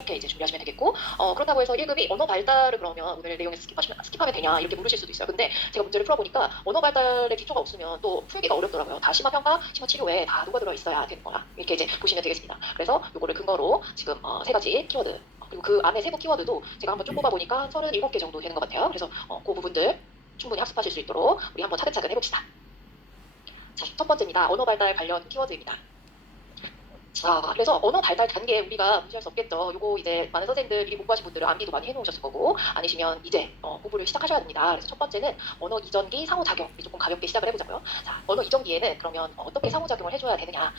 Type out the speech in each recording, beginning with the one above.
이렇게 이제 준비하시면 되겠고, 그렇다고 해서 1급이 언어 발달을 그러면 오늘 내용에서 스킵하면 되냐 이렇게 물으실 수도 있어요. 근데 제가 문제를 풀어보니까 언어 발달의 기초가 없으면 또 풀기가 어렵더라고요. 다 심화 평가, 심화 치료에 다 녹아들어 있어야 되는 거야. 이렇게 이제 보시면 되겠습니다. 그래서 요거를 근거로 지금 세 가지 키워드, 그리고 그 안에 세부 키워드도 제가 한번 쭉 뽑아보니까 37개 정도 되는 것 같아요. 그래서 그 부분들 충분히 학습하실 수 있도록 우리 한번 차근차근 해봅시다. 자, 첫 번째입니다. 언어 발달 관련 키워드입니다. 자, 그래서 언어 발달 단계 우리가 무시할 수 없겠죠. 요거 이제 많은 선생님들 미리 공부하신 분들은 암기도 많이 해놓으셨을 거고, 아니시면 이제 공부를 시작하셔야 됩니다. 그래서 첫 번째는 언어 이전기 상호작용, 조금 가볍게 시작을 해보자고요. 자, 언어 이전기에는 그러면 어떻게 상호작용을 해줘야 되느냐,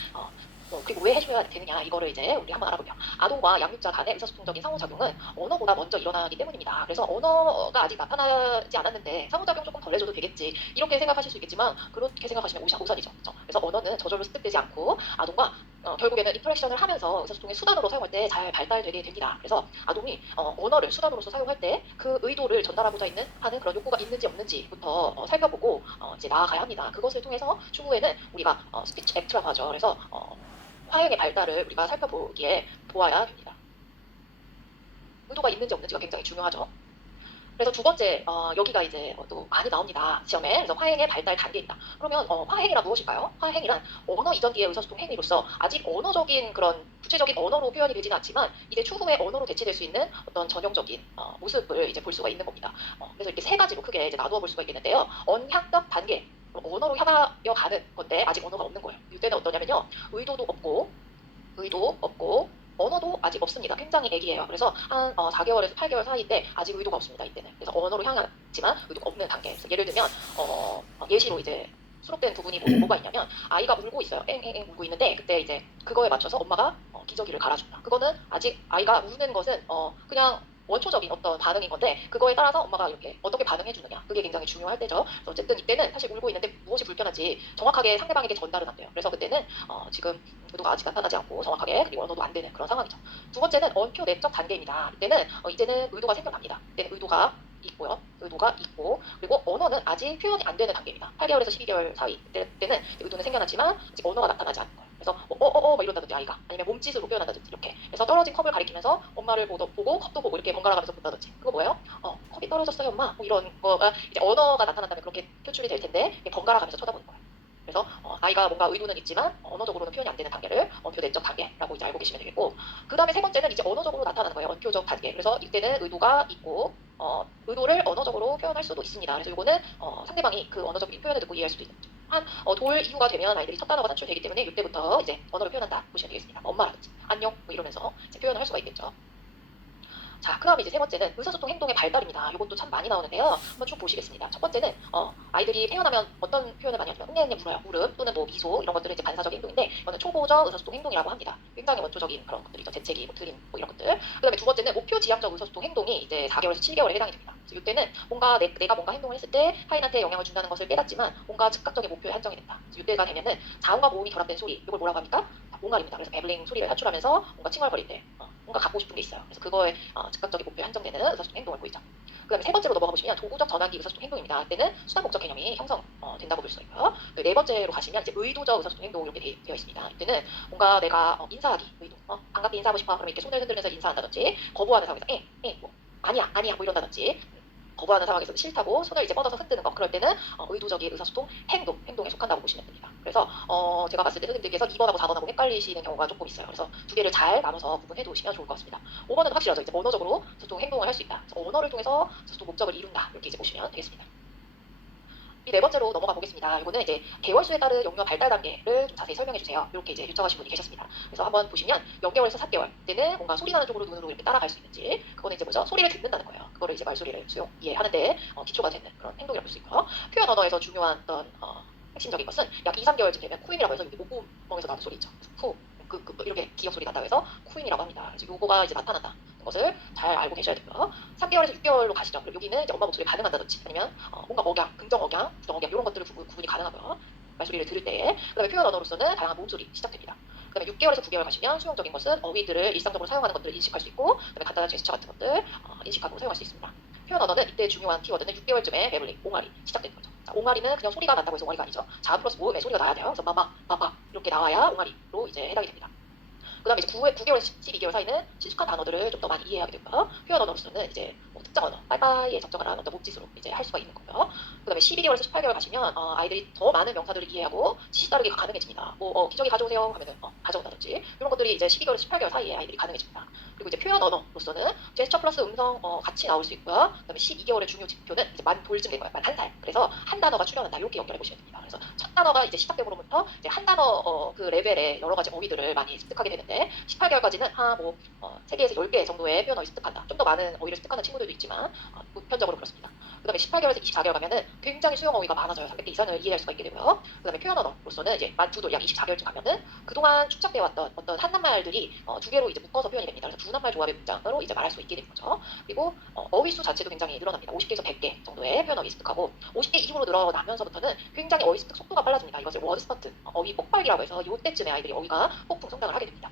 그리고 왜 해줘야 되느냐, 이거를 이제 우리 한번 알아볼게요. 아동과 양육자 간의 의사소통적인 상호작용은 언어보다 먼저 일어나기 때문입니다. 그래서 언어가 아직 나타나지 않았는데 상호작용 조금 덜 해줘도 되겠지, 이렇게 생각하실 수 있겠지만 그렇게 생각하시면 오산이죠. 그렇죠? 그래서 언어는 저절로 습득되지 않고 아동과 결국에는 인터랙션을 하면서 의사소통의 수단으로 사용할 때 잘 발달되게 됩니다. 그래서 아동이 언어를 수단으로서 사용할 때 그 의도를 전달하고자 하는 그런 욕구가 있는지 없는지부터 살펴보고 이제 나아가야 합니다. 그것을 통해서 추후에는 우리가 스피치 액트라고 하죠. 그래서 화형의 발달을 우리가 살펴보기에 보아야 됩니다. 의도가 있는지 없는지가 굉장히 중요하죠. 그래서 두 번째, 여기가 이제 또 많이 나옵니다. 시험에. 그래서 화행의 발달 단계입니다. 그러면 화행이란 무엇일까요? 화행이란 언어 이전기의 의사소통 행위로서 아직 언어적인 그런 구체적인 언어로 표현이 되지는 않지만 이제 추후에 언어로 대체될 수 있는 어떤 전형적인 모습을 이제 볼 수가 있는 겁니다. 그래서 이렇게 세 가지로 크게 이제 나누어 볼 수가 있겠는데요. 언향적 단계. 언어로 향하여 가는 건데 아직 언어가 없는 거예요. 이때는 어떠냐면요. 의도 없고 언어도 아직 없습니다. 굉장히 애기예요. 그래서 한 4개월에서 8개월 사이인데 아직 의도가 없습니다. 이때는. 그래서 언어로 향하지만 의도가 없는 단계. 그래서 예를 들면 예시로 이제 수록된 부분이 뭐가 있냐면 아이가 울고 있어요. 앵앵앵 울고 있는데 그때 이제 그거에 맞춰서 엄마가 기저귀를 갈아준다. 그거는 아직 아이가 우는 것은 그냥 원초적인 어떤 반응인 건데 그거에 따라서 엄마가 이렇게 어떻게 반응해 주느냐, 그게 굉장히 중요할 때죠. 그래서 어쨌든 이때는 사실 울고 있는데 무엇이 불편한지 정확하게 상대방에게 전달은 안 돼요. 그래서 그때는 지금 의도가 아직 나타나지 않고 정확하게, 그리고 언어도 안 되는 그런 상황이죠. 두 번째는 언표 내적 단계입니다. 이때는 이제는 의도가 생겨납니다. 이때는 의도가 있고, 그리고 언어는 아직 표현이 안 되는 단계입니다. 8개월에서 12개월 사이 때는 의도는 생겨나지만 아직 언어가 나타나지 않는 거예요. 그래서 막 이런다든지 아이가, 아니면 몸짓으로 표현한다든지, 이렇게 그래서 떨어진 컵을 가리키면서 엄마를 보고 컵도 보고 이렇게 번갈아가면서 본다든지, 그거 뭐예요? 컵이 떨어졌어요 엄마, 뭐 이런 거가 이제 언어가 나타난다면 그렇게 표출이 될 텐데 번갈아가면서 쳐다보는 거예요. 그래서 아이가 뭔가 의도는 있지만 언어적으로는 표현이 안 되는 단계를 언표 내적 단계라고 이제 알고 계시면 되겠고, 그 다음에 세 번째는 이제 언어적으로 나타나는 거예요. 언표적 단계. 그래서 이때는 의도가 있고 의도를 언어적으로 표현할 수도 있습니다. 그래서 이거는 상대방이 그 언어적인 표현을 듣고 이해할 수도 있는 거죠. 돌 이후가 되면 아이들이 첫 단어가 산출되기 때문에 이때부터 이제 언어를 표현한다 보시면 되겠습니다. 엄마라든지 안녕 뭐 이러면서 이제 표현을 할 수가 있겠죠. 자, 그 다음에 이제 세 번째는 의사소통 행동의 발달입니다. 이것도 참 많이 나오는데요. 한번 쭉 보시겠습니다. 첫 번째는 아이들이 태어나면 어떤 표현을 많이 하냐면 웅냥웅냥 울어요. 울음 또는 뭐 미소, 이런 것들은 이제 반사적 행동인데 이거는 초보적 의사소통 행동이라고 합니다. 굉장히 원초적인 그런 것들이죠. 재채기, 뭐 드림, 뭐 이런 것들. 그 다음에 두 번째는 목표 지향적 의사소통 행동이 이제 4개월에서 7개월에 해당이 됩니다. 그래서 이때는 뭔가 내가 뭔가 행동을 했을 때 타인한테 영향을 준다는 것을 깨닫지만 뭔가 즉각적인 목표에 한정이 된다. 그래서 이때가 되면은 자음과 모음이 결합된 소리, 이걸 뭐라고 합니까? 옹알입니다. 그래서 애블링 소리를 탈출하면서 뭔가 칭얼거릴 때 뭔가 갖고 싶은 게 있어요. 그래서 그거에 즉각적인 목표에 한정되는 의사소통 행동을 보이죠. 그 다음에 세 번째로 넘어가 보시면 도구적 전환기 의사소통 행동입니다. 그때는 수단 목적 개념이 형성된다고 볼 수 있고요. 네 번째로 가시면 이제 의도적 의사소통 행동, 이렇게 되어 있습니다. 이때는 뭔가 내가 인사하기 의도, 반갑게 인사하고 싶어 그럼 이렇게 손을 흔들면서 인사한다든지, 거부하는 상황에서 뭐 아니야 뭐 이런다든지, 거부하는 상황에서 싫다고 손을 이제 뻗어서 흔드는 거, 그럴 때는 의도적인 의사소통 행동에 속한다고 보시면 됩니다. 그래서 제가 봤을 때 선생님들께서 2번하고 4번하고 헷갈리시는 경우가 조금 있어요. 그래서 두 개를 잘 나눠서 구분해 두시면 좋을 것 같습니다. 5번은 확실하죠. 이제 언어적으로 소통 행동을 할 수 있다. 언어를 통해서 소통 목적을 이룬다. 이렇게 이제 보시면 되겠습니다. 이 네 번째로 넘어가 보겠습니다. 이거는 이제 개월수에 따른 영유아 발달 단계를 좀 자세히 설명해 주세요. 이렇게 이제 요청하신 분이 계셨습니다. 그래서 한번 보시면 0개월에서 4개월 때는 뭔가 소리 나는 쪽으로 눈으로 이렇게 따라갈 수 있는지, 그거는 이제 뭐죠? 소리를 듣는다는 거예요. 그거를 이제 말소리를 이해하는데 기초가 되는 그런 행동이라고 볼 수 있고요. 표현 언어에서 중요한 어떤 핵심적인 것은 약 2, 3개월쯤 되면 쿠잉이라고 해서 목구멍에서 나는 소리 있죠. 후, 이렇게 기역 소리 난다고 해서 쿠잉이라고 합니다. 그래서 요거가 이제 나타난다. 것을 잘 알고 계셔야 되고요. 3개월에서 6개월로 가시죠. 그리고 여기는 이제 엄마 목소리에 반응한다든지, 아니면 뭔가 억양, 긍정 억양, 부정 억양, 이런 것들을 구분이 가능하고요. 말소리를 들을 때에. 그 다음에 표현 언어로서는 다양한 몸소리 시작됩니다. 그 다음에 6개월에서 9개월 가시면 수용적인 것은 어휘들을 일상적으로 사용하는 것들을 인식할 수 있고, 그 다음에 간단한 제스처 같은 것들 인식하고 사용할 수 있습니다. 표현 언어는 이때 중요한 키워드는 6개월쯤에 배블링, 옹알이 시작되는 거죠. 자, 옹알이는 그냥 소리가 난다고 해서 옹알이가 아니죠. 자음 플러스 모음의 소리가 나야 돼요. 그래서 마마, 마마 이렇게 나와야 옹알이로 이제 해당이 됩니다. 그다음에 이제 9개월에서 12개월 사이는 친숙한 단어들을 좀 더 많이 이해하게 되고요. 표현 언어로서는 이제 뭐 특정 언어, 빠이빠이에 적정한 어떤 몸짓으로 이제 할 수가 있는 거고요. 그다음에 12개월에서 18개월 가시면 아이들이 더 많은 명사들을 이해하고 지시 따르기가 가능해집니다. 뭐 기저귀 가져오세요 하면은 가져온다든지 이런 것들이 이제 12개월에서 18개월 사이에 아이들이 가능해집니다. 그리고 이제 표현 언어로서는 제스처 플러스 음성 같이 나올 수 있고요. 그다음에 12개월의 중요 지표는 이제 만 돌쯤인 거예요. 만 한 살. 그래서 한 단어가 출현한다. 이렇게 연결해 보시면 됩니다. 그래서 첫 단어가 이제 시작되고로부터 이제 한 단어 그 레벨의 여러 가지 어휘들을 많이 습득하게 되는데 18개월까지는 뭐 3개에서 10개 정도의 표현 어휘 습득한다. 좀 더 많은 어휘를 습득하는 친구들도 있지만 보편적으로 그렇습니다. 그다음에 18개월에서 24개월 가면은 굉장히 수용 어휘가 많아져요. 300개 이상을 이해할 수가 있게 되고요. 그다음에 표현 언어로서는 이제 만 두 돌 약 24개월쯤 가면은 그동안 축적되어 왔던 어떤 한낱말들이 두 개로 이제 묶어서 표현이 됩니다. 그래서 두 낱말 조합의 문장으로 이제 말할 수 있게 되는 거죠. 그리고 어휘 수 자체도 굉장히 늘어납니다. 50개에서 100개 정도의 표현 어휘 습득하고 50개 이후로 늘어나면서부터는 굉장히 어휘 습득 속도가 빨라집니다. 이것을 워드 스타트, 어휘 폭발기라고 해서 이때쯤에 아이들이 어휘가 폭풍 성장을 하게 됩니다.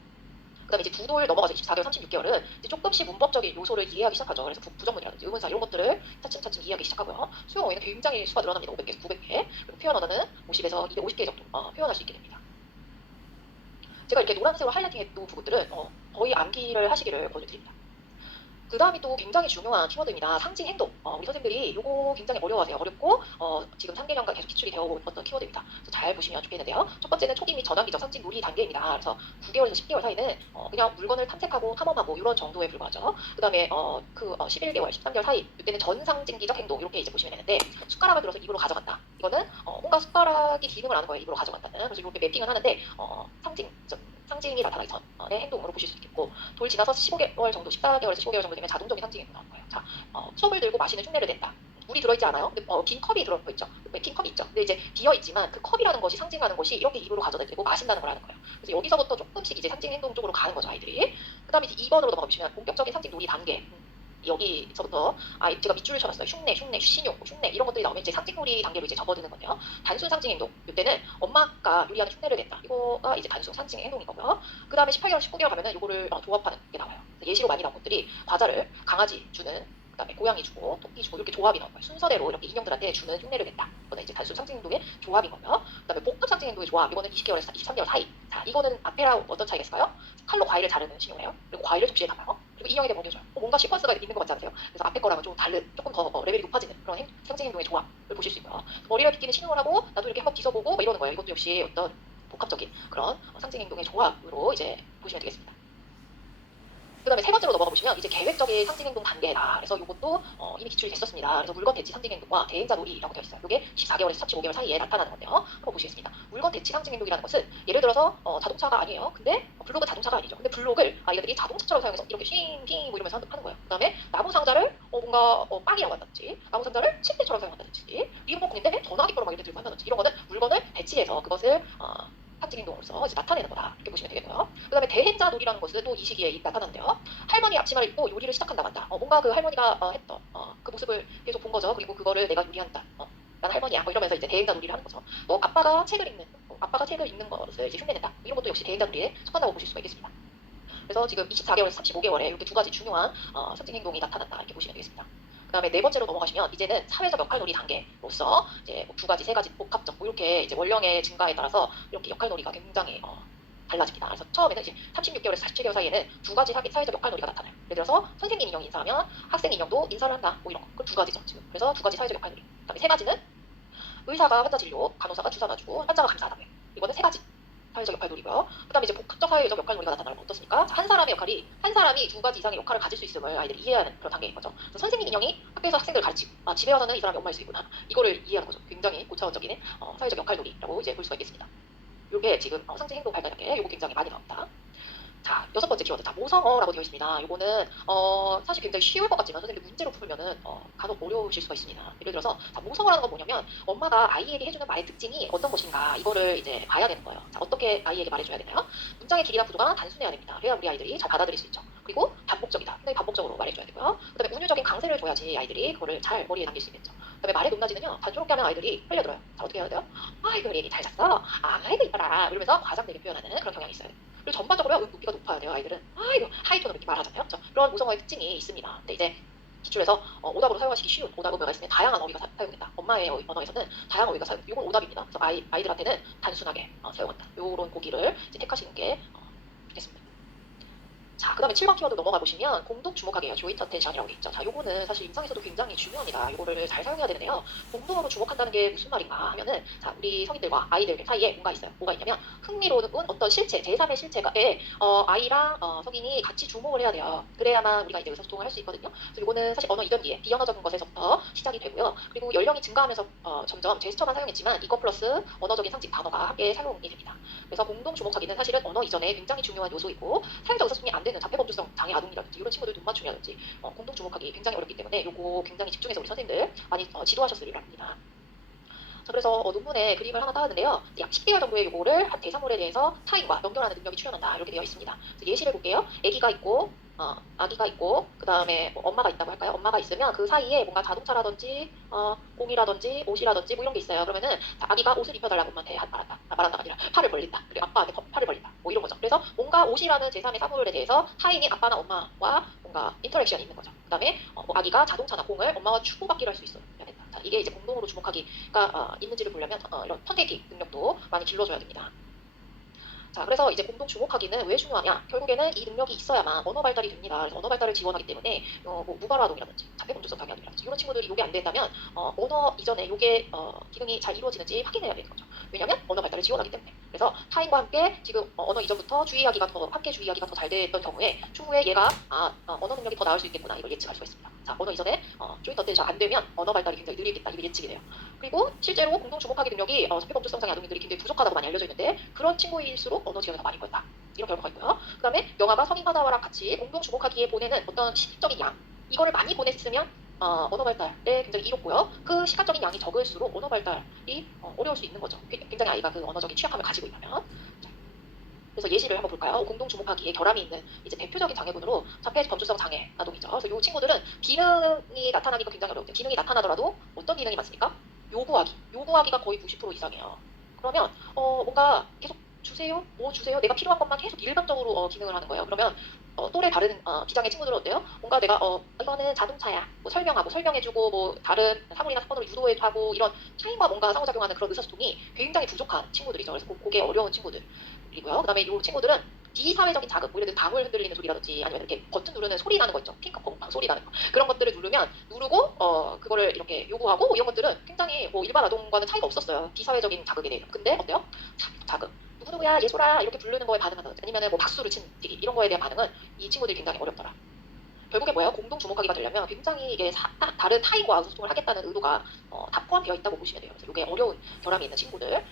그다음에 이제 2돌 넘어가서 24개월, 36개월은 이제 조금씩 문법적인 요소를 이해하기 시작하죠. 그래서 부정문이라든지 의문사 이런 것들을 차츰차츰 이해하기 시작하고요. 수용 어휘는 굉장히 수가 늘어납니다. 500개, 900개. 그리고 표현 언어는 50에서 250개 정도 표현할 수 있게 됩니다. 제가 이렇게 노란색으로 하이라이팅했던 부분들은 거의 암기를 하시기를 권유드립니다. 그 다음이 또 굉장히 중요한 키워드입니다. 상징 행동. 우리 선생님들이 이거 굉장히 어려워하세요. 어렵고 지금 3개년간 계속 기출이 되어온 어떤 키워드입니다. 그래서 잘 보시면 좋겠는데요. 첫 번째는 초기 및 전환기적 상징 누리 단계입니다. 그래서 9개월에서 10개월 사이는 그냥 물건을 탐색하고 탐험하고 이런 정도에 불과하죠. 그 다음에 11개월, 13개월 사이 이때는 전상징기적 행동 이렇게 이제 보시면 되는데 숟가락을 들어서 입으로 가져간다. 이거는 뭔가 숟가락이 기능을 하는 거예요. 입으로 가져간다는. 그래서 이렇게 매핑은 하는데 상징이 나타나기 전의 행동으로 보실 수 있겠고 돌 지나서 15개월 정도, 14개월에서 15개월 정도 되면 자동적인 상징이 나오는 거예요. 자, 수업을 들고 마시는 흉내를 낸다. 물이 들어있지 않아요? 근데 빈 컵이 들어있죠. 빈 컵이 있죠. 근데 이제 비어있지만 그 컵이라는 것이 상징하는 것이 이렇게 입으로 가져다 대고 마신다는 걸 하는 거예요. 그래서 여기서부터 조금씩 이제 상징 행동 쪽으로 가는 거죠, 아이들이. 그 다음에 이제 2번으로 넘어가 보시면 본격적인 상징 놀이 단계. 여기서부터 제가 밑줄을 쳐놨어요. 흉내, 신용, 흉내 이런 것들이 나오면 이제 상징놀이 단계로 이제 접어드는 건데요. 단순 상징 행동. 이때는 엄마가 요리하는 흉내를 낸다. 이거가 이제 단순 상징 행동인 거고요. 그 다음에 18개월, 19개월 가면은 이거를 조합하는 게 나와요. 예시로 많이 나온 것들이 과자를 강아지 주는, 그다음에 고양이 주고 토끼 주고 이렇게 조합이 나온 거예요. 순서대로 이렇게 인형들한테 주는 흉내를 낸다. 이거는 이제 단순 상징 행동의 조합인 거고요. 그다음에 복합 상징 행동의 조합. 이거는 20개월에서 23개월 사이. 자, 이거는 앞에랑 어떤 차이가 있을까요? 칼로 과일을 자르는 신용이에요. 그리고 과일을 접시에 담아요. 그리고 인형에게 먹여줘요. 뭔가 시퀀스가 있는 것 같지 않으세요? 그래서 앞에 거랑은 좀 다른, 조금 더 레벨이 높아지는 그런 상징 행동의 조합을 보실 수 있고요. 머리를 빗기는 신용을 하고 나도 이렇게 한번 빗어보고 뭐 이러는 거예요. 이것도 역시 어떤 복합적인 그런 상징 행동의 조합으로 이제 보시면 되겠습니다. 그 다음에 세 번째로 넘어가 보시면 이제 계획적인 상징행동 단계다. 그래서 이것도 이미 기출이 됐었습니다. 그래서 물건 대치 상징행동과 대행자 놀이라고 되어 있어요. 이게 24개월에서 35개월 사이에 나타나는 건데요. 한번 보시겠습니다. 물건 대치 상징행동이라는 것은 예를 들어서 자동차가 아니에요. 근데 블록은 자동차가 아니죠. 근데 블록을 아이들이 자동차처럼 사용해서 이렇게 쉥핑 뭐 이러면서 하는 거예요. 그 다음에 나무 상자를 뭔가 빵이라고 한다든지 나무 상자를 침대처럼 사용한다든지 리모컨인데 전화기처럼 막 이렇게 들고 한다든지 이런 거는 물건을 배치해서 그것을 상징 행동으로서 이제 나타내는 거다. 이렇게 보시면 되겠고요. 그 다음에 대행자 놀이라는 것은 또 이 시기에 나타나는데요. 할머니 앞치마를 입고 요리를 시작한다고 한다. 뭔가 그 할머니가 했던 그 모습을 계속 본 거죠. 그리고 그거를 내가 요리한다. 난 할머니야. 뭐 이러면서 이제 대행자 놀이를 하는 거죠. 또 아빠가 책을 읽는 것을 이제 흉내낸다. 이런 것도 역시 대행자 놀이에 속한다고 보실 수가 있겠습니다. 그래서 지금 24개월에서 35개월에 이렇게 두 가지 중요한 상징 행동이 나타난다. 이렇게 보시면 되겠습니다. 그 다음에 네 번째로 넘어가시면 이제는 사회적 역할놀이 단계로서 이제 두 가지, 세 가지 복합적 이렇게 이제 원령의 증가에 따라서 이렇게 역할놀이가 굉장히 달라집니다. 그래서 처음에는 이제 36개월에서 47개월 사이에는 두 가지 사회적 역할놀이가 나타나요. 예를 들어서 선생님 인형이 인사하면 학생 인형도 인사를 한다. 뭐 이런 거. 그 두 가지죠. 지금. 그래서 두 가지 사회적 역할놀이. 그다음에 세 가지는 의사가 환자 진료, 간호사가 주사 놔주고 환자가 감사하다고요. 이거는 세 가지. 사회적 역할놀이고요. 그 다음에 이제 복합적 사회적 역할놀이가 나타나면 어떻습니까? 한 사람의 역할이 한 사람이 두 가지 이상의 역할을 가질 수 있음을 아이들이 이해하는 그런 단계인 거죠. 그래서 선생님 인형이 학교에서 학생들을 가르치고 집에 와서는 이 사람이 엄마일 수 있구나. 이거를 이해하는 거죠. 굉장히 고차원적인 사회적 역할놀이라고 이제 볼 수가 있겠습니다. 이게 지금 상징 행동 발달 단계 이거 굉장히 많이 나옵니다. 자, 여섯 번째 키워드. 자, 모성어라고 되어 있습니다. 이거는 사실 굉장히 쉬울 것 같지만 선생님들 문제로 풀면은 간혹 어려우실 수가 있습니다. 예를 들어서 자, 모성어라는 건 뭐냐면 엄마가 아이에게 해주는 말의 특징이 어떤 것인가 이거를 이제 봐야 되는 거예요. 자, 어떻게 아이에게 말해줘야 되나요? 문장의 길이나 구조가 단순해야 됩니다. 그래야 우리 아이들이 잘 받아들일 수 있죠. 그리고 반복적이다. 굉장히 반복적으로 말해줘야 되고요. 그 다음에 운율적인 강세를 줘야지 아이들이 그거를 잘 머리에 남길 수 있겠죠. 그 다음에 말의 높낮이는요. 단조롭게 하면 아이들이 흘려들어요. 자, 어떻게 해야 돼요? 아이고 우리 애기 잘 잤어. 아이고 이뻐라. 이러면서 과장되게 표현하는 그런 경향이 있어요. 그리고 전반적으로 높이가 높아야 돼요. 아이들은 아이고 하이톤으로 이렇게 말하잖아요. 그렇죠? 그런 모성어의 특징이 있습니다. 근데 이제 기출에서 오답으로 사용하시기 쉬운 오답어가 있으면 다양한 어휘가 사용된다. 엄마의 언어에서는 다양한 어휘가 사용. 이건 오답입니다. 그래서 아이들한테는 단순하게 사용한다. 이런 고기를 이제 택하시는 게 좋겠습니다. 자, 그 다음에 7번 키워드 넘어가 보시면 공동 주목하기예요. 조인트 어텐션이라고 돼 있죠. 자, 요거는 사실 임상에서도 굉장히 중요합니다. 요거를 잘 사용해야 되는데요. 공동으로 주목한다는 게 무슨 말인가 하면은, 자, 우리 성인들과 아이들 사이에 뭔가 있어요. 뭐가 있냐면 흥미로운 어떤 실체, 제3의 실체가에 아이랑 성인이 같이 주목을 해야 돼요. 그래야만 우리가 이제 의사소통을 할 수 있거든요. 그래서 요거는 사실 언어 이전기에 비언어적인 것에서부터 시작이 되고요. 그리고 연령이 증가하면서 점점 제스처만 사용했지만 이거 플러스 언어적인 상징 단어가 함께 사용이 됩니다. 그래서 공동 주목하기는 사실은 언어 이전에 굉장히 중요한 요소이고, 사용자 의사소통이 안 되는 자폐범주성 장애 아동이라든지 이런 친구들 눈맞춤이라든지 공동 주목하기 굉장히 어렵기 때문에 요거 굉장히 집중해서 우리 선생님들 많이 지도하셨으리 바랍니다. 자, 그래서 논문에 그림을 하나 따왔는데요. 약 10개월 정도의 요거를 한 대상물에 대해서 타인과 연결하는 능력이 출현한다 이렇게 되어 있습니다. 그래서 예시를 볼게요. 아기가 있고 아기가 있고 그 다음에 뭐 엄마가 있다고 할까요? 엄마가 있으면 그 사이에 뭔가 자동차라든지 공이라든지 옷이라든지 뭐 이런 게 있어요. 그러면은 아기가 옷을 입혀달라고 엄마한테 말한다가 아니라 팔을 벌린다. 그리고 아빠한테 팔을 벌린다. 뭐 이런 거죠. 그래서 뭔가 옷이라는 제3의 사물에 대해서 타인인 아빠나 엄마와 뭔가 인터랙션이 있는 거죠. 그 다음에 뭐 아기가 자동차나 공을 엄마와 주고받기로 할 수 있어야 된다. 자, 이게 이제 공동으로 주목하기가 있는지를 보려면 이런 턴테이킹 능력도 많이 길러줘야 됩니다. 자, 그래서 이제 공동 주목하기는 왜 중요하냐? 결국에는 이 능력이 있어야만 언어 발달이 됩니다. 그래서 언어 발달을 지원하기 때문에 뭐 무발 아동이라든지 자폐범주성 장애 아동이라든지 이런 친구들이 이게 안 된다면 언어 이전에 이게 기능이 잘 이루어지는지 확인해야 되는 거죠. 왜냐하면 언어 발달을 지원하기 때문에. 그래서 타인과 함께 지금 언어 이전부터 주의하기가 더 함께 주의하기가 더 잘 됐던 경우에 추후에 얘가 언어 능력이 더 나을 수 있겠구나 이걸 예측할 수가 있습니다. 자, 언어 이전에 조인트 어텐션 안 되면 언어 발달이 굉장히 느리겠다 이게 예측이 돼요. 그리고 실제로 공동 주목하기 능력이 자폐범주성 장애 아동들이 굉장히 부족하다고 많이 알려져 있는데 그런 친구일수록 언어 지원이 더 많이 걸다 이런 결과가 있고요. 그 다음에 영아가 성인 환자와랑 같이 공동 주목하기에 보내는 어떤 시간적인 양 이거를 많이 보냈으면 언어 발달에 굉장히 이롭고요. 그 시간적인 양이 적을수록 언어 발달이 어려울 수 있는 거죠. 굉장히 아이가 그 언어적인 취약함을 가지고 있다면. 그래서 예시를 한번 볼까요? 공동 주목하기에 결함이 있는 이제 대표적인 장애군으로 자폐범주성 장애 아동이죠. 그래서 이 친구들은 기능이 나타나기가 굉장히 어려워요. 기능이 나타나더라도 어떤 기능이 많습니까? 요구하기가 거의 90% 이상이에요. 그러면 뭔가 계속 주세요, 뭐 주세요. 내가 필요한 것만 계속 일방적으로 기능을 하는 거예요. 그러면 또래 다른 비장애 친구들은 어때요? 뭔가 내가 이거는 자동차야, 뭐 설명하고 설명해주고 뭐 다른 사물이나 사건으로 유도하고 이런 타인과 뭔가 상호작용하는 그런 의사소통이 굉장히 부족한 친구들이죠. 그래서 그게 어려운 친구들이고요. 그다음에 이 친구들은 비사회적인 자극, 뭐 예를 들어 방울 흔들리는 소리라든지 아니면 이렇게 버튼 누르는 소리 나는 거 있죠. 핑크퐁 소리 나는 거. 그런 것들을 누르고 그거를 이렇게 요구하고 이런 것들은 굉장히 뭐 일반 아동과는 차이가 없었어요. 비사회적인 자극에 대해서. 근데 어때요? 자극. 누구누구야 예솔아 이렇게 부르는 거에 반응한다든지 아니면 뭐 박수를 치는 이런 거에 대한 반응은 이 친구들이 굉장히 어렵더라. 결국에 뭐예요? 공동 주목하기가 되려면 굉장히 이게 다른 타인과 소통을 하겠다는 의도가 다 포함되어 있다고 보시면 돼요. 그래서 이게 어려운 결함이 있는 친구들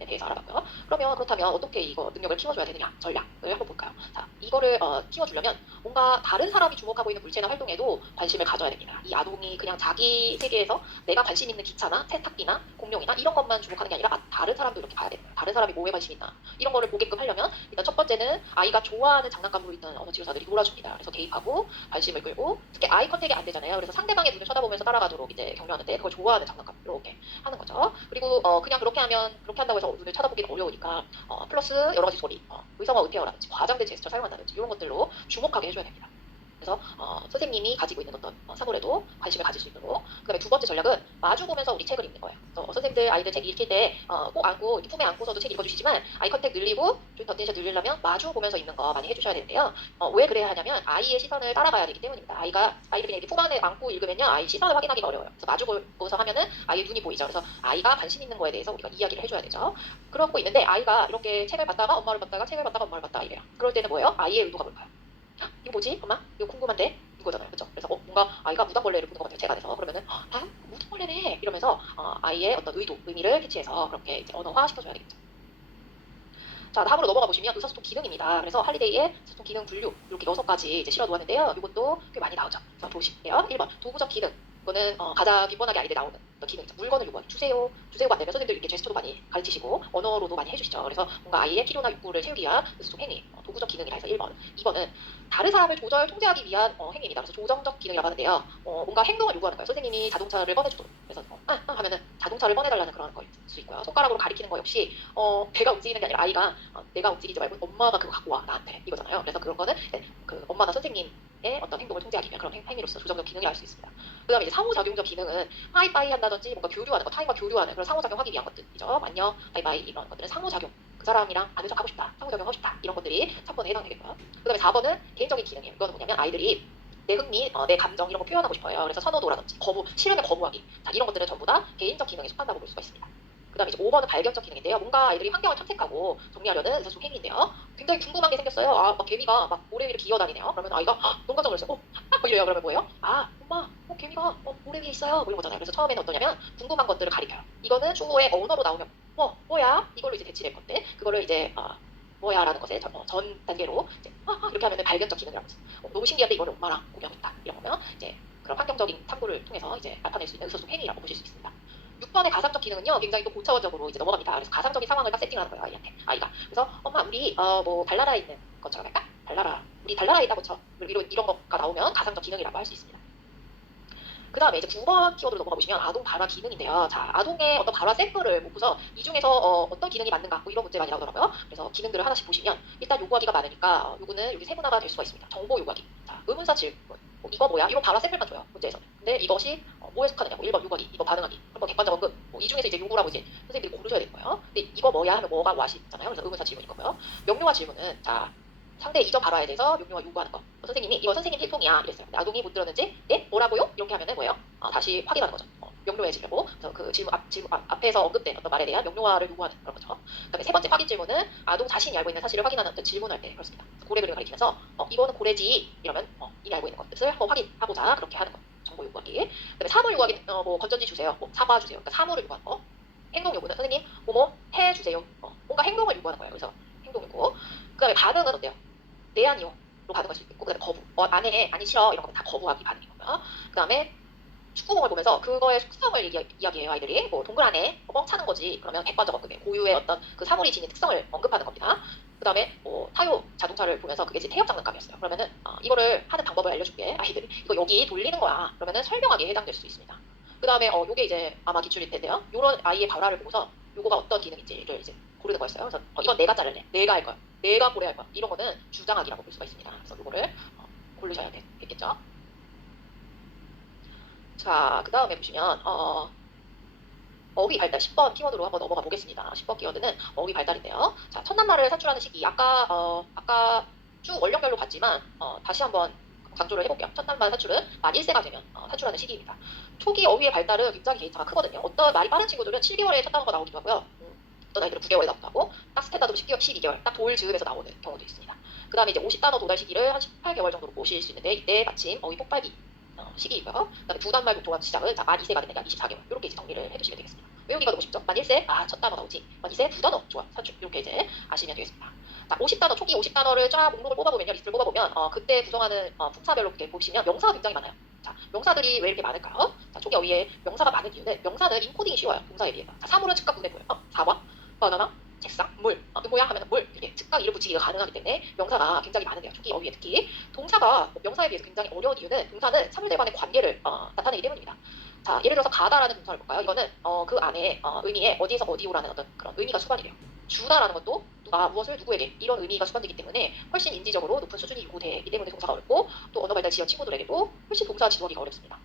에 대해서 알아봤고요. 그러면 그렇다면 어떻게 이거 능력을 키워줘야 되느냐 전략을 한번 볼까요? 자, 이거를 키워주려면 뭔가 다른 사람이 주목하고 있는 물체나 활동에도 관심을 가져야 됩니다. 이 아동이 그냥 자기 세계에서 내가 관심 있는 기차나 세탁기나 공룡이나 이런 것만 주목하는 게 아니라 다른 사람도 이렇게 봐야 됩니다. 다른 사람이 뭐에 관심 있나 이런 거를 보게끔 하려면 일단 첫 번째는 아이가 좋아하는 장난감으로 있던 언어치료사들이 놀아줍니다. 그래서 개입하고 관심을 끌고 특히 아이 컨택이 안 되잖아요. 그래서 상대방의 눈을 쳐다보면서 따라가도록 이제 격려하는데 그걸 좋아하는 장난감 이렇게 하는 거죠. 그리고 그냥 그렇게 한다고 해서 눈을 쳐다보기는 어려우니까 플러스 여러 가지 소리, 의성어 의태어라든지 과장된 제스처 사용한다든지 이런 것들로 주목하게 해줘야 됩니다. 그래서 선생님이 가지고 있는 어떤 사물에도 관심을 가질 수 있도록. 그다음에 두 번째 전략은 마주 보면서 우리 책을 읽는 거예요. 그래서 선생님들 아이들 책 읽힐 때 꼭 안고 품에 안고서도 책 읽어주시지만 아이 컨택 늘리고 조인트 어텐션 늘리려면 마주 보면서 읽는 거 많이 해주셔야 되는데요. 왜 그래야 하냐면 아이의 시선을 따라가야 되기 때문입니다. 아이를 그냥 이렇게 품 안에 안고 읽으면요 아이 시선을 확인하기가 어려워요. 그래서 마주 보고서 하면은 아이의 눈이 보이죠. 그래서 아이가 관심 있는 거에 대해서 우리가 이야기를 해줘야 되죠. 그러고 있는데 아이가 이렇게 책을 봤다가 엄마를 봤다가 책을 봤다가 엄마를 봤다 이래요. 그럴 때는 뭐예요? 아이의 의도가 뭘까요? 이거 뭐지? 엄마? 이거 궁금한데? 이거잖아요. 그죠? 그래서 뭔가 아이가 무당벌레를 보는 것 같아요. 책 안에서. 그러면은 무당벌레네! 이러면서 아이의 어떤 의미를 캐치해서 그렇게 이제 언어화 시켜줘야 되겠죠. 자, 다음으로 넘어가 보시면 의사소통 기능입니다. 그래서 할리데이의 의사소통 기능 분류 이렇게 6가지 이제 실어 놓았는데요. 이것도 꽤 많이 나오죠. 그래서 보실게요. 1번 도구적 기능. 이거는 가장 빈번하게 아이들 나오는 기능이죠. 물건을 요구하는 주세요가 안 되면 선생님들 이렇게 제스처도 많이 가르치시고 언어로도 많이 해주시죠. 그래서 뭔가 아이의 필요나 욕구를 채우기 위한 의사소통 행위, 도구적 기능이라 해서 1번. 2번은 다른 사람을 통제하기 위한 행위입니다. 그래서 조정적 기능이라고 하는데요. 뭔가 행동을 요구하는 거예요. 선생님이 자동차를 꺼내주도록. 그래서 하면은 자동차를 꺼내달라는 그런 거일 수 있고요. 손가락으로 가리키는 거 역시 배가 움직이는 게 아니라 아이가 내가 움직이지 말고 엄마가 그거 갖고 와 나한테 이거잖아요. 그래서 그런 거는 그 엄마나 선생님의 어떤 행동을 통제하기 위한 그런 행위로서 조정적 기능이라 할 수 있습니다. 그다음에 이제 상호작용적 기능은 하이파이 한다든지 뭔가 교류하는 거 타인과 교류하는 그런 상호작용 하기 위한 것들이죠. 안녕, 바이바이 이런 것들은 상호작용 그 사람이랑 아는 척하고 싶다, 상호작용하고 싶다 이런 것들이 3번에 해당되겠고요. 그 다음에 4번은 개인적인 기능이에요. 이거는 뭐냐면 아이들이 내 흥미, 내 감정 이런 거 표현하고 싶어요. 그래서 선호도라든지 거부, 싫으면 거부하기. 자, 이런 것들은 전부 다 개인적 기능에 속한다고 볼 수가 있습니다. 그 다음에 이제 5번은 발견적 기능인데요. 뭔가 아이들이 환경을 탐색하고 정리하려는 의사소통 행위인데요. 굉장히 궁금한 게 생겼어요. 아, 막 개미가 막 모래 위를 기어다니네요. 그러면 아이가 너무 깜짝 놀랐어요. 막 이래요. 그러면 뭐예요? 아, 엄마, 개미가 모래 위에 있어요. 뭐 이런 거잖아요. 그래서 처음에는 어떠냐면 궁금한 것들을 가리켜요. 이거는 추후에 언어로 나오면 뭐야? 이걸로 이제 대치될 건데 그거를 이제 뭐야라는 것에 전 단계로 이제 이렇게 하면 발견적 기능이라고 했어요. 너무 신기한데 이거를 엄마랑 공유했다. 이런 거면 이제 그런 환경적인 탐구를 통해서 이제 나타낼 수 있는 의사소통 행위라고 보실 수 있습니다. 6번의 가상적 기능은요, 굉장히 또 고차원적으로 이제 넘어갑니다. 그래서 가상적인 상황을 딱 세팅하는 거예요, 아이가. 그래서 엄마, 우리 뭐 달나라에 있는 것처럼 할까? 우리 달나라에 있다고 쳐. 이런 거가 나오면 가상적 기능이라고 할 수 있습니다. 그 다음에 이제 9번 키워드로 넘어가 보시면 아동 발화 기능인데요. 자, 아동의 어떤 발화 샘플을 보고서 이 중에서 어떤 기능이 맞는가 뭐 이런 문제가 나오더라고요. 그래서 기능들을 하나씩 보시면 일단 요구하기가 많으니까 요구는 여기 세분화가 될 수가 있습니다. 정보 요구하기. 자, 의문사 질문. 이거 뭐야? 이거 발화 샘플만 줘요. 문제에서는. 근데 이것이 뭐에 속하느냐? 1번 요구하기, 2번 반응하기, 3번 객관적 언급. 이 중에서 이제 요구라고 이제 선생님들이 고르셔야 될 거예요. 근데 이거 뭐야 하면 뭐가 와시 있잖아요. 그래서 의문사 질문인 거고요. 명료화 질문은 자, 상대 이전 발화에 대해서 명료화 요구하는 거. 선생님이 이거 선생님 필통이야 이랬어요. 근데 아동이 못 들었는지 네? 뭐라고요? 이렇게 하면은 뭐예요? 다시 확인하는 거죠. 명료해지려고. 그래서 그 질문 앞에서 언급된 어떤 말에 대한 명료화를 요구하는 그런 거죠. 그다음에 세 번째 확인 질문은 아동 자신이 알고 있는 사실을 확인하는 어떤 질문할 때 그렇습니다. 고래 그림을 가리키면서 이거는 고래지 이러면 이미 알고 있는 것을 한번 확인하고자 그렇게 하는 거. 정보 요구하기. 그다음에 사물 요구하기 뭐 건전지 주세요. 사과 주세요. 그러니까 사물을 요구하는 거. 행동 요구는 선생님 뭐뭐 해 주세요. 뭔가 행동을 요구하는 거예요. 그래서 행동 요구. 그다음에 반응은 어때요? 네 아니요로 반응할 수 있고 그다음에 거부. 안 해, 아니 싫어 이런 거 다 거부하기 반응인 거고요. 그다음에 축구공을 보면서 그거의 속성을 이야기해요 아이들이. 뭐 동글 안에 뻥 차는 거지. 그러면 객관적 언급이에요. 고유의 어떤 그 사물이 지닌 특성을 언급하는 겁니다. 그다음에 타요 자동차를 보면서 그게 이제 태엽 장난감이었어요. 그러면은 이거를 하는 방법을 알려줄게 아이들이. 이거 여기 돌리는 거야. 그러면은 설명하기에 해당될 수 있습니다. 그다음에 요게 이제 아마 기출일 텐데요. 요런 아이의 발화를 보고서 요거가 어떤 기능인지를 이제 고르는 거였어요. 그래서 이건 내가 자를래, 내가 할 거야, 내가 고려할 거야. 이런 거는 주장하기라고 볼 수가 있습니다. 그래서 요거를 고르셔야 되겠죠. 자, 그 다음에 보시면 어휘 발달 10번 키워드로 한번 넘어가 보겠습니다. 10번 키워드는 어휘 발달인데요. 자, 첫낱말을 사출하는 시기. 아까 쭉 원령별로 봤지만 다시 한번 강조를 해볼게요. 첫낱말 사출은 만 1세가 되면 사출하는 시기입니다. 초기 어휘의 발달은 굉장히 개인차가 크거든요. 어떤 말이 빠른 친구들은 7개월에 첫 단어가 나오기도 하고요. 어떤 아이들은 9개월에 나오기도 하고 딱 스탠다드로 10개월, 12개월 딱 돌 즈음에서 나오는 경우도 있습니다. 그 다음에 이제 50단어 도달 시기를 한 18개월 정도로 보실 수 있는데 이때 마침 어휘 폭발기 시기이고요. 그다음에 두 단말 독도가 시작은 만 2세가 되면 약 24개월 이렇게 이제 정리를 해두시면 되겠습니다. 외우기가 너무 쉽죠? 만 1세 첫 단어 나오지. 만 2세 두 단어 좋아 사출 이렇게 이제 아시면 되겠습니다. 자, 50단어 초기 50단어를 쫙 목록을 뽑아보면요, 리스트를 뽑아보면 그때 구성하는 품사별로 이렇게 보시면 명사가 굉장히 많아요. 자, 명사들이 왜 이렇게 많을까요? 자, 초기 어휘에 명사가 많은 이유는 명사는 인코딩이 쉬워요. 동사에 비해서. 자, 사물은 즉각 눈에 보여요. 사과, 바나나, 책상, 물. 뭐야 하면 물. 이렇게 즉각 이름 붙이기가 가능하기 때문에 명사가 굉장히 많은데요. 초기 어휘에 특히. 동사가 명사에 비해서 굉장히 어려운 이유는 동사는 사물들 간의 관계를 나타내기 때문입니다. 자, 예를 들어서 가다라는 동사를 볼까요? 이거는 그 안에 의미에 어디에서 어디오라는 어떤 그런 의미가 수반이 돼요. 주다라는 것도 누가 무엇을 누구에게 이런 의미가 수반되기 때문에 훨씬 인지적으로 높은 수준이 요구되기 때문에 동사가 어렵고 또 언어 발달 지원 친구들에게도 훨씬 동사 지원하기가 어렵습니다.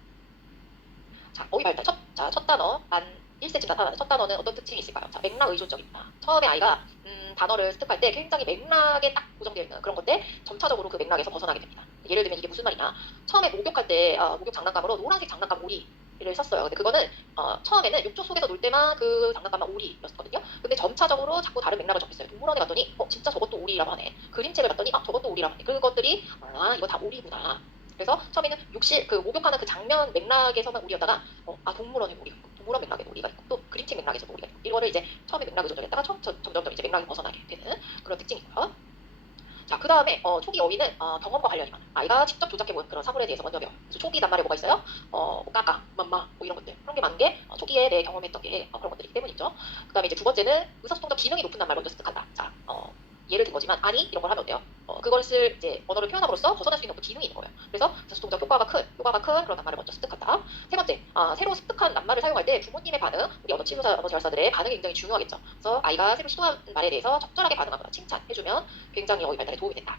자, 어휘 발달 첫 단어 만 1세쯤 나타나는 첫 단어는 어떤 특징이 있을까요? 자, 맥락 의존적입니다. 처음에 아이가 단어를 습득할 때 굉장히 맥락에 딱 고정되어 있는 그런 건데 점차적으로 그 맥락에서 벗어나게 됩니다. 예를 들면 이게 무슨 말이냐? 처음에 목욕할 때 목욕 장난감으로 노란색 장난감 오리를 샀어요. 근데 그거는 처음에는 욕조 속에서 놀 때만 그 장난감만 오리였거든요. 근데 점차적으로 자꾸 다른 맥락을 접했어요. 동물원에 갔더니 진짜 저것도 오리라고 하네. 그림책을 봤더니 저것도 오리라고 하네. 그것들이 이거 다 오리구나. 그래서 처음에는 그 목욕하는 그 장면 맥락에서만 오리였다가 동물원에 오리가 있고 동물원 맥락에 오리가 있고 또 그림책 맥락에서 오리가 있고 이거를 이제 처음에 맥락을 조정했다가 점점 이제 맥락이 벗어나게 되는 그런 특징이고요. 자, 그 다음에 초기 어휘는 경험과 관련이 많아요. 아이가 직접 조작해본 그런 사물에 대해서 먼저 배워요. 그래서 초기 낱말에 뭐가 있어요? 까까, 맘마 뭐 이런 것들. 그런 게 많은 게 초기에 내 경험했던 게 그런 것들이기 때문이죠. 그 다음에 이제 두 번째는 의사소통적 기능이 높은 낱말 먼저 습득한다. 자, 예를 든 거지만 아니 이런 걸 하면 어때요? 그것을 이제 언어를 표현함으로써 벗어날 수 있는 어떤 기능이 있는 거예요. 그래서 의사소통적 효과가 큰 그런 낱말을 먼저 습득한다. 세 번째, 새로 습득한 낱말을 사용할 때 부모님의 반응, 우리 언어 치유사 언어 재활사들의 반응이 굉장히 중요하겠죠. 그래서 아이가 새로 시도한 말에 대해서 적절하게 반응하거나 칭찬해주면 굉장히 어휘 발달에 도움이 된다.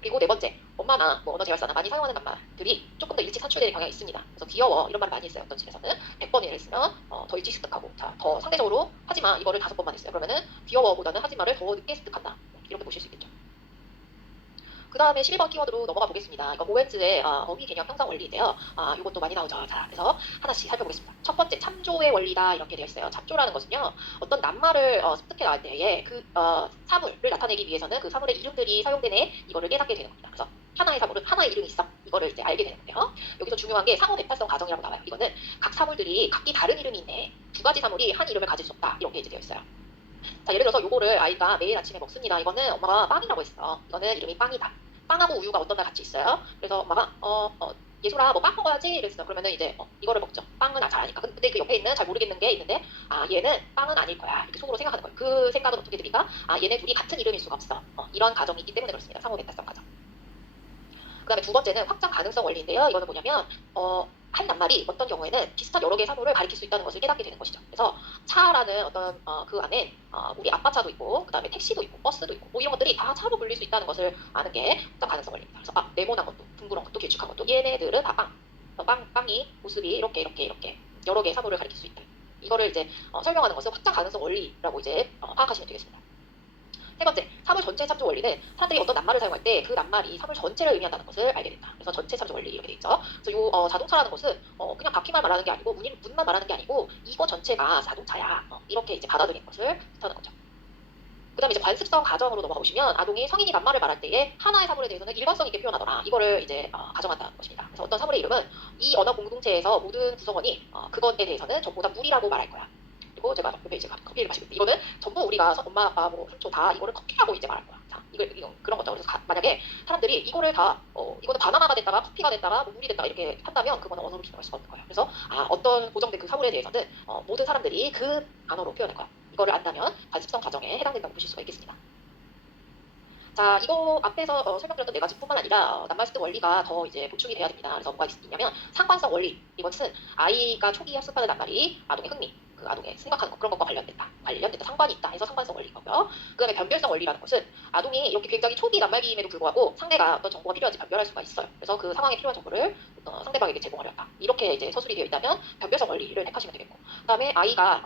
그리고 네 번째, 엄마나 뭐 언어 재활사나 많이 사용하는 낱말들이 조금 더 일찍 산출되는 경향이 있습니다. 그래서 귀여워 이런 말 많이 했어요. 어떤 집에서는 100번 예를 쓰면 더 일찍 습득하고, 자, 더 상대적으로 하지마 이거를 5번만 했어요. 그러면은 귀여워보다는 하지마를 더 늦게 습득한다. 이렇게 보실 수 있겠죠. 그 다음에 12번 키워드로 넘어가 보겠습니다. 이거 오웬즈의 어휘 개념 형성 원리인데요. 이것도 많이 나오죠. 자, 그래서 하나씩 살펴보겠습니다. 첫 번째, 참조의 원리다 이렇게 되어 있어요. 참조라는 것은요, 어떤 낱말을 습득해 나갈 때에 그 사물을 나타내기 위해서는 그 사물의 이름들이 사용되네 이거를 깨닫게 되는 겁니다. 그래서 하나의 사물은 하나의 이름이 있어. 이거를 이제 알게 되는 건데요. 여기서 중요한 게 상호 배타성 가정이라고 나와요. 이거는 각 사물들이 각기 다른 이름이 있네. 두 가지 사물이 한 이름을 가질 수 없다. 이렇게 이제 되어 있어요. 자, 예를 들어서 요거를 아이가 매일 아침에 먹습니다. 이거는 엄마가 빵이라고 했어. 이거는 이름이 빵이다. 빵하고 우유가 어떤 날 같이 있어요. 그래서 엄마가 예솔아 뭐 빵 먹어야지 이랬어. 그러면은 이제 이거를 먹죠. 빵은 잘 아니까. 근데 그 옆에 있는 잘 모르겠는 게 있는데 얘는 빵은 아닐 거야. 이렇게 속으로 생각하는 거예요. 그 생각은 어떻게 드니까 얘네 둘이 같은 이름일 수가 없어. 이런 가정이 있기 때문에 그렇습니다. 상호 배타성 가정. 그 다음에 두 번째는 확장 가능성 원리인데요. 이거는 뭐냐면 한 낱말이 어떤 경우에는 비슷한 여러 개의 사물을 가리킬 수 있다는 것을 깨닫게 되는 것이죠. 그래서 차라는 어떤 그 안에 우리 아빠 차도 있고, 그 다음에 택시도 있고, 버스도 있고, 뭐 이런 것들이 다 차로 불릴 수 있다는 것을 아는 게 확장 가능성 원리입니다. 그래서 네모난 것도, 둥그런 것도, 길쭉한 것도, 얘네들은 다 빵이 모습이 이렇게 여러 개의 사물을 가리킬 수 있다. 이거를 이제 설명하는 것은 확장 가능성 원리라고 이제 파악하시면 되겠습니다. 세 번째, 사물 전체 참조 원리는 사람들이 어떤 낱말을 사용할 때 그 낱말이 사물 전체를 의미한다는 것을 알게 된다. 그래서 전체 참조 원리 이렇게 돼 있죠. 그래서 요 자동차라는 것은 그냥 바퀴만 말하는 게 아니고 문만 말하는 게 아니고 이거 전체가 자동차야. 이렇게 이제 받아들이는 것을 뜻하는 거죠. 그 다음에 이제 관습성 가정으로 넘어가 보시면 아동이 성인이 낱말을 말할 때에 하나의 사물에 대해서는 일관성 있게 표현하더라. 이거를 이제 가정한다는 것입니다. 그래서 어떤 사물의 이름은 이 언어 공동체에서 모든 구성원이 그것에 대해서는 전부 다 물이라고 말할 거야. 그리고 제가 옆에 이제 커피를 마시고 있는데 이거는 전부 우리가 엄마 아빠 뭐 삼촌 다 이거를 커피라고 이제 말할 거야. 자, 이거 그런 거죠. 그래서 만약에 사람들이 이거를 다 이거는 바나나가 됐다가 커피가 됐다가 뭐 물이 됐다가 이렇게 한다면 그거는 언어로 기능할 수가 없는 거예요. 그래서 어떤 고정된 그 사물에 대해서는 모든 사람들이 그 단어로 표현할 거야. 이거를 안다면 관습성 가정에 해당된다고 보실 수가 있겠습니다. 자, 이거 앞에서 설명드렸던 네 가지뿐만 아니라 낱말 습득 원리가 더 이제 보충이 돼야 됩니다. 그래서 뭐가 있냐면 상관성 원리. 이것은 아이가 초기 학습하는 낱말이 아동의 흥미, 그 아동의 생각하는 것 그런 것과 관련된다. 상관이 있다 해서 상관성 원리고요. 그다음에 변별성 원리라는 것은 아동이 이렇게 굉장히 초기 낱말기임에도 불구하고 상대가 어떤 정보가 필요한지 변별할 수가 있어요. 그래서 그 상황에 필요한 정보를 상대방에게 제공하려 한다. 이렇게 이제 서술이 되어 있다면 변별성 원리를 택하시면 되겠고, 그다음에 아이가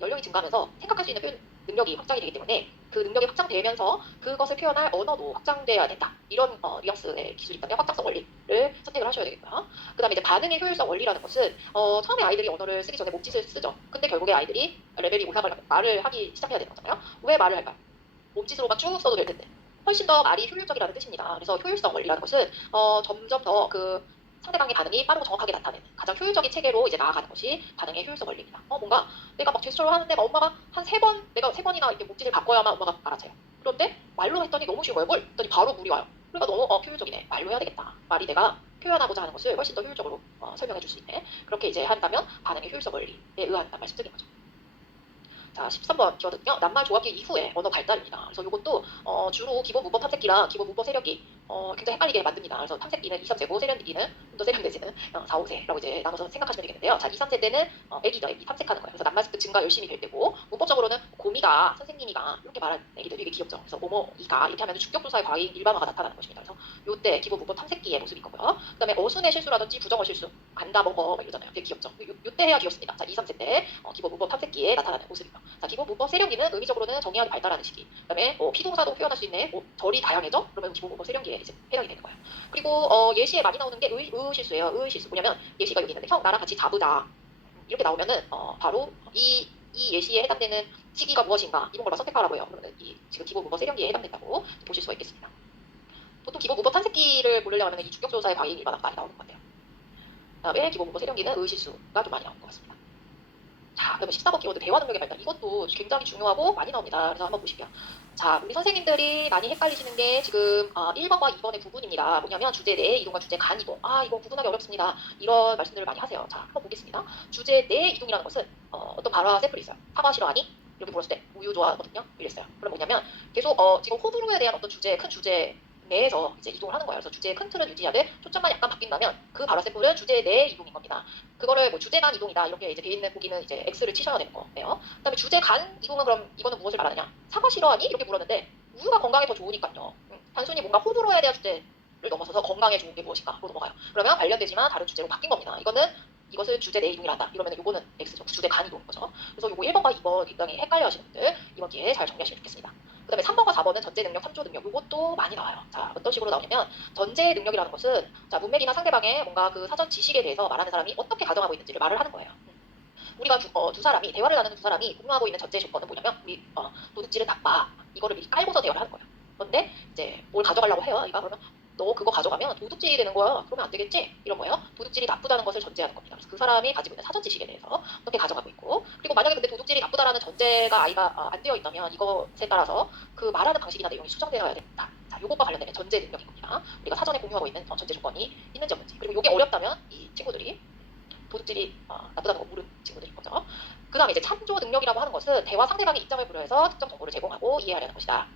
연령이 증가하면서 생각할 수 있는 표현 능력이 확장이 되기 때문에 그 능력이 확장되면서 그것을 표현할 언어도 확장돼야 된다. 이런 뉘앙스의 기술이 있다면 확장성 원리를 선택을 하셔야 되겠고요. 그 다음에 이제 반응의 효율성 원리라는 것은 처음에 아이들이 언어를 쓰기 전에 몸짓을 쓰죠. 근데 결국에 아이들이 레벨이 올라가려면 말을 하기 시작해야 되는 거잖아요. 왜 말을 할까요? 몸짓으로만 쭉 써도 될 텐데. 훨씬 더 말이 효율적이라는 뜻입니다. 그래서 효율성 원리라는 것은 점점 더 그 상대방의 반응이 빠르고 정확하게 나타내는 가장 효율적인 체계로 이제 나아가는 것이 반응의 효율성 원리입니다. 뭔가 내가 막 제스처를 하는데 막 엄마가 한 3번, 내가 3번이나 이렇게 몸짓을 바꿔야만 엄마가 알아채요. 그런데 말로 했더니 너무 쉬운 거예요. 뭘? 했더니 바로 물이 와요. 그러니까 너무 효율적이네. 말로 해야 되겠다. 말이 내가 표현하고자 하는 것을 훨씬 더 효율적으로 설명해 줄 수 있네. 그렇게 이제 한다면 반응의 효율성 원리에 의한 낱말 습득인 거죠. 자, 13번 키워드는요. 낱말 조합기 이후에 언어 발달입니다. 그래서 이것도 주로 기본 문법 탐색기랑 기본 문법 세련기 굉장히 헷갈리게 만듭니다. 그래서 탐색기는 2, 3세고 세련기는 좀 더 세련되지는 4, 5세라고 이제 나눠서 생각하시면 되겠는데요. 자, 2, 3세 때는 애기죠. 애기 탐색하는 거예요. 그래서 낱말 습득 증가 열심히 될 때고, 문법적으로는 고미가 선생님이가 이렇게 말하는 애기들 되게 귀엽죠. 그래서 뭐뭐이가 이렇게 하면 주격조사의 과잉 일반화가 나타나는 것입니다. 그래서 요때 기본 문법 탐색기의 모습인 거고요. 그 다음에 어순의 실수라든지 부정어 실수 안다 먹어 막 이러잖아요. 되게 귀엽죠. 요때 해야 귀엽습니다. 자, 2, 3세 때 기본 문법 탐색기에 나타나는 모습이고요. 자, 기본 문법 세련기는 의미적으로는 정의하기 발달하는 시기. 그다음에 피동사도 표현할 수 있는 절이 다양해져. 그러면 기본 문법 세련기에 이제 해당이 되는 거예요. 그리고 예시에 많이 나오는 게 의실수예요. 의실수 뭐냐면 예시가 여기 있는데 형 나랑 같이 자보자 이렇게 나오면은 바로 이 예시에 해당되는 시기가 무엇인가 이런 걸 선택하라고 해요. 그러면 지금 기본 문법 세련기에 해당된다고 보실 수가 있겠습니다. 보통 기본 문법 탐색기를 고르려면 이 주격조사의 과잉 일반화가 많이 나오는 것 같아요. 그다음에 기본 문법 세련기는 의실수가 좀 많이 나오는 것 같습니다. 자, 그러면 14번 키워드 대화 능력의 발달. 이것도 굉장히 중요하고 많이 나옵니다. 그래서 한번 보실게요. 자, 우리 선생님들이 많이 헷갈리시는 게 지금 1번과 2번의 구분입니다. 뭐냐면 주제 내 이동과 주제 간 이동. 이거 구분하기 어렵습니다. 이런 말씀들을 많이 하세요. 자, 한번 보겠습니다. 주제 내 이동이라는 것은 어떤 발화 샘플이 있어요. 사과 싫어하니? 이렇게 물었을 때 우유 좋아하거든요. 이랬어요. 그럼 뭐냐면 계속 지금 호불호에 대한 어떤 주제, 큰 주제 내에서 이제 이동을 하는 거예요. 그래서 주제의 큰 틀은 유지하되 초점만 약간 바뀐다면 그 발화 샘플은 주제 내 이동인 겁니다. 그거를 뭐 주제 간 이동이다 이렇게 이제 돼 있는 보기는 이제 X를 치셔야 되는 거예요. 그다음에 주제 간 이동은 그럼 이거는 무엇을 말하느냐? 사과 싫어하니? 이렇게 물었는데 우유가 건강에 더 좋으니까요. 단순히 뭔가 호불호에 대한 주제 넘어서서 건강에 좋은 게 무엇인가로 넘어가요. 그러면 관련되지만 다른 주제로 바뀐 겁니다. 이것을 주제 내 이동이라 한다. 이러면 요거는 X죠. 주제 간 이동인 거죠. 그래서 요거 1번과 2번 굉장히 헷갈려 하시는 분들 이번 기회에 잘 정리하시면 좋겠습니다. 그 다음에 3번과 4번은 전제 능력, 3조 능력 요것도 많이 나와요. 자, 어떤 식으로 나오냐면 전제 능력이라는 것은 자, 문맥이나 상대방의 뭔가 그 사전 지식에 대해서 말하는 사람이 어떻게 가정하고 있는지를 말을 하는 거예요. 우리가 두 사람이 대화를 나누는 두 사람이 공유하고 있는 전제 조건은 뭐냐면 우리 도둑질은 나빠 이거를 미리 깔고서 대화를 하는 거예요. 그런데 이제 뭘 가져가려고 해요. 그러니까 그러면 너 그거 가져가면 도둑질이 되는 거야. 그러면 안 되겠지? 이런 거예요. 도둑질이 나쁘다는 것을 전제하는 겁니다. 그래서 그 사람이 가지고 있는 사전 지식에 대해서 어떻게 가져가고 있고 그리고 만약에 근데 도둑질이 나쁘다라는 전제가 아이가 안 되어 있다면 이것에 따라서 그 말하는 방식이나 내용이 수정되어야 됩니다. 자, 요것과 관련되면 전제 능력인 겁니다. 우리가 사전에 공유하고 있는 전제 조건이 있는지 없는지 그리고 요게 어렵다면 이 친구들이 도둑질이 나쁘다는 거 모르는 친구들인 거죠. 그 다음에 이제 참조 능력이라고 하는 것은 대화 상대방의 입장을 고려해서 특정 정보를 제공하고 이해하려는 것이다.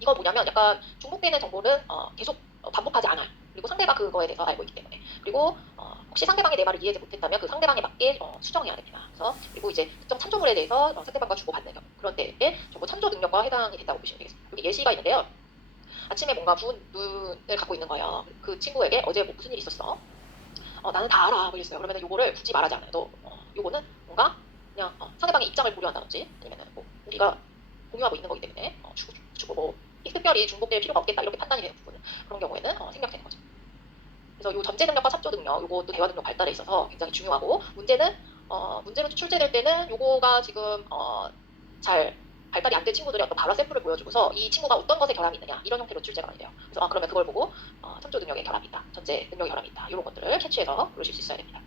이건 뭐냐면 약간 중복되는 정보는 계속 반복하지 않아요. 그리고 상대가 그거에 대해서 알고 있기 때문에 그리고 혹시 상대방이 내 말을 이해하지 못했다면 그 상대방에 맞게 수정해야 됩니다. 그래서 그리고 이제 특정 참조물에 대해서 상대방과 주고받는 경우 그런 때에 정보 참조 능력과 해당이 된다고 보시면 되겠습니다. 여기 예시가 있는데요. 아침에 뭔가 부은 눈을 갖고 있는 거예요. 그 친구에게 어제 뭐 무슨 일 있었어? 나는 다 알아. 그랬어요. 그러면 요거를 굳이 말하지 않아요. 요거는 뭔가 그냥 상대방의 입장을 고려한다든지 아니면 뭐 우리가 공유하고 있는 거기 때문에 주고 뭐 특별히 중복될 필요가 없겠다 이렇게 판단이 되는 부분은 그런 경우에는 생략되는 거죠. 그래서 요 전제 능력과 참조 능력 요것도 대화 능력 발달에 있어서 굉장히 중요하고 문제로 출제될 때는 요거가 지금 잘 발달이 안 된 친구들이 어떤 발화 샘플을 보여주고서 이 친구가 어떤 것에 결함이 있느냐 이런 형태로 출제가 많이 돼요. 그래서 그러면 그걸 보고 참조 능력에 결함이 있다, 전제 능력에 결함이 있다 이런 것들을 캐치해서 그러실 수 있어야 됩니다.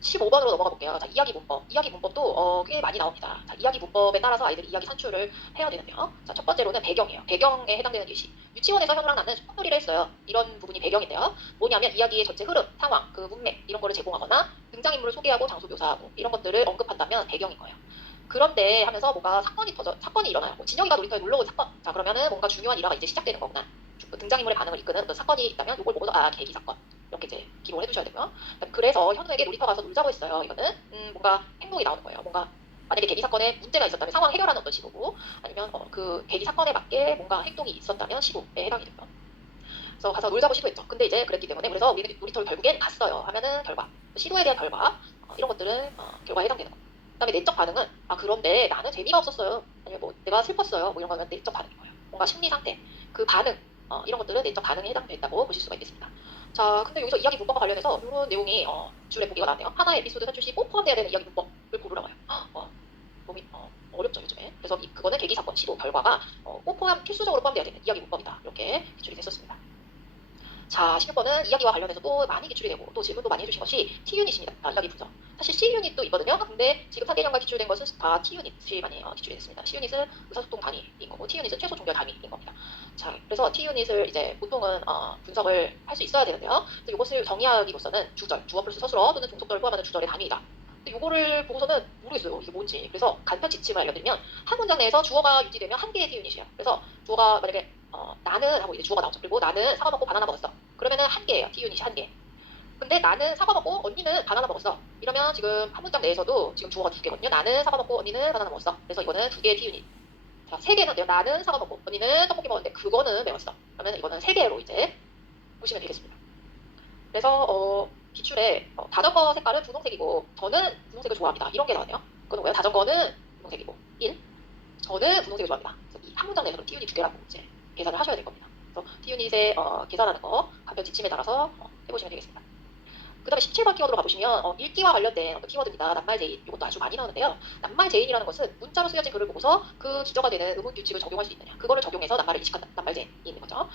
15번으로 넘어가 볼게요. 자, 이야기 문법. 이야기 문법도 꽤 많이 나옵니다. 자, 이야기 문법에 따라서 아이들이 이야기 산출을 해야 되는데요. 자, 첫 번째로는 배경이에요. 배경에 해당되는 예시. 유치원에서 현우랑 나는 소꿉놀이를 했어요. 이런 부분이 배경인데요. 뭐냐면 이야기의 전체 흐름, 상황, 그 문맥 이런 거를 제공하거나 등장인물을 소개하고 장소 묘사하고 이런 것들을 언급한다면 배경인 거예요. 그런데 하면서 뭔가 사건이 일어나요. 뭐 진혁이가 놀이터에 놀러 온 사건. 자, 그러면은 뭔가 중요한 일화가 이제 시작되는 거구나. 그 등장인물의 반응을 이끄는 어떤 사건이 있다면 이걸 보고서 계기 사건. 이렇게 이제 기록을 해두셔야 되고요. 그래서 현우에게 놀이터 가서 놀자고 했어요. 이거는 뭔가 행동이 나오는 거예요. 뭔가 만약에 계기 사건에 문제가 있었다면 상황 해결하는 어떤 시도고 아니면 그 계기 사건에 맞게 뭔가 행동이 있었다면 시도에 해당이 되고요. 그래서 가서 놀자고 시도했죠. 근데 이제 그랬기 때문에 그래서 우리는 놀이터를 결국엔 갔어요. 하면은 결과, 시도에 대한 결과 이런 것들은 결과에 해당되는 거예요. 그다음에 내적 반응은 그런데 나는 재미가 없었어요. 아니면 뭐 내가 슬펐어요. 뭐 이런 거는 내적 반응인 거예요. 뭔가 심리 상태, 그 반응 이런 것들은 내적 반응에 해당된다고 보실 수가 있겠습니다. 자, 근데 여기서 이야기 문법과 관련해서 이런 내용이 줄에 보기가 나왔네요. 하나의 에피소드 산출 시 꼭 포함되어야 되는 이야기 문법을 고르라고 해요. 너무 어렵죠 요즘에. 그래서 그거는 계기 사건 시도 결과가 꼭 필수적으로 포함되어야 되는 이야기 문법이다. 이렇게 기출이 됐었습니다. 자, 16번은 이야기와 관련해서 또 많이 기출이 되고 또 질문도 많이 해주신 것이 T유닛입니다. 이야기 분석. 사실 C유닛도 있거든요. 근데 지금 4개년과 기출된 것은 다 T유닛이 많이 기출이 됐습니다. C유닛은 의사소통 단위인 거고 T유닛은 최소 종결 단위인 겁니다. 자, 그래서 T유닛을 이제 보통은 분석을 할 수 있어야 되는데요. 그래서 이것을 정의하기로서는 주어 플러스 서술어 또는 종속절을 포함하는 주절의 단위이다. 근데 요거를 보고서는 모르겠어요. 이게 뭔지. 그래서 간편 지침을 알려드리면 한 문장 내에서 주어가 유지되면 한 개의 T유닛이에요. 그래서 주어가 만약에 나는 하고 이제 주어가 나오죠. 그리고 나는 사과 먹고 바나나 먹었어. 그러면은 한 개예요. T유닛이 한 개. 근데 나는 사과 먹고 언니는 바나나 먹었어. 이러면 지금 한 문장 내에서도 지금 주어가 두 개거든요. 나는 사과 먹고 언니는 바나나 먹었어. 그래서 이거는 두 개의 T유닛. 자, 세 개는 나는 사과 먹고 언니는 떡볶이 먹었는데 그거는 외웠어. 그러면 이거는 세 개로 이제 보시면 되겠습니다. 그래서 기출에 자전거 색깔은 분홍색이고 저는 분홍색을 좋아합니다. 이런 게 나왔네요. 그건 뭐예요? 자전거는 분홍색이고 1. 저는 분홍색을 좋아합니다. 그래서 이 한 문장 내에서 T유닛 두 개라고 이제 계산을 하셔야 될 겁니다. 그래서 T유닛의 계산하는 거 간편 지침에 따라서 해보시면 되겠습니다. 그 다음에 17번 키워드로 가보시면 읽기와 관련된 어떤 키워드입니다. 낱말제인 이것도 아주 많이 나오는데요. 낱말제인이라는 것은 문자로 쓰여진 글을 보고서 그 기저가 되는 의문 규칙을 적용할 수 있느냐 그거를 적용해서 낱말을 인식한다. 낱말제인인 거죠.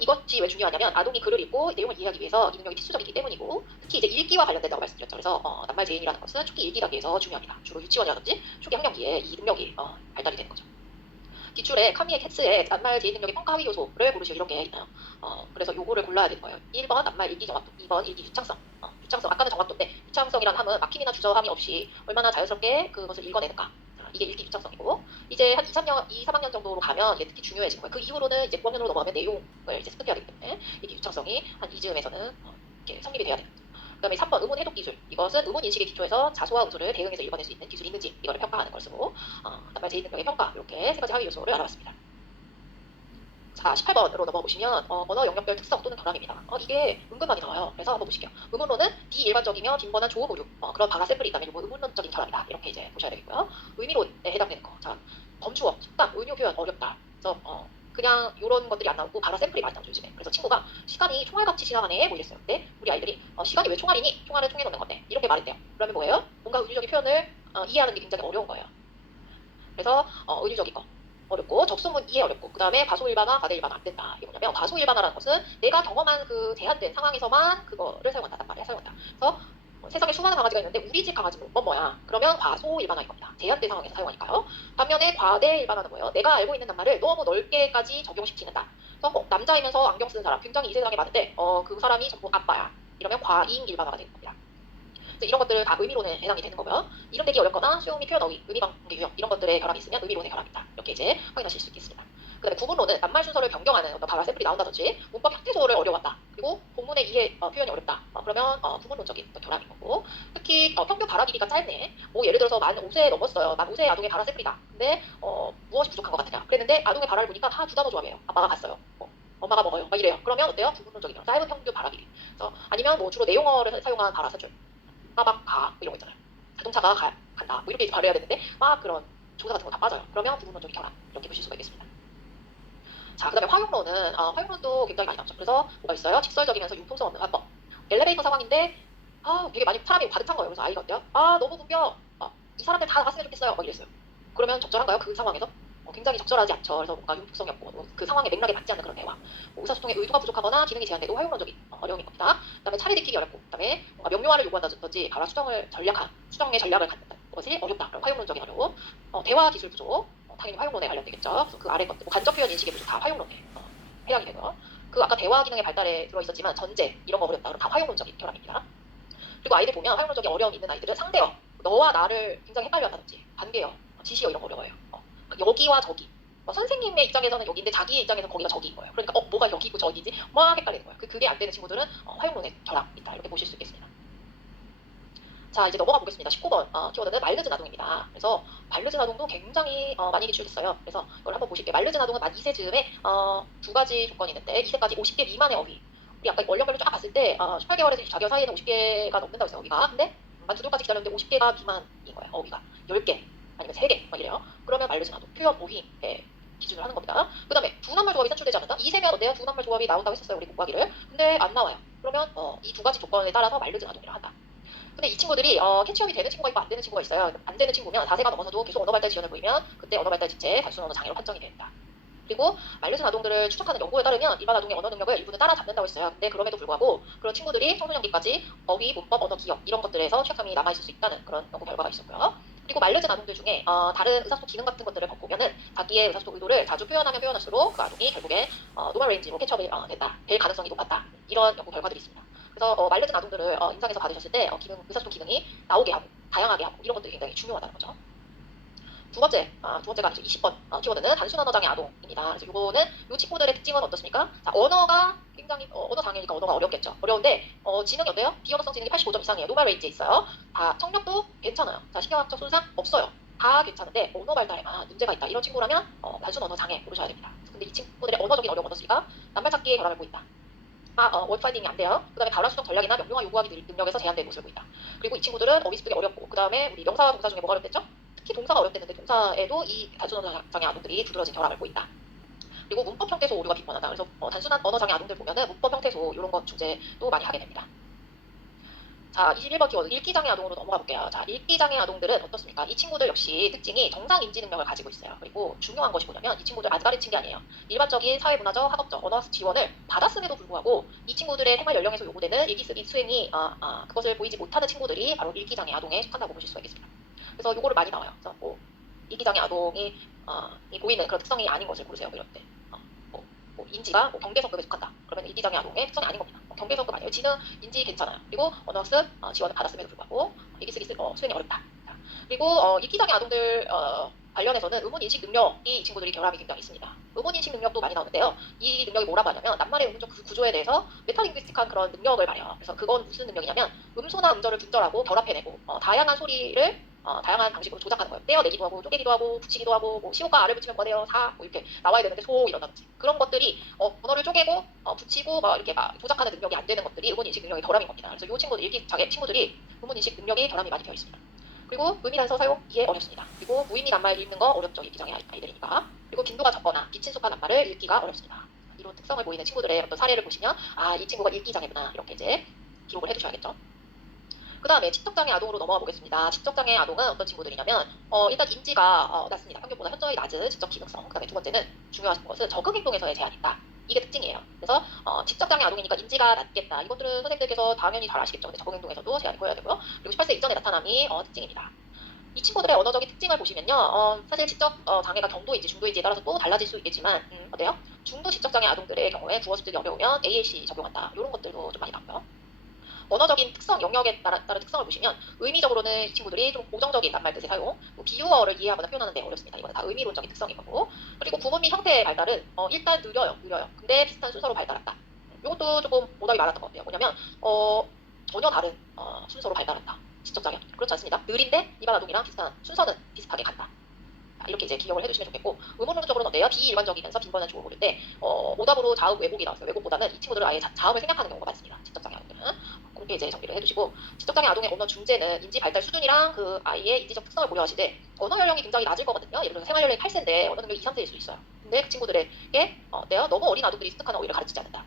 이것이 왜 중요하냐면 아동이 글을 읽고 내용을 이해하기 위해서 이 능력이 필수적이기 때문이고 특히 이제 읽기와 관련된다고 말씀드렸죠. 그래서 낱말제인이라는 것은 초기 읽기 단계에서 중요합니다. 주로 유치원이라든지 초기 학년기에 이 능력이 발달이 되는 거죠. 기출에 카미의 캣츠의 낱말 제인 능력의 평가 하위 요소를 고르시오 이런 게 있나요? 그래서 요거를 골라야 되는 거예요. 1번 낱말 읽기 정확도, 2번 읽기 유창성. 유창성 아까는 정확도인데 유창성이라는 함은 막힘이나 주저함이 없이 얼마나 자연스럽게 그것을 읽어내는가. 이게 읽기 유창성이고 이제 한 2, 3학년 정도로 가면 이게 특히 중요해지는 거예요. 그 이후로는 이제 9학년으로 넘어가면 내용을 이제 습득해야 되기 때문에 이게 유창성이 한 이즈음에서는 이렇게 성립이 돼야 됩니다. 그 다음에 3번 의문 해독 기술. 이것은 의문 인식에 기초해서 자소와 음소를 대응해서 읽어낼 수 있는 기술이 있는지 이거를 평가하는 걸 쓰고 낱말 제인 능력의 평가 이렇게 세 가지 하위 요소를 알아봤습니다. 자, 18번으로 넘어보시면 언어 영역별 특성 또는 결함입니다. 이게 은근 많이 나와요. 그래서 한번 보실게요. 의문론은 비일반적이며 빈번한 조음 오류, 그런 방아 샘플이 있다면 이거 의문론적인 결함이다. 이렇게 이제 보셔야 되겠고요. 의미론에 해당되는 거. 자, 검주어, 속담, 은유 표현 어렵다. 그래서 그냥 이런 것들이 안 나오고 방아 샘플이 많이 나오죠 요즘에. 그래서 친구가 시간이 총알같이 지나가네 뭐 이랬어요. 근데 우리 아이들이 시간이 왜 총알이니? 총알은 총에 넣는 건데 이렇게 말했대요. 그러면 뭐예요? 뭔가 은유적인 표현을 이해하는 게 굉장히 어려운 거예요. 그래서 은유적인 거 어렵고 적소문 이해 어렵고 그 다음에 과소일반화, 과대일반화 안 된다. 이게 뭐냐면 과소일반화라는 것은 내가 경험한 그 제한된 상황에서만 그거를 사용한다는 말이야. 사용한다. 그래서 세상에 수많은 강아지가 있는데 우리 집 강아지는 뭐야? 그러면 과소일반화인 겁니다. 제한된 상황에서 사용하니까요. 반면에 과대일반화는 뭐예요? 내가 알고 있는 낱말을 너무 넓게까지 적용시키는다. 그래서 남자이면서 안경 쓰는 사람 굉장히 이 세상에 많은데 그 사람이 전부 아빠야. 이러면 과잉일반화가 되는 겁니다. 이런 것들은 다 의미론에 해당이 되는 거고요. 이름되기 어렵거나 수용 및 표현 어휘, 의미관계 유형 이런 것들의 결함이 있으면 의미론의 결함이다. 이렇게 이제 확인하실 수 있겠습니다. 그 다음에 구문론은 낱말 순서를 변경하는 어떤 발화 샘플이 나온다든지 문법 형태소를 어려웠다. 그리고 본문의 이해 표현이 어렵다. 그러면 구문론적인 결함인 거고 특히 평균 발화 길이가 짧네. 뭐 예를 들어서 만 5세 넘었어요. 만 5세 아동의 발화 샘플이다. 근데 무엇이 부족한 것 같으냐. 그랬는데 아동의 발화를 보니까 다 두 단어 조합이에요. 아빠가 갔어요. 엄마가 먹어요. 막 이래요. 그러면 어때요? 구문론적이죠. 짧은 평균 발화 길이. 그래서 아니면 뭐 주로 내용어를 사용한 발화 사줄. 막 가, 뭐 이런 거 있잖아요. 자동차가 간다. 뭐 이렇게 발효해야 되는데 막 그런 조사 같은 거 다 빠져요. 그러면 부분론적인 결함 이렇게 보실 수가 있겠습니다. 자, 그 다음에 화용론은 화용론도 굉장히 많이 나오죠. 그래서 뭐가 있어요? 직설적이면서 융통성 없는 화법. 엘리베이터 상황인데 되게 많이 사람이 가득 찬 거예요. 그래서 아이가 어때요? 너무 붐벼. 이 사람들 다 나갔으면 좋겠어요. 막 이랬어요. 그러면 적절한가요? 그 상황에서? 굉장히 적절하지 않죠. 그래서 뭔가 융통성이 없고 그 상황에 맥락에 맞지 않는 그런 대화. 의사소통의 의도가 부족하거나 기능이 제한되고 화용론적인 어려움인 겁니다. 그다음에 차례 지키기 어렵고, 그다음에 뭔가 명료화를 요구한다든지 발화 수정의 전략을 갖는 것이 어렵다. 그럼 화용론적인 어려움. 대화 기술 부족. 당연히 화용론에 관련되겠죠. 그래서 그 아래 것들, 뭐 간접 표현 인식의 부족 다 화용론에 해당이 되고요. 그 아까 대화 기능의 발달에 들어 있었지만 전제 이런 거 어렵다. 그럼 다 화용론적인 결함입니다. 그리고 아이들 보면 화용론적인 어려움이 있는 아이들은 상대어, 너와 나를 굉장히 헷갈려 한다든지 관계어, 지시어 이런 거 어려워요. 여기와 저기. 선생님의 입장에서는 여기인데 자기의 입장에서는 거기가 저기인 거예요. 그러니까 뭐가 여기고 저기지 막 헷갈리는 거예요. 그게 안 되는 친구들은 화용론의 결함 있다. 이렇게 보실 수 있겠습니다. 자, 이제 넘어가 보겠습니다. 19번 키워드는 말르즈 아동입니다. 그래서 말르즈 아동도 굉장히 많이 기출됐어요. 그래서 이걸 한번 보실게요. 말르즈 아동은 만 2세 즈음에 두 가지 조건이 있는데 2세까지 50개 미만의 어휘. 우리 아까 원령별로 쫙 봤을 때 18개월에서 24개월 사이에는 50개가 넘는다고 했어요. 어휘가. 근데 만 2돌까지 기다렸는데 50개가 미만인 거예요. 어휘가. 10개 아니면 3개 막 이래요. 그러면 말르즈 아동 표현 어휘에 기준을 하는 겁니다. 그 다음에 두 낱말 조합이 산출되지 않는다? 2세면 어때요? 두 낱말 조합이 나온다고 했었어요. 우리 공부하기를. 근데 안 나와요. 그러면 이 두 가지 조건에 따라서 말르즈 아동이라 한다. 근데 이 친구들이 캐치업이 되는 친구가 있고 안 되는 친구가 있어요. 안 되는 친구면 4세가 넘어서도 계속 언어발달 지연을 보이면 그때 언어발달 지체 단순 언어 장애로 판정이 됩니다. 그리고 말르즈 아동들을 추적하는 연구에 따르면 일반 아동의 언어 능력을 일부는 따라잡는다고 했어요. 근데 그럼에도 불구하고 그런 친구들이 청소년기까지 어휘, 문법, 언어 기억 이런 것들에서 취약함이 남아있을 수 있다는 그런 연구 결과가 있었고요. 그리고 말르즈 아동들 중에 다른 의사소통 기능 같은 것들을 보면은 자기의 의사소통 의도를 자주 표현하면 표현할수록 그 아동이 결국에 노멀 레인지로 캐치업이 될 가능성이 높았다. 이런 연구 결과들이 있습니다. 그래서 말르즈 아동들을 임상에서 받으셨을 때 의사소통 기능이 나오게 하고 다양하게 하고 이런 것들이 굉장히 중요하다는 거죠. 두 번째가 아니죠. 20번 키워드는 단순 언어 장애 아동입니다. 그래서 이거는 이 친구들의 특징은 어떻습니까? 자, 언어가 굉장히 언어 장애니까 언어가 어렵겠죠. 어려운데 지능이 어때요? 비언어성 지능이 85점 이상이에요. 노멀 레인지에 있어요. 다 청력도 괜찮아요. 자, 신경학적 손상 없어요. 다 괜찮은데 언어 발달에만 문제가 있다. 이런 친구라면 단순 언어 장애 고르셔야 됩니다. 근데 이 친구들의 언어적인 어려움은 어떻습니까? 낱말 찾기에 결함을 보인다. 월파이팅이 안 돼요. 그 다음에 발화 수정 전략이나 명료화 요구하기 능력에서 제한된 모습을 보인다. 그리고 이 친구들은 어휘 습득이 어렵고 그 다음에 우리 명사와 동사 중에 뭐가 어렵댔죠? 특히 동사가 어렵댔는데 동사에도 이 단순 언어 장애 아동들이 두드러진 결함을 보인다. 그리고 문법 형태소 오류가 빈번하다. 그래서 단순한 언어 장애 아동들 보면은 문법 형태소 이런 것 주제도 많이 하게 됩니다. 자, 21번 키워드 읽기 장애 아동으로 넘어가 볼게요. 자, 읽기 장애 아동들은 어떻습니까? 이 친구들 역시 특징이 정상 인지 능력을 가지고 있어요. 그리고 중요한 것이 뭐냐면 이 친구들 아직 가르친 게 아니에요. 일반적인 사회문화적, 학업적, 언어 지원을 받았음에도 불구하고 이 친구들의 생활 연령에서 요구되는 읽기 쓰기 수행이 그것을 보이지 못하는 친구들이 바로 읽기 장애 아동에 속한다고 보실 수가 있겠습니다. 그래서 요거를 많이 나와요. 그래서 읽기 장애 아동이 보이는 그런 특성이 아닌 것을 고르세요. 이럴 때. 인지가 경계성급에 속한다. 그러면 읽기 장애 아동의 특성이 아닌 겁니다. 경계성급 아니에요. 지능, 인지 괜찮아요. 그리고 언어학습 지원을 받았음에도 불구하고 읽기 쓰기 수행이 어렵다. 자, 그리고 읽기 장애 아동들 관련해서는 의문 인식 능력이 이 친구들이 결함이 굉장히 있습니다. 의문 인식 능력도 많이 나오는데요. 이 능력이 뭐라고 하냐면 낱말의 의문적 구조에 대해서 메타링귀스틱한 그런 능력을 말해요. 그래서 그건 무슨 능력이냐면 음소나 음절을 분절하고 결합해내고 다양한 소리를 다양한 방식으로 조작하는 거예요. 떼어내기도 하고 쪼개기도 하고 붙이기도 하고 뭐 시옷과 알을 붙이면 뭐래요? 사 뭐 이렇게 나와야 되는데 소 이런다든지 그런 것들이 언어를 쪼개고 붙이고 막 이렇게 막 조작하는 능력이 안 되는 것들이 의문인식 능력이 덜함인 겁니다. 그래서 이 친구들 읽기 장애 친구들이 의문인식 능력이 덜함이 많이 되어 있습니다. 그리고 의미단서 사용 이해 어렵습니다. 그리고 무의미 낱말 읽는 거 어렵죠. 읽기장애 아이들이니까. 그리고 빈도가 적거나 비친숙한 낱말을 읽기가 어렵습니다. 이런 특성을 보이는 친구들의 어떤 사례를 보시면 이 친구가 읽기장애구나 이렇게 이제 기록을 해두셔야겠죠. 그 다음에 지적장애 아동으로 넘어가 보겠습니다. 지적장애 아동은 어떤 친구들이냐면 일단 인지가 낮습니다. 평균보다 현저히 낮은 지적 기능성. 그 다음에 두 번째는 중요한 것은 적응 행동에서의 제한이 있다. 이게 특징이에요. 그래서 지적장애 아동이니까 인지가 낮겠다. 이것들은 선생님들께서 당연히 잘 아시겠죠. 근데 적응 행동에서도 제한이 보여야 되고요. 그리고 18세 이전에 나타남이 특징입니다. 이 친구들의 언어적인 특징을 보시면요. 사실 지적 장애가 경도인지 중도인지에 따라서 또 달라질 수 있겠지만 어때요? 중도 지적 장애 아동들의 경우에 구어 습득이 어려우면 AAC 적용한다. 이런 것들도 좀 많이 나와요. 언어적인 특성, 영역에 따른 특성을 보시면 의미적으로는 이 친구들이 좀 고정적인 낱말 뜻의 사용, 비유어를 이해하거나 표현하는 데 어렵습니다. 이거는 다 의미론적인 특성인 거고. 그리고 구문 및 형태의 발달은 일단 느려요. 근데 비슷한 순서로 발달한다. 이것도 조금 오답이 많았던 것 같아요. 뭐냐면 전혀 다른 순서로 발달한다. 지적장애. 그렇지 않습니다. 느린데 일반 아동이랑 비슷한 순서는 비슷하게 간다. 이렇게 이제 기억을 해주시면 좋겠고 의문론적으로는 어때요? 비일반적이면서 빈번한 주어 고를 때 오답으로 자음 왜곡이 나왔어요. 왜곡보다는 이 친구들은 아예 자음을 생략하는 경우가 많습니다. 지적장애 아동들은 그렇게 이제 정리를 해두시고 지적장애 아동의 언어 중재는 인지 발달 수준이랑 그 아이의 인지적 특성을 고려하시되 언어 연령이 굉장히 낮을 거거든요. 예를 들어서 생활 연령이 8세인데 언어 능력이 2, 3세일 수 있어요. 근데 그 친구들에게 어때요? 너무 어린 아동들이 습득한 어휘를 가르치지 않는다.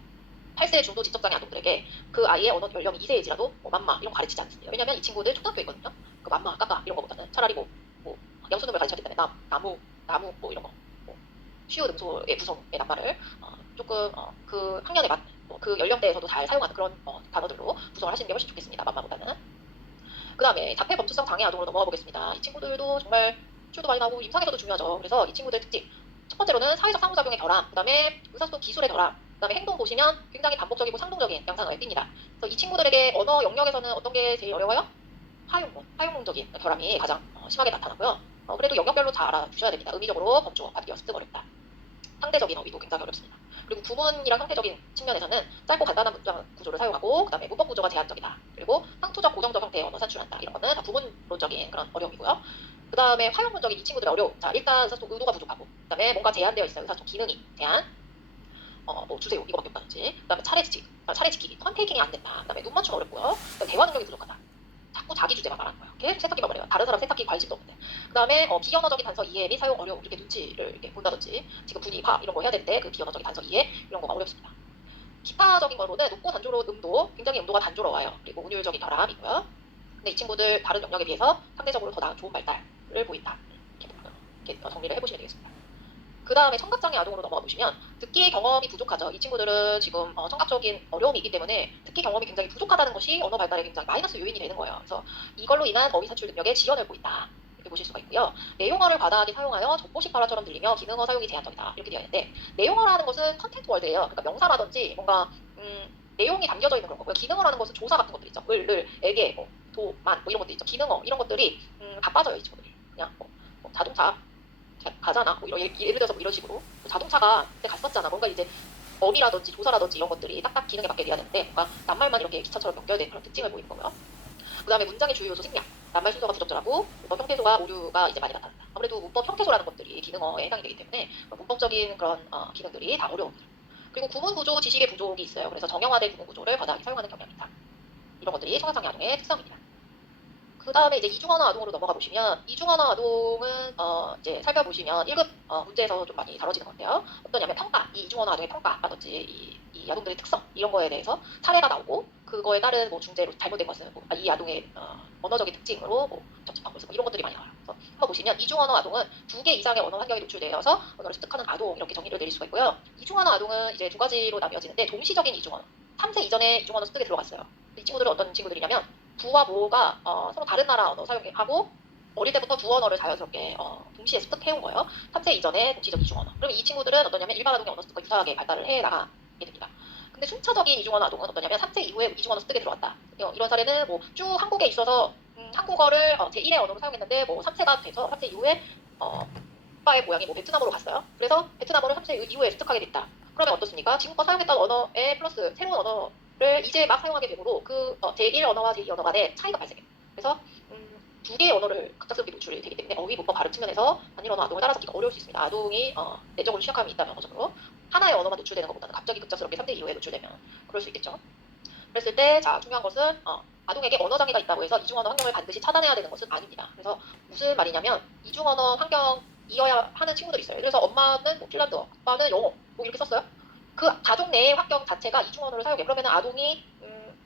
8세 중도 지적장애 아동들에게 그 아이의 언어 연령이 2세일지라도 맘마 이런 거 가르치지 않습니다. 왜냐면 이 친구들 초등학교에 있거든요. 그 맘마, 까까 이런 거보다는 차라리 뭐 양수놈을 가르쳤기 때문에 나무 뭐 이런 거 쉬우 능소의 부성의 낱말을 조금 그 학년에 맞는 그 연령대에서도 잘 사용하는 그런 단어들로 구성을 하시는 게 훨씬 좋겠습니다. 맘마보다는. 그 다음에 자폐 범주성 장애 아동으로 넘어가 보겠습니다. 이 친구들도 정말 출도 많이 나오고 임상에서도 중요하죠. 그래서 이 친구들의 특징 첫 번째로는 사회적 상호작용의 결함, 그 다음에 의사소통 기술의 결함, 그 다음에 행동 보시면 굉장히 반복적이고 상동적인 양상을 띕니다. 그래서 이 친구들에게 언어 영역에서는 어떤 게 제일 어려워요? 화용문적인 결함이 가장 심하게 나타나고요. 그래도 영역별로 잘 알아두셔야 됩니다. 의미적으로 범주어, 받기와 습득 어렵다. 상대적인 어휘도 굉장히 어렵습니다. 그리고 구문이랑 형태적인 측면에서는 짧고 간단한 문장 구조를 사용하고 그다음에 문법 구조가 제한적이다. 그리고 상투적 고정적 형태의 언어 산출한다. 이런 거는 다 구문론적인 그런 어려움이고요. 그 다음에 화용문적인 이 친구들의 어려움. 자, 일단 의사소통 의도가 부족하고 그 다음에 뭔가 제한되어 있어요. 의사소통 기능이 제한. 뭐 주세요 이거밖에 없다든지. 그 다음에 차례 지키기, 턴테이킹이 안 된다. 그 다음에 눈 맞춤 어렵고요. 그다음에 대화 능력이 부족하다. 자꾸 자기 주제만 말하는 거예요. 계속 세탁기만 말해요. 다른 사람 세탁기 관심도 없는데. 그 다음에 비언어적인 단서 이해 및 사용 어려움 이렇게 눈치를 이렇게 본다든지 지금 분위 파 이런 거 해야 되는데 그 비언어적인 단서 이해 이런 거가 어렵습니다. 기타적인 거로는 높고 단조로운 음도 굉장히 음도가 단조로워요. 그리고 운율적인 결함이고요. 근데 이 친구들 다른 영역에 비해서 상대적으로 더 나은 좋은 발달을 보인다. 이렇게 정리를 해보시면 되겠습니다. 그 다음에 청각장애 아동으로 넘어가 보시면 듣기 경험이 부족하죠. 이 친구들은 지금 청각적인 어려움이 있기 때문에 듣기 경험이 굉장히 부족하다는 것이 언어 발달에 굉장히 마이너스 요인이 되는 거예요. 그래서 이걸로 인한 어휘 산출 능력에 지연을 보인다. 이렇게 보실 수가 있고요. 내용어를 과다하게 사용하여 정보식 발화처럼 들리며 기능어 사용이 제한적이다. 이렇게 되어 있는데 내용어라는 것은 컨텐트 월드예요. 그러니까 명사라든지 뭔가 내용이 담겨져 있는 그런 거고요. 기능어라는 것은 조사 같은 것들 있죠. 에게, 도, 만 이런 것들 있죠. 기능어 이런 것들이 다 빠져요. 이 친구들이. 그냥 자동차 가잖아. 예를 들어서 이런 식으로 자동차가 그때 갔었잖아. 뭔가 이제 어미라든지 조사라든지 이런 것들이 딱딱 기능에 맞게 돼야 되는데 뭔가 낱말만 이렇게 기차처럼 연결된 그런 특징을 보이는 거고요. 그 다음에 문장의 주요 요소 생략, 낱말 순서가 부적절하고 문법 형태소가 오류가 이제 많이 나타난다. 아무래도 문법 형태소라는 것들이 기능어에 해당이 되기 때문에 문법적인 그런 기능들이 다 어려웁니다. 그리고 구문 구조 지식의 부족이 있어요. 그래서 정형화된 구문 구조를 과다하게 사용하는 경향이 있다. 이런 것들이 청각장애 아동의 특성입니다. 그 다음에 이제 이중언어 아동으로 넘어가 보시면 이중언어 아동은 이제 살펴보시면 1급 문제에서 좀 많이 다뤄지는 건데요. 어떠냐면 평가, 이 이중언어 아동의 평가라든지 이 아동들의 특성 이런 거에 대해서 사례가 나오고 그거에 따른 뭐 중재로 잘못된 것은 이 아동의 언어적인 특징으로 접촉한 것은 이런 것들이 많이 나와요. 그래서 한번 보시면 이중언어 아동은 2개 이상의 언어 환경에 노출되어서 언어를 습득하는 아동 이렇게 정의를 내릴 수가 있고요. 이중언어 아동은 이제 두 가지로 나뉘어지는데 동시적인 이중언어, 3세 이전에 이중언어 습득에 들어갔어요. 이 친구들은 어떤 친구들이냐면 부와 모가 서로 다른 나라 언어 사용하고 어릴 때부터 두 언어를 자연스럽게 동시에 습득해온 거예요. 3세 이전에 동시적 이중언어. 그럼 이 친구들은 어떠냐면 일반 아동의 언어 습득과 유사하게 발달을 해 나가게 됩니다. 근데 순차적인 이중언어 아동은 어떠냐면 3세 이후에 이중언어 습득에 들어왔다. 이런 사례는 뭐 쭉 한국에 있어서 한국어를 제1의 언어로 사용했는데 뭐 3세가 돼서 3세 이후에 아빠의 고향이 뭐 베트남으로 갔어요. 그래서 베트남어를 3세 이후에 습득하게 됐다. 그러면 어떻습니까? 지금껏 사용했던 언어에 플러스 새로운 언어를 이제 막 사용하게 되므로 그 제1 언어와 제2 언어 간의 차이가 발생해요. 그래서 두 개의 언어를 갑작스럽게 노출이 되기 때문에 어휘, 문법, 발음 측면에서 단일 언어 아동을 따라잡기가 어려울 수 있습니다. 아동이 내적으로 취약함이 있다면 어쩌고 하나의 언어만 노출되는 것보다는 갑자기 급작스럽게 3대 2호에 노출되면 그럴 수 있겠죠. 그랬을 때 자 중요한 것은 아동에게 언어 장애가 있다고 해서 이중언어 환경을 반드시 차단해야 되는 것은 아닙니다. 그래서 무슨 말이냐면 이중언어 환경이어야 하는 친구들이 있어요. 그래서 엄마는 뭐 핀란드어, 아빠는 영어 뭐 이렇게 썼어요. 그 가족 내의 환경 자체가 이중언어를 사용해. 그러면 아동이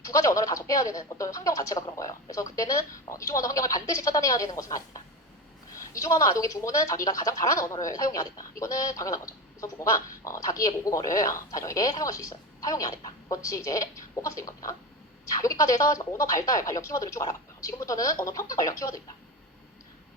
두 가지 언어를 다 접해야 되는 어떤 환경 자체가 그런 거예요. 그래서 그때는 이중언어 환경을 반드시 차단해야 되는 것은 아닙니다. 이중언어 아동의 부모는 자기가 가장 잘하는 언어를 사용해야 된다. 이거는 당연한 거죠. 그래서 부모가 자기의 모국어를 자녀에게 사용할 수 있어요. 사용해야 된다. 그것이 이제 포커스인 겁니다. 자, 여기까지 해서 언어 발달 관련 키워드를 쭉 알아봤고요. 지금부터는 언어 평가 관련 키워드입니다.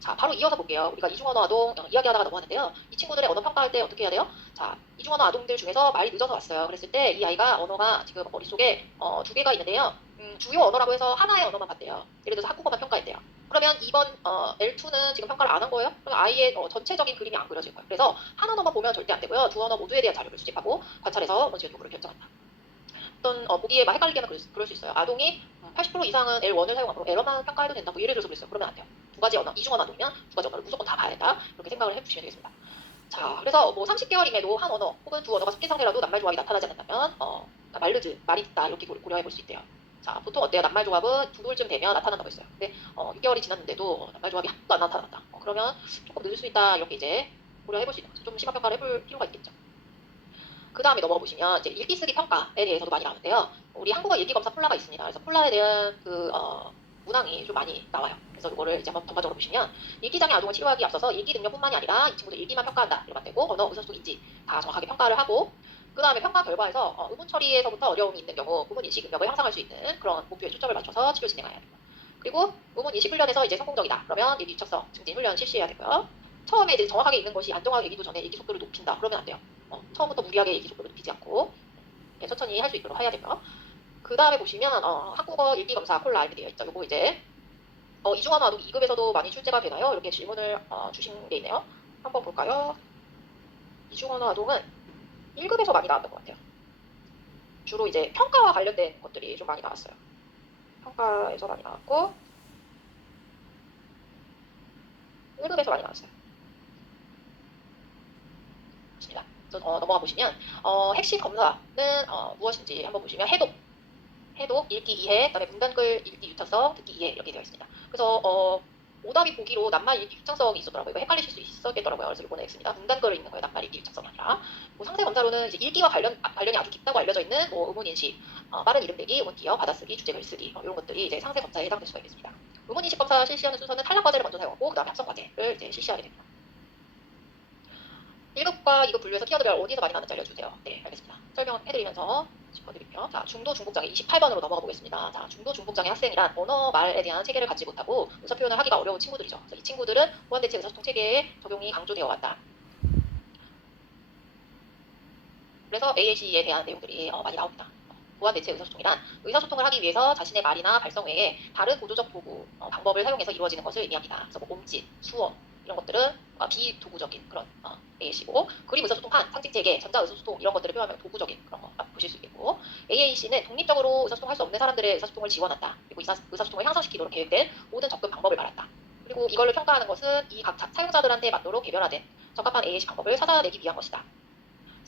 자, 바로 이어서 볼게요. 우리가 이중언어 아동 이야기하다가 넘어왔는데요. 이 친구들의 언어 평가할 때 어떻게 해야 돼요? 자, 이중언어 아동들 중에서 말이 늦어서 왔어요. 그랬을 때 이 아이가 언어가 지금 머릿속에 두 개가 있는데요. 주요 언어라고 해서 하나의 언어만 봤대요. 예를 들어서 한국어만 평가했대요. 그러면 이번 L2는 지금 평가를 안 한 거예요? 그럼 아이의 전체적인 그림이 안 그려질 거예요. 그래서 한 언어만 보면 절대 안 되고요. 두 언어 모두에 대한 자료를 수집하고 관찰해서 먼저 요구를 결정한다. 어떤 보기에 막 헷갈리게 하면 그럴 수 있어요. 아동이 80% 이상은 L1을 사용하고 에러만 평가해도 된다. 뭐 예를 들어서 그랬어요. 그러면 안 돼요. 두 가지 언어, 이중언어 아동이면 두 가지 언어를 무조건 다 봐야 된다. 이렇게 생각을 해주시면 되겠습니다. 자, 그래서 뭐 30개월임에도 한 언어 혹은 두 언어가 섞인 상태라도 낱말 조합이 나타나지 않는다면 그러니까 말르즈, 말이 있다 이렇게 고려해 볼 수 있대요. 자, 보통 어때요? 낱말 조합은 2돌쯤 되면 나타난다고 했어요. 근데 6개월이 지났는데도 낱말 조합이 한 번도 안 나타났다. 그러면 조금 늦을 수 있다 이렇게 이제 고려해 볼 수 있는 거죠. 좀 심화 평가를 해볼 필요가 있겠죠. 그 다음에 넘어가 보시면 이제 읽기 쓰기 평가에 대해서도 많이 나오는데요. 우리 한국어 읽기 검사 폴라가 있습니다. 그래서 폴라에 대한 그 문항이 좀 많이 나와요. 그래서 이거를 이제 한번 전반적으로 보시면 읽기 장애 아동을 치료하기 앞서서 읽기 능력뿐만이 아니라 이 친구들 읽기만 평가한다 이러면 안 되고 언어 의사소통 인지 다 정확하게 평가를 하고 그 다음에 평가 결과에서 의문 처리에서부터 어려움이 있는 경우 의문 인식 능력을 향상할 수 있는 그런 목표에 초점을 맞춰서 치료 진행해야 됩니다. 그리고 의문 인식 훈련에서 이제 성공적이다. 그러면 읽기 유착성 증진 훈련 실시해야 되고요. 처음에 이제 정확하게 읽는 것이 안정하게 읽기도 전에 읽기 속도를 높인다. 그러면 안 돼요. 처음부터 무리하게 읽기 속도를 높이지 않고 천천히 할 수 있도록 해야 되고요. 그 다음에 보시면 한국어 읽기 검사 콜라 이렇게 되어 있죠. 요거 이제 이중언어 아동 2급에서도 많이 출제가 되나요? 이렇게 질문을 주신 게 있네요. 한번 볼까요? 이중언어 아동은 1급에서 많이 나왔던 것 같아요. 주로 이제 평가와 관련된 것들이 좀 많이 나왔어요. 평가에서 많이 나왔고 1급에서 많이 나왔어요. 좋습니다. 넘어가 보시면 핵심 검사는 무엇인지 한번 보시면 해독, 읽기 이해, 그다음에 문단글 읽기 유창성, 듣기 이해 이렇게 되어 있습니다. 그래서 오답이 보기로 낱말 읽기 유창성이 있었더라고요. 이거 헷갈리실 수 있었겠더라고요. 그래서 이번에 X입니다. 문단글을 읽는 거예요. 낱말 읽기 유창성이 아니라. 뭐 상세 검사로는 이제 읽기와 관련이 아주 깊다고 알려져 있는 뭐 의문 인식, 빠른 이름 빼기, 의문 기어, 받아쓰기, 주제 글쓰기 이런 것들이 이제 상세 검사에 해당될 수가 있겠습니다. 의문 인식 검사 실시하는 순서는 탈락 과제를 먼저 사용하고 그다음에 합성 과제를 이제 실시하게 됩니다. 1급과 2급 분류해서 키워드를 어디서 많이 나는지 알려주세요. 네, 알겠습니다. 설명해드리면서 짚어드릴게요. 자, 중도 중복장애 28번으로 넘어가 보겠습니다. 자, 중도 중복장애 학생이란 언어 말에 대한 체계를 갖지 못하고 의사 표현을 하기가 어려운 친구들이죠. 그래서 이 친구들은 보완대체 의사소통 체계의 적용이 강조되어 왔다. 그래서 AAC에 대한 내용들이 많이 나옵니다. 보완대체 의사소통이란 의사소통을 하기 위해서 자신의 말이나 발성 외에 다른 보조적 도구, 방법을 사용해서 이루어지는 것을 의미합니다. 그래서 뭐 몸짓, 수어 이런 것들은 비도구적인 그런 AAC고 그림 의사소통한, 상징체계, 전자의사소통 이런 것들을 표현하면 도구적인 그런 거 보실 수 있겠고 AAC는 독립적으로 의사소통할 수 없는 사람들의 의사소통을 지원한다. 그리고 의사소통을 향상시키도록 계획된 모든 접근 방법을 말한다. 그리고 이걸로 평가하는 것은 이 각 사용자들한테 맞도록 개별화된 적합한 AAC 방법을 찾아내기 위한 것이다.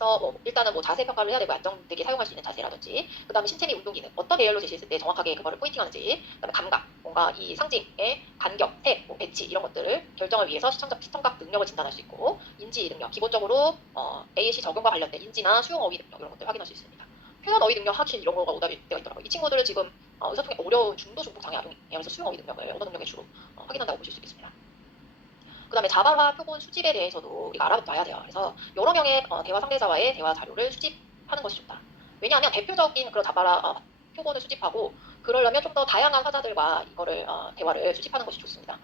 그래서 일단은 뭐 자세 평가를 해야 되고 안정되게 사용할 수 있는 자세라든지 그 다음에 신체 및 운동 기능 어떤 레이얼로 제시했을 때 정확하게 그거를 포인팅하는지 그 다음에 감각 뭔가 이 상징의 간격, 색, 뭐 배치 이런 것들을 결정을 위해서 시청각 능력을 진단할 수 있고 인지 능력 기본적으로 AAC 적용과 관련된 인지나 수용 어휘 능력 이런 것들 확인할 수 있습니다. 표현 어휘 능력 확신 이런 거가 오답일 때가 있더라고요. 이 친구들은 지금 의사소통이 어려운 중도 중복 장애 아동이에요. 그래서 수용 어휘 능력을 언어 능력에 주로 확인한다고 보실 수 있겠습니다. 그 다음에 자발화 표본 수집에 대해서도 우리가 알아봐야 돼요. 그래서 여러 명의 대화 상대자와의 대화 자료를 수집하는 것이 좋다. 왜냐하면 대표적인 그런 자발화 표본을 수집하고 그러려면 좀 더 다양한 화자들과 이거를 대화를 수집하는 것이 좋습니다.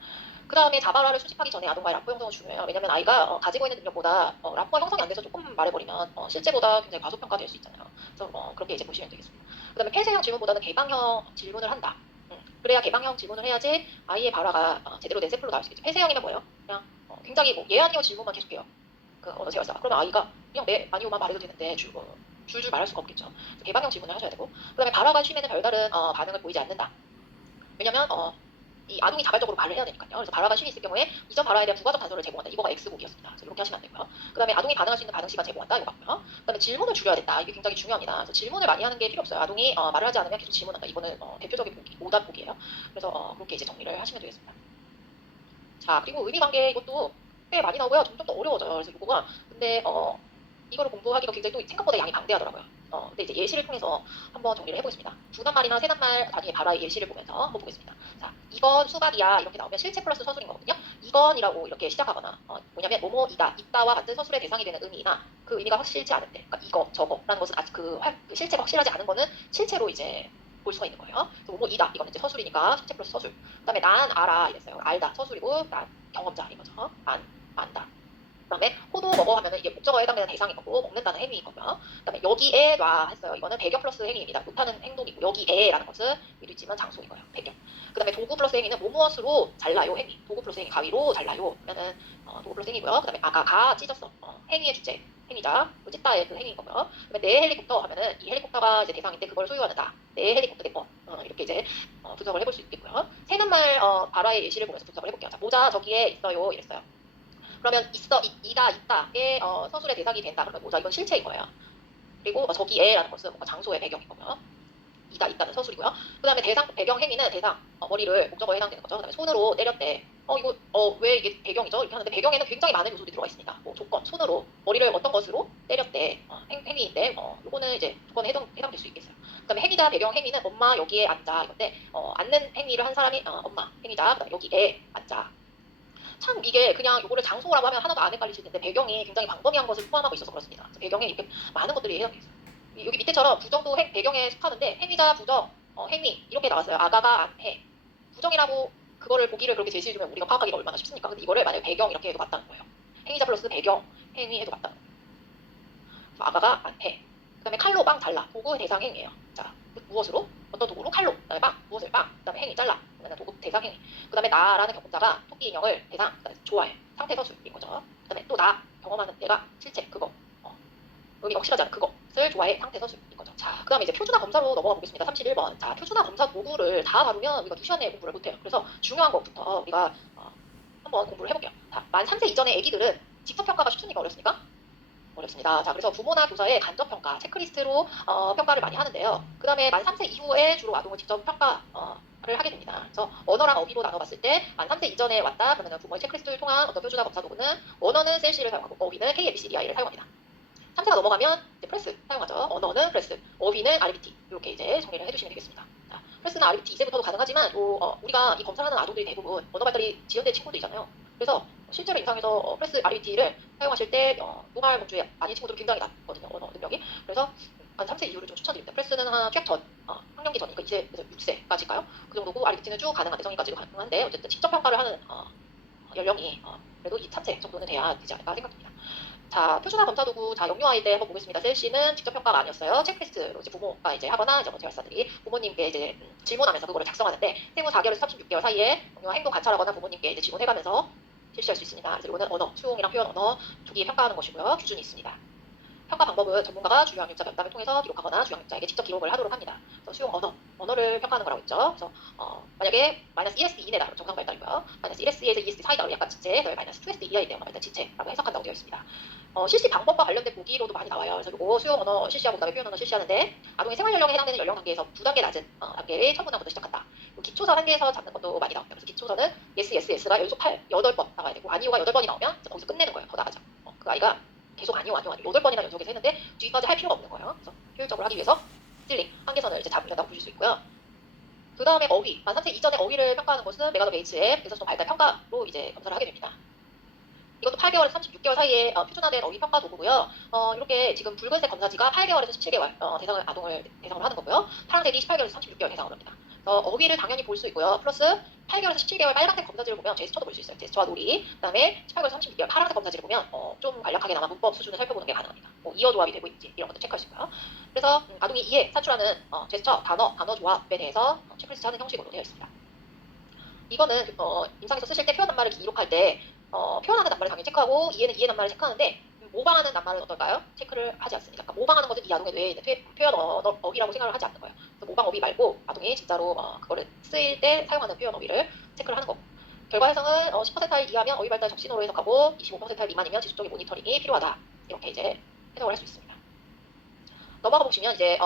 그 다음에 자발화를 수집하기 전에 아동과의 라포 형성은 중요해요. 왜냐하면 아이가 가지고 있는 능력보다 라포가 형성이 안 돼서 조금 말해버리면 실제보다 굉장히 과소평가될 수 있잖아요. 그래서 그렇게 이제 보시면 되겠습니다. 그 다음에 폐쇄형 질문보다는 개방형 질문을 한다. 그래야 개방형 질문을 해야지 아이의 발화가 제대로 된 샘플로 나올 수 있겠죠. 폐쇄형이면 뭐예요? 그냥 굉장히 뭐 예 아니요 질문만 계속해요. 그 언어 재활사가. 그러면 아이가 그냥 네 아니요만 말해도 되는데 줄줄 말할 수가 없겠죠. 그래서 개방형 질문을 하셔야 되고 그 다음에 발화가 심에는 별다른 반응을 보이지 않는다. 왜냐면 이 아동이 자발적으로 발을 해야 되니까요. 그래서 발화가 쉬이 있을 경우에 이전 발화에 대한 부가적 단서를 제공한다. 이거가 X곡이었습니다. 그래서 이렇게 하시면 안 되고요. 그 다음에 아동이 반응할 수 있는 반응 시간 제공한다. 이거 맞고요. 그 다음에 질문을 줄여야 된다. 이게 굉장히 중요합니다. 그래서 질문을 많이 하는 게 필요 없어요. 아동이 말을 하지 않으면 계속 질문한다. 이거는 대표적인 보기, 오답 보기예요. 그래서 그렇게 이제 정리를 하시면 되겠습니다. 자, 그리고 의미관계 이것도 꽤 많이 나오고요. 점점 더 어려워져요. 그래서 이거가 근데 이거를 공부하기가 굉장히 또 생각보다 양이 방대하더라고요. 근데 이제 예시를 통해서 한번 정리를 해보겠습니다. 두 낱말이나 세 낱말 단위의 발화의 예시를 보면서 한번 보겠습니다. 자, 이건 수박이야 이렇게 나오면 실체 플러스 서술인 거거든요. 이건이라고 이렇게 시작하거나 뭐냐면 뭐뭐이다, 있다와 같은 서술의 대상이 되는 의미나 그 의미가 확실치 않을 때, 그러니까 이거, 저거라는 것은 아직 그 실체가 확실하지 않은 거는 실체로 이제 볼 수가 있는 거예요. 그래서 뭐뭐이다 이거는 이제 서술이니까 실체 플러스 서술. 그다음에 난 알아 이랬어요. 알다 서술이고 난 경험자인 거죠. 안다. 그다음에 호도 먹어 하면은 이게 목적어에 해당되는 대상인 거고 먹는다는 행위인 거고요. 그다음에 여기에 놔 했어요. 이거는 배경 플러스 행위입니다. 못하는 행동이고 여기에라는 것은 위도 있지만 장소인 거예요. 배경. 그다음에 도구 플러스 행위는 무엇으로 잘라요 행위. 도구 플러스 행위 가위로 잘라요. 그러면은 도구 플러스 행위고요. 그다음에 가 찢었어. 행위의 주체. 행위자, 찢다의 그 행위인 거고요. 그다음에 내 헬리콥터 하면은 이 헬리콥터가 이제 대상인데 그걸 소유하는다. 내 헬리콥터 내 거. 이렇게 이제 분석을 해볼 수 있겠고요. 세 낱말 발화의 예시를 보면서 분석을 해볼게요. 자, 모자 저기에 있어요. 이랬어요. 그러면 있어, 이다, 있다의 서술의 대상이 된다. 그러면 뭐자 이건 실체인 거예요. 그리고 저기에라는 것은 뭔가 장소의 배경인 거고요. 이다, 있다는 서술이고요. 그 다음에 대상, 배경 행위는 대상, 머리를 목적어에 해당되는 거죠. 그 다음에 손으로 때렸대. 이거, 왜 이게 배경이죠? 이렇게 하는데 배경에는 굉장히 많은 요소들이 들어가 있습니다. 뭐 조건, 손으로, 머리를 어떤 것으로 때렸대. 행위인데, 요거는 이제 조건에 해당될 수 있겠어요. 그 다음에 행위자, 배경 행위는 엄마 여기에 앉아. 이건데, 앉는 행위를 한 사람이, 엄마, 행위자, 그 다음에 여기에 앉아. 참 이게 그냥 요거를 장소라고 하면 하나도 안 헷갈리실 텐데 배경이 굉장히 광범위한 것을 포함하고 있어서 그렇습니다. 배경에 이렇게 많은 것들이 해당되어 있어요. 여기 밑에처럼 부정도 배경에 속하는데 행위자 부정, 행위 이렇게 나왔어요. 아가가 안 해. 부정이라고 그거를 보기를 그렇게 제시해주면 우리가 파악하기가 얼마나 쉽습니까? 근데 이거를 만약에 배경 이렇게 해도 맞다는 거예요. 행위자 플러스 배경, 행위 해도 맞다는 거예요. 아가가 안 해. 그 다음에 칼로 빵 잘라. 도구 대상 행위예요. 자, 무엇으로? 어떤 도구로? 칼로. 그 다음에 빵. 무엇을 빵. 그 다음에 행위 잘라. 그다음에 도구 대상 행위. 그 다음에 나라는 경험자가 토끼 인형을 대상. 그 다음에 좋아해. 상태 서술인 거죠. 그 다음에 또 나. 경험하는 내가 실체. 그거. 여기가 확실하지 않은 그것을 좋아해. 상태 서술인 거죠. 자, 그 다음에 이제 표준화 검사로 넘어가 보겠습니다. 31번. 자, 표준화 검사 도구를 다 다루면 우리가 2시간 내에 공부를 못해요. 그래서 중요한 것부터 우리가 한번 공부를 해볼게요. 자, 만 3세 이전의 애기들은 직접 평가가 쉽습니까? 어렵습니까? 어렵습니다. 자, 그래서 부모나 교사의 간접 평가, 체크리스트로 평가를 많이 하는데요. 그 다음에 만 3세 이후에 주로 아동을 직접 평가를 하게 됩니다. 그래서 언어랑 어휘로 나눠봤을 때 만 3세 이전에 왔다 그러면 부모의 체크리스트를 통한 어떤 표준화 검사 도구는 언어는 셀시를 사용하고 어휘는 KABCDI를 사용합니다. 3세가 넘어가면 이제 프레스 사용하죠. 언어는 프레스, 어휘는 RBT 이렇게 이제 정리를 해주시면 되겠습니다. 자, 프레스나 RBT 이제부터도 가능하지만 우리가 이 검사하는 아동들이 대부분 언어 발달이 지연된 친구들이잖아요. 그래서 실제로 임상에서 프레스 RBT를 사용하실 때 노말 범주에 아닌 친구들은 굉장히 낮거든요. 언어 능력이. 그래서 한 3세 이후를 좀 추천드립니다. 프레스는 한 취약 전, 학령기 전이니까 이제 6세까지일까요? 그 정도고 RBT는 쭉 가능한데 성인까지도 가능한데 어쨌든 직접 평가를 하는 연령이 그래도 2, 3세 정도는 돼야 되지 않을까 생각됩니다. 자, 표준화 검사 도구, 자, 영유아일 때 한번 보겠습니다. 셀시는 직접 평가가 아니었어요. 체크리스트로 이제 부모가 이제 하거나 이제 재활사들이 부모님께 이제 질문하면서 그거를 작성하는데 생후 4개월에서 36개월 사이에 영유아 행동 관찰하거나 부모님께 이제 질문해가면서 실시할 수 있습니다. 그래서 이거는 언어, 수용이랑 표현 언어 조기 평가하는 것이고요. 기준이 있습니다. 평가 방법은 전문가가 주요학력자 면담을 통해서 기록하거나 주요학력자에게 직접 기록을 하도록 합니다. 그래서 수용 언어를 평가하는 거라고 했죠. 그래서 만약에 마이너스 1S 이내다 정상 발달이고요. 마이너스 1S에서 2S 사이다 약간 지체, 마이너스 2S 이하일 때 발달 지체라고 해석한다고 되어 있습니다. 실시 방법과 관련된 보기로도 많이 나와요. 그래서 이거 수용 언어 실시하고 그다음에 표현 언어 실시하는데 아동의 생활 연령에 해당되는 연령 단계에서 2단계 낮은 단계의 첫 문항부터 시작한다. 기초사 단계에서 잡는 것도 많이 나옵니다. 그래서 기초사는 S가 연속 8번 나와야 되고 아니오가 8번이 나오면 거기서 끝내는 거예요. 더 나가죠. 그 아이가 계속 아니요 8번이나 연속해서 했는데 뒤까지 할 필요가 없는 거예요. 그래서 효율적으로 하기 위해서 스틸링 한계선을 이제 잡는다고 보실 수 있고요. 그 다음에 어휘, 만 3세 이전의 어휘를 평가하는 것은 메가더 베이츠의 대사성 발달 평가로 이제 검사를 하게 됩니다. 이것도 8개월에서 36개월 사이에 표준화된 어휘 평가 도구고요. 이렇게 지금 붉은색 검사지가 8개월에서 17개월 아동을 대상으로 하는 거고요. 파란색이 18개월에서 36개월 대상으로 합니다. 어휘를 당연히 볼 수 있고요. 플러스 8개월에서 17개월 빨간색 검사지를 보면 제스처도 볼 수 있어요. 제스처와 놀이. 그 다음에 18개월에서 36개월 파란색 검사지를 보면 좀 간략하게나마 문법 수준을 살펴보는 게 가능합니다. 이어 조합이 되고 있는지 이런 것도 체크할 수 있고요. 그래서 아동이 이해, 사출하는 제스처, 단어 조합에 대해서 체크리스트 하는 형식으로 되어 있습니다. 이거는 임상에서 쓰실 때 표현 낱말을 기록할 때 표현하는 낱말을 당연히 체크하고 이해는 이해 낱말을 체크하는데 모방하는 낱말은 어떨까요? 체크를 하지 않습니다. 그러니까 모방하는 것은 이 아동의 뇌에 있는 표현 어휘라고 생각을 하지 않는 거예요. 그래서 모방 어휘 말고 아동이 진짜로 그거를 쓰일 때 사용하는 표현 어휘를 체크를 하는 거고. 결과 해석은 10%일 이하면 어휘 발달 적신호로 해석하고 25%일 미만이면 지속적인 모니터링이 필요하다. 이렇게 이제 해석을 할 수 있습니다. 넘어가 보시면 이제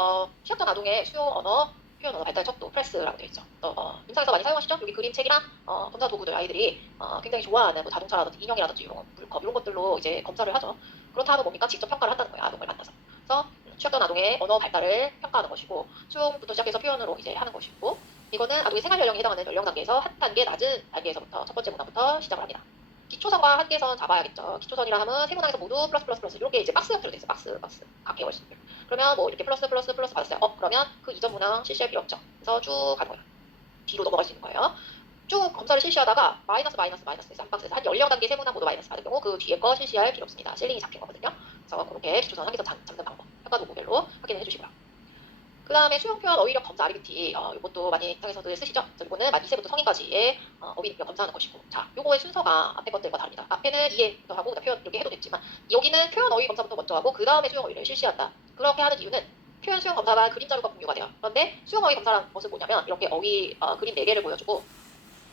취약전 아동의 수용 언어, 표현 언어 발달 척도 프레스라고 되어 있죠. 임상에서 많이 사용하시죠? 여기 그림책이랑 검사 도구들 아이들이 굉장히 좋아하는 뭐 자동차라든지 인형이라든지 이런 물컵 이런 것들로 이제 검사를 하죠. 그렇다 하면 뭡니까? 직접 평가를 한다는 거예요. 아동을 만나서. 그래서 취약전 아동의 언어 발달을 평가하는 것이고 수용부터 시작해서 표현으로 이제 하는 것이고 이거는 아동의 생활 연령에 해당하는 연령 단계에서 한 단계 낮은 단계에서부터 첫 번째 문항부터 시작을 합니다. 기초선과 한계선 잡아야겠죠. 기초선이라 하면 세 문항에서 모두 플러스 플러스 플러스 이렇게 이제 박스 형태로 돼 있어요. 박스 각 개월수들. 그러면 뭐 이렇게 플러스 플러스 플러스 받았어요. 그러면 그 이전 문항 실시할 필요 없죠. 그래서 쭉 가는 거예요. 뒤로 넘어갈 수 있는 거예요. 쭉 검사를 실시하다가 마이너스 해서 한 박스에서 한 연령 단계 세 문항 모두 마이너스 받을 경우 그 뒤에 거 실시할 필요 없습니다. 실링이 잡힌 거거든요. 그래서 그렇게 기초선 한계선 잡는 방법 평가 도구별로 확인을 해주시고요. 그 다음에 수용 표현 어휘력 검사 RBT 이것도 많이 상에서들 쓰시죠? 이거는 만 2세부터 성인까지의 어휘력 검사하는 것이고 자, 요거의 순서가 앞에 것들과 다릅니다. 앞에는 이해부터 하고 표현 이렇게 해도 됐지만 여기는 표현 어휘 검사부터 먼저 하고 그 다음에 수용 어휘를 실시한다. 그렇게 하는 이유는 표현 수용 검사가 그림 자료가 공유가 돼요. 그런데 수용 어휘 검사라는 것은 뭐냐면 이렇게 어휘 그림 4개를 보여주고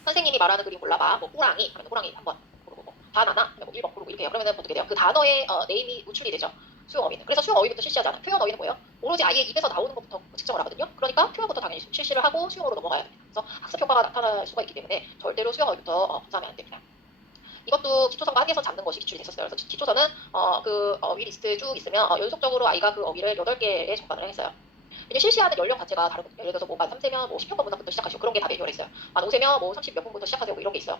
선생님이 말하는 그림 골라봐. 뭐 호랑이 하면 호랑이 한번 고르고 뭐 바나나 하면 뭐 1번 고르고 이렇게 해요. 그러면 어떻게 돼요? 그 단어의 네임이 우출이 되죠. 수용 어휘는. 그래서 수용 어휘부터 실시하지 않아요. 표현 어휘는 뭐예요? 오로지 아이의 입에서 나오는 것부터 측정을 하거든요. 그러니까 표현부터 당연히 실시를 하고 수용으로 넘어가야 됩니다. 그래서 학습 효과가 나타날 수가 있기 때문에 절대로 수용 어휘부터 검사하면 안 됩니다. 이것도 기초선과 한계선 잡는 것이 기출이 됐었어요. 그래서 기초선은 그 어휘 리스트 쭉 있으면 연속적으로 아이가 그 어휘를 8개의 정관을 했어요. 왜냐면 실시하는 연령 자체가 다르거든요. 예를 들어서 뭐만 3세면 뭐 10편권 문항부터 시작하시고 그런 게 다 매뉴얼에 있어요. 만 5세면 뭐 30몇 분부터 시작하세요. 뭐 이런 게 있어요.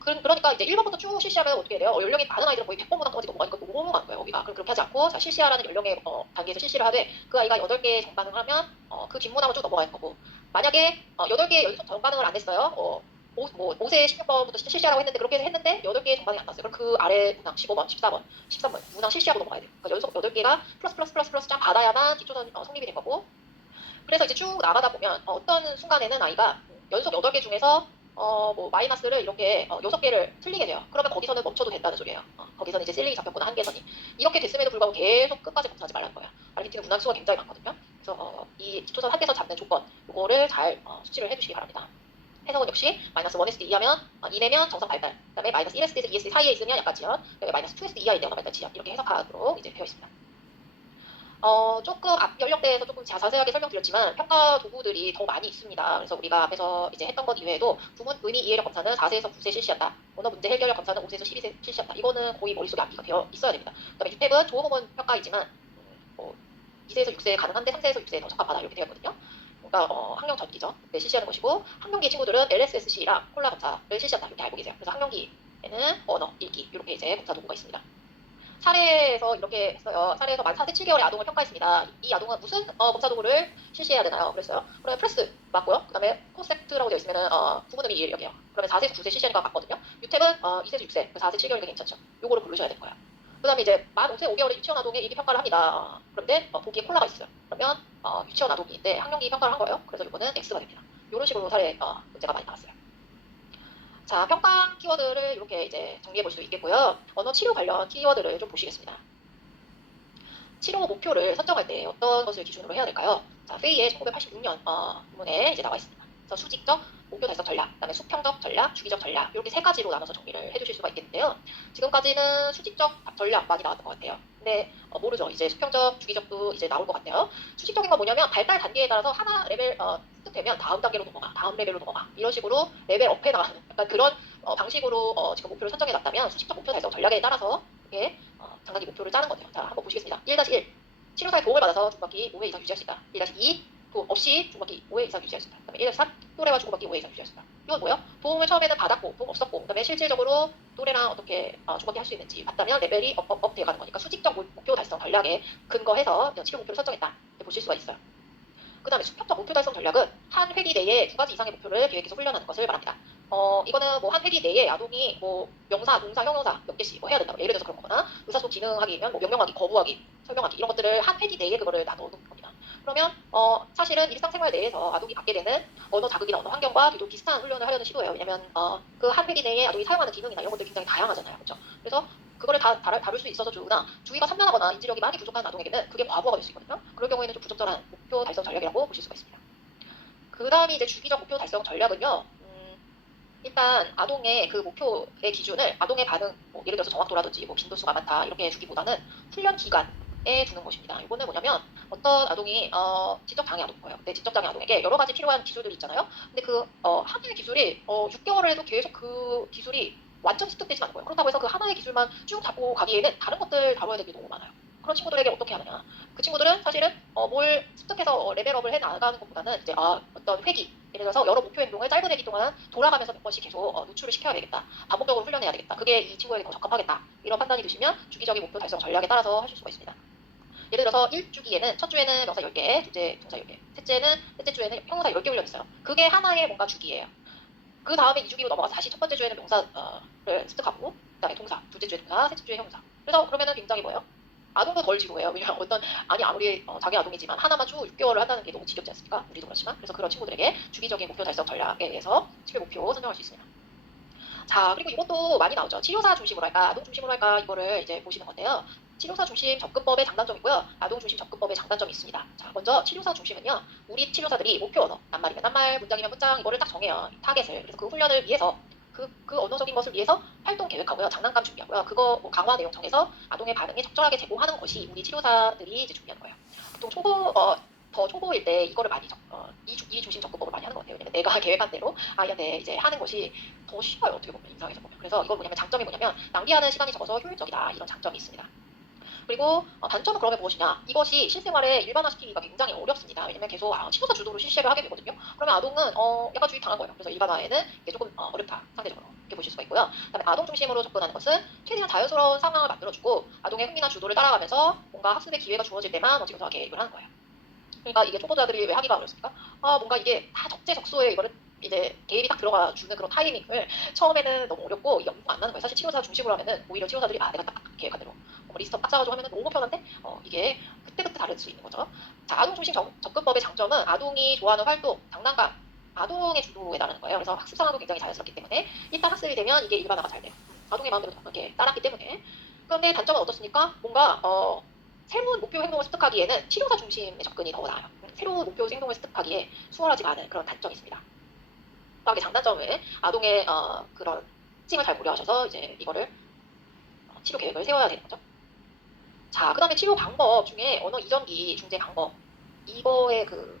그러니까 이제 1번부터 쭉 실시하면 어떻게 돼요? 연령이 많은 아이들은 거의 100번 문항까지 넘어가니까 너무 거예요, 여기가. 그럼 그렇게 하지 않고, 자, 실시하라는 연령의 단계에서 실시를 하되, 그 아이가 8개 정반응을 하면, 그 뒷문항을 쭉 넘어가는 거고. 만약에, 8개 연속 정반응을 안 했어요. 5세 16번부터 실시하라고 했는데, 그렇게 해서 했는데, 8개 정반응이 안 났어요. 그럼 그 아래 문항 15번, 14번, 13번, 문항 실시하고 넘어가야 돼요. 그러니까 연속 8개가 플러스 쫙 받아야만 기초선 성립이 된 거고. 그래서 이제 쭉 나가다 보면, 어떤 순간에는 아이가 연속 8개 중에서 뭐 마이너스를 이렇게 6개를 틀리게 돼요. 그러면 거기서는 멈춰도 된다는 소리예요. 거기서는 이제 실링이 잡혔구나 한계선이. 이렇게 됐음에도 불구하고 계속 끝까지 검사하지 말라는 거예요. RBT는 문항 수가 굉장히 많거든요. 그래서 이 기초선 한계선 잡는 조건 이거를 잘 수치를 해주시기 바랍니다. 해석은 역시 마이너스 1SD 이하면 이내면 정상 발달, 그다음에 마이너스 1SD에서 2SD 사이에 있으면 약간 지연, 그다음에 마이너스 2SD 이하일 때 언어 발달 지연 이렇게 해석하도록 이제 되어 있습니다. 조금 앞 연령대에서 조금 자세하게 설명드렸지만 평가 도구들이 더 많이 있습니다. 그래서 우리가 앞에서 이제 했던 것 이외에도 구문 의미 이해력 검사는 4세에서 9세 실시한다. 언어 문제 해결력 검사는 5세에서 12세 실시한다. 이거는 거의 머릿속에 암기가 되어 있어야 됩니다. 그다음에 유탭은 조호모문 평가이지만 뭐 2세에서 6세 가능한데 3세에서 6세에 더 적합하다 이렇게 되어 있거든요. 그러니까 학령 전기죠. 네, 실시하는 것이고 학령기 친구들은 LSSC랑 콜라 검사를 실시한다 이렇게 알고 계세요. 그래서 학령기에는 언어, 읽기 이렇게 이제 검사 도구가 있습니다. 사례에서 이렇게 했어요. 사례에서 만 4세 7개월의 아동을 평가했습니다. 이 아동은 무슨 검사 도구를 실시해야 되나요? 그랬어요. 그러면 프레스 맞고요. 그 다음에 콘셉트라고 되어 있으면 구분음이 이렇게요. 그러면 4세에서 9세 실시하니까 맞거든요. 유탭은 2세에서 6세, 4세 7개월이니까 괜찮죠. 요거를 고르셔야 될 거예요. 그 다음에 이제 만 5세 5개월의 유치원 아동의 읽기 평가를 합니다. 그런데 보기에 콜라가 있어요. 그러면 유치원 아동인데 학령기 평가를 한 거예요. 그래서 이거는 X가 됩니다. 이런 식으로 사례 문제가 많이 나왔어요. 자, 평가 키워드를 이렇게 이제 정리해 볼 수도 있겠고요. 언어 치료 관련 키워드를 좀 보시겠습니다. 치료 목표를 선정할 때 어떤 것을 기준으로 해야 될까요? 자, 페이의 1986년 문에 이제 나와 있습니다. 그래서 수직적 목표 달성 전략, 그다음에 수평적 전략, 주기적 전략 이렇게 세 가지로 나눠서 정리를 해주실 수가 있겠는데요. 지금까지는 수직적 전략 많이 나왔던 것 같아요. 근데 모르죠. 이제 수평적, 주기적도 이제 나올 것 같아요. 수직적인 건 뭐냐면 발달 단계에 따라서 하나 레벨 습득되면 다음 단계로 넘어가, 다음 레벨로 넘어가 이런 식으로 레벨 업해 나가는 약간 그런 방식으로 지금 목표를 선정해 놨다면 수직적 목표 달성 전략에 따라서 이렇게 장단기 목표를 짜는 거네요. 자, 한번 보시겠습니다. 1-1 치료사의 도움을 받아서 중반기 5회 이상 유지할 수 있다. 1-2 도움 없이 중반기 5회 이상 유지할 수 있다. 그다음에 1-3 또래와 중반기 5회 이상 유지할 수 있다. 이건 뭐예요? 도움을 처음에는 받았고 도움 없었고 그다음에 실질적으로 또래랑 어떻게 중반기 할 수 있는지 봤다면 레벨이 업 되어가는 거니까 수직적 목표 달성 전략에 근거해서 치료 목표를 설정했다. 이렇게 보실 수가 있어요. 그 다음에 수평적 목표 달성 전략은 한 회기 내에 2가지 이상의 목표를 계획해서 훈련하는 것을 말합니다. 이거는 뭐 한 회기 내에 아동이 뭐 명사, 동사, 형용사 몇 개씩 뭐 해야 된다. 예를 들어서 그런 거거나 의사소통 기능하기면 뭐 명령하기, 거부하기, 설명하기 이런 것들을 한 회기 내에 그거를 나눠놓는 겁니다. 그러면 사실은 일상생활 내에서 아동이 갖게 되는 언어 자극이나 언어 환경과 되게 비슷한 훈련을 하려는 시도예요. 왜냐면 그 한 회기 내에 아동이 사용하는 기능이나 이런 것들이 굉장히 다양하잖아요. 그렇죠? 그래서 그거를 다 다룰 수 있어서 좋으나 주의가 산만하거나 인지력이 많이 부족한 아동에게는 그게 과부하가 될 수 있거든요. 그럴 경우에는 좀 부적절한 목표 달성 전략이라고 보실 수가 있습니다. 그 다음이 이제 주기적 목표 달성 전략은요. 일단 아동의 그 목표의 기준을 아동의 반응, 뭐 예를 들어서 정확도라든지 뭐 빈도수가 많다 이렇게 주기보다는 훈련 기간에 두는 것입니다. 이거는 뭐냐면 어떤 아동이 지적장애 아동인 거예요. 근데 지적장애 아동에게 여러 가지 필요한 기술들이 있잖아요. 근데 그 하나의 기술이 6개월을 해도 계속 그 기술이 완전 습득되지 않는 거예요. 그렇다고 해서 그 하나의 기술만 쭉 잡고 가기에는 다른 것들 다뤄야 될 게 너무 많아요. 그런 친구들에게 어떻게 하느냐. 그 친구들은 사실은 뭘 습득해서 레벨업을 해 나가는 것보다는 이제 어떤 회기, 예를 들어서 여러 목표 행동을 짧은 회기 동안 돌아가면서 몇 번씩 계속 노출을 시켜야 되겠다. 반복적으로 훈련해야 되겠다. 그게 이 친구에게 더 적합하겠다. 이런 판단이 드시면 주기적인 목표 달성 전략에 따라서 하실 수가 있습니다. 예를 들어서 1주기에는 첫 주에는 명사 10개, 둘째 동사 10개, 셋째 주에는 형용사 10개 훈련했어요. 그게 하나의 뭔가 주기예요. 그 다음에 2주기로 넘어가서 다시 첫 번째 주에는 명사를 습득하고 그 다음에 동사, 둘째 주에 동사, 셋째 주에 형용사. 그래서 그러면은 굉장히 뭐예요? 아동도 덜 지루해요. 왜냐면 아무리 자기 아동이지만 하나만 쭉 6개월을 한다는 게 너무 지겹지 않습니까? 우리도 그렇지만. 그래서 그런 친구들에게 주기적인 목표 달성 전략에 대해서 치료 목표 선정할 수 있습니다. 자, 그리고 이것도 많이 나오죠. 치료사 중심으로 할까, 아동 중심으로 할까, 이거를 이제 보시는 건데요. 치료사 중심 접근법의 장단점이고요. 아동 중심 접근법의 장단점이 있습니다. 자, 먼저 치료사 중심은요. 우리 치료사들이 목표 언어, 낱말이면 낱말, 문장이면 문장, 이거를 딱 정해요. 타겟을. 그래서 그 훈련을 위해서 그 언어적인 것을 위해서 활동 계획하고요. 장난감 준비하고요. 그거 뭐 강화 내용 정해서 아동의 반응에 적절하게 제공하는 것이 우리 치료사들이 이제 준비하는 거예요. 보통 더 초보일 때 이거를 많이 이 중심 접근법을 많이 하는 것 같아요. 왜냐면 내가 계획한 대로 아이한테 이제 하는 것이 더 쉬워요. 어떻게 보면 임상에서 보면. 그래서 이건 뭐냐면 장점이 뭐냐면 낭비하는 시간이 적어서 효율적이다. 이런 장점이 있습니다. 그리고 단점은 그러면 무엇이냐? 이것이 실생활에 일반화시키기가 굉장히 어렵습니다. 왜냐면 계속 치료사 주도로 실시를 하게 되거든요. 그러면 아동은 약간 주입당한 거예요. 그래서 일반화에는 이게 조금 어렵다. 상대적으로 이렇게 보실 수가 있고요. 그다음에 아동 중심으로 접근하는 것은 최대한 자연스러운 상황을 만들어주고 아동의 흥미나 주도를 따라가면서 뭔가 학습의 기회가 주어질 때만 지금서 계획을 하는 거예요. 그러니까 이게 초보자들이 왜 하기가 어렵습니까? 뭔가 이게 다 적재적소에 이거를 이제 개입이 딱 들어가 주는 그런 타이밍을 처음에는 너무 어렵고 이게 엄두가 안 나는 거예요. 사실 치료사 중심으로 하면은 오히려 치료사들이 내가 딱 계획한 대로 리스트 딱 짜가지고 하면은 너무 편한데 이게 그때그때 다를 수 있는 거죠. 자, 아동 중심 접근법의 장점은 아동이 좋아하는 활동, 장난감, 아동의 주도에 따르는 거예요. 그래서 학습 상황도 굉장히 자연스럽기 때문에 일단 학습이 되면 이게 일반화가 잘 돼요. 아동의 마음대로 이렇게 따랐기 때문에. 그런데 단점은 어떻습니까? 뭔가 새로운 목표 행동을 습득하기에는 치료사 중심의 접근이 더 나아요. 새로운 목표 행동을 습득하기에 수월하지가 않은 그런 단점이 있습니다. 그다음에 장단점은 아동의 그런 특징을 잘 고려하셔서 이제 이거를 치료 계획을 세워야 되는 거죠. 자, 그다음에 치료 방법 중에 언어 이전기 중재 방법 이거의 그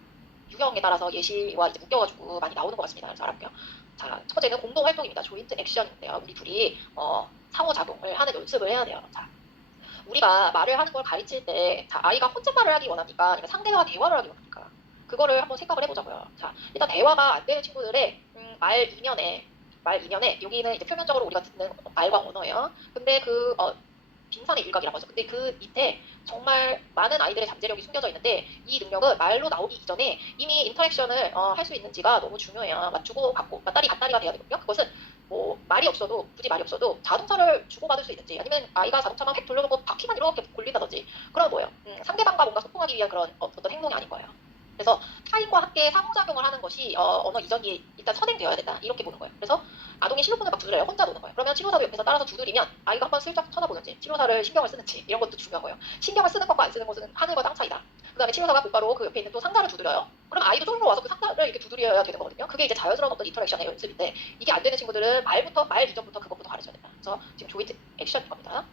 유형에 따라서 예시와 이제 묶여가지고 많이 나오는 것 같습니다. 그래서 알아볼게요. 자, 첫 번째는 공동 활동입니다. 조인트 액션인데요. 우리 둘이 상호작용을 하는 연습을 해야 돼요. 자, 우리가 말을 하는 걸 가르칠 때 아이가 혼잣말을 하기 원합니까? 아니면 상대와 대화를 하기 원합니까? 그거를 한번 생각을 해보자고요. 자, 일단 대화가 안 되는 친구들의 말 이면에 여기는 이제 표면적으로 우리가 듣는 말과 언어예요. 근데 빙산의 일각이라고 하죠. 근데 그 밑에 정말 많은 아이들의 잠재력이 숨겨져 있는데 이 능력은 말로 나오기 이전에 이미 인터랙션을 할 수 있는지가 너무 중요해요. 맞추고 받고 맞다리가 돼야 되거든요. 그것은 뭐 굳이 말이 없어도 자동차를 주고받을 수 있는지 아니면 아이가 자동차만 획 돌려놓고 바퀴만 이렇게 굴린다든지 그런 뭐예요. 상대방과 뭔가 소통하기 위한 그런 어떤 행동이 아닌 거예요. 그래서 타인과 함께 상호작용을 하는 것이 언어 이전이 일단 선행되어야 된다. 이렇게 보는 거예요. 그래서 아동이 실로폰을 막 두드려요. 혼자 노는 거예요. 그러면 치료사도 옆에서 따라서 두드리면 아이가 한번 슬쩍 쳐다보는지 치료사를 신경을 쓰는지 이런 것도 중요한 거예요. 신경을 쓰는 것과 안 쓰는 것은 하늘과 땅 차이다. 그 다음에 치료사가 곧바로 그 옆에 있는 또 상사를 두드려요. 그럼 아이도 쫄로 와서 그 상사를 이렇게 두드려야 되는 거거든요. 그게 이제 자연스러운 어떤 인터랙션의 연습인데 이게 안 되는 친구들은 말 이전부터 그것부터 가르쳐야 된다. 그래서 지금 조인트 액션인 겁니다.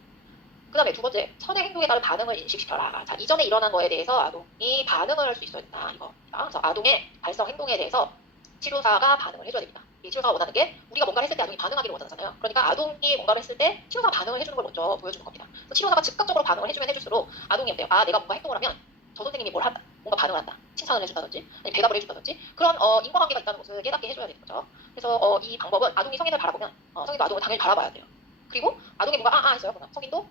그 다음에 두 번째, 선행 행동에 따른 반응을 인식시켜라. 자, 이전에 일어난 거에 대해서 아동이 반응을 할 수 있어야 된다. 이거입니다. 그래서 아동의 발성 행동에 대해서 치료사가 반응을 해줘야 됩니다. 이 치료사가 원하는 게 우리가 뭔가를 했을 때 아동이 반응하기를 원하잖아요. 그러니까 아동이 뭔가를 했을 때 치료사가 반응을 해주는 걸 먼저 보여주는 겁니다. 그래서 치료사가 즉각적으로 반응을 해주면 해줄수록 아동이 어때요? 내가 뭔가 행동을 하면 저 선생님이 뭘 한다. 뭔가 반응을 한다. 칭찬을 해준다든지 아니면 대답을 해준다든지 그런 인과관계가 있다는 것을 깨닫게 해줘야 되는 거죠. 그래서 이 방법은 아동이 성인을 바라보면 성인도 아동을 당연히 바라봐야 돼요. 그리고 아동이 뭔가 했어요. 그러면 성인도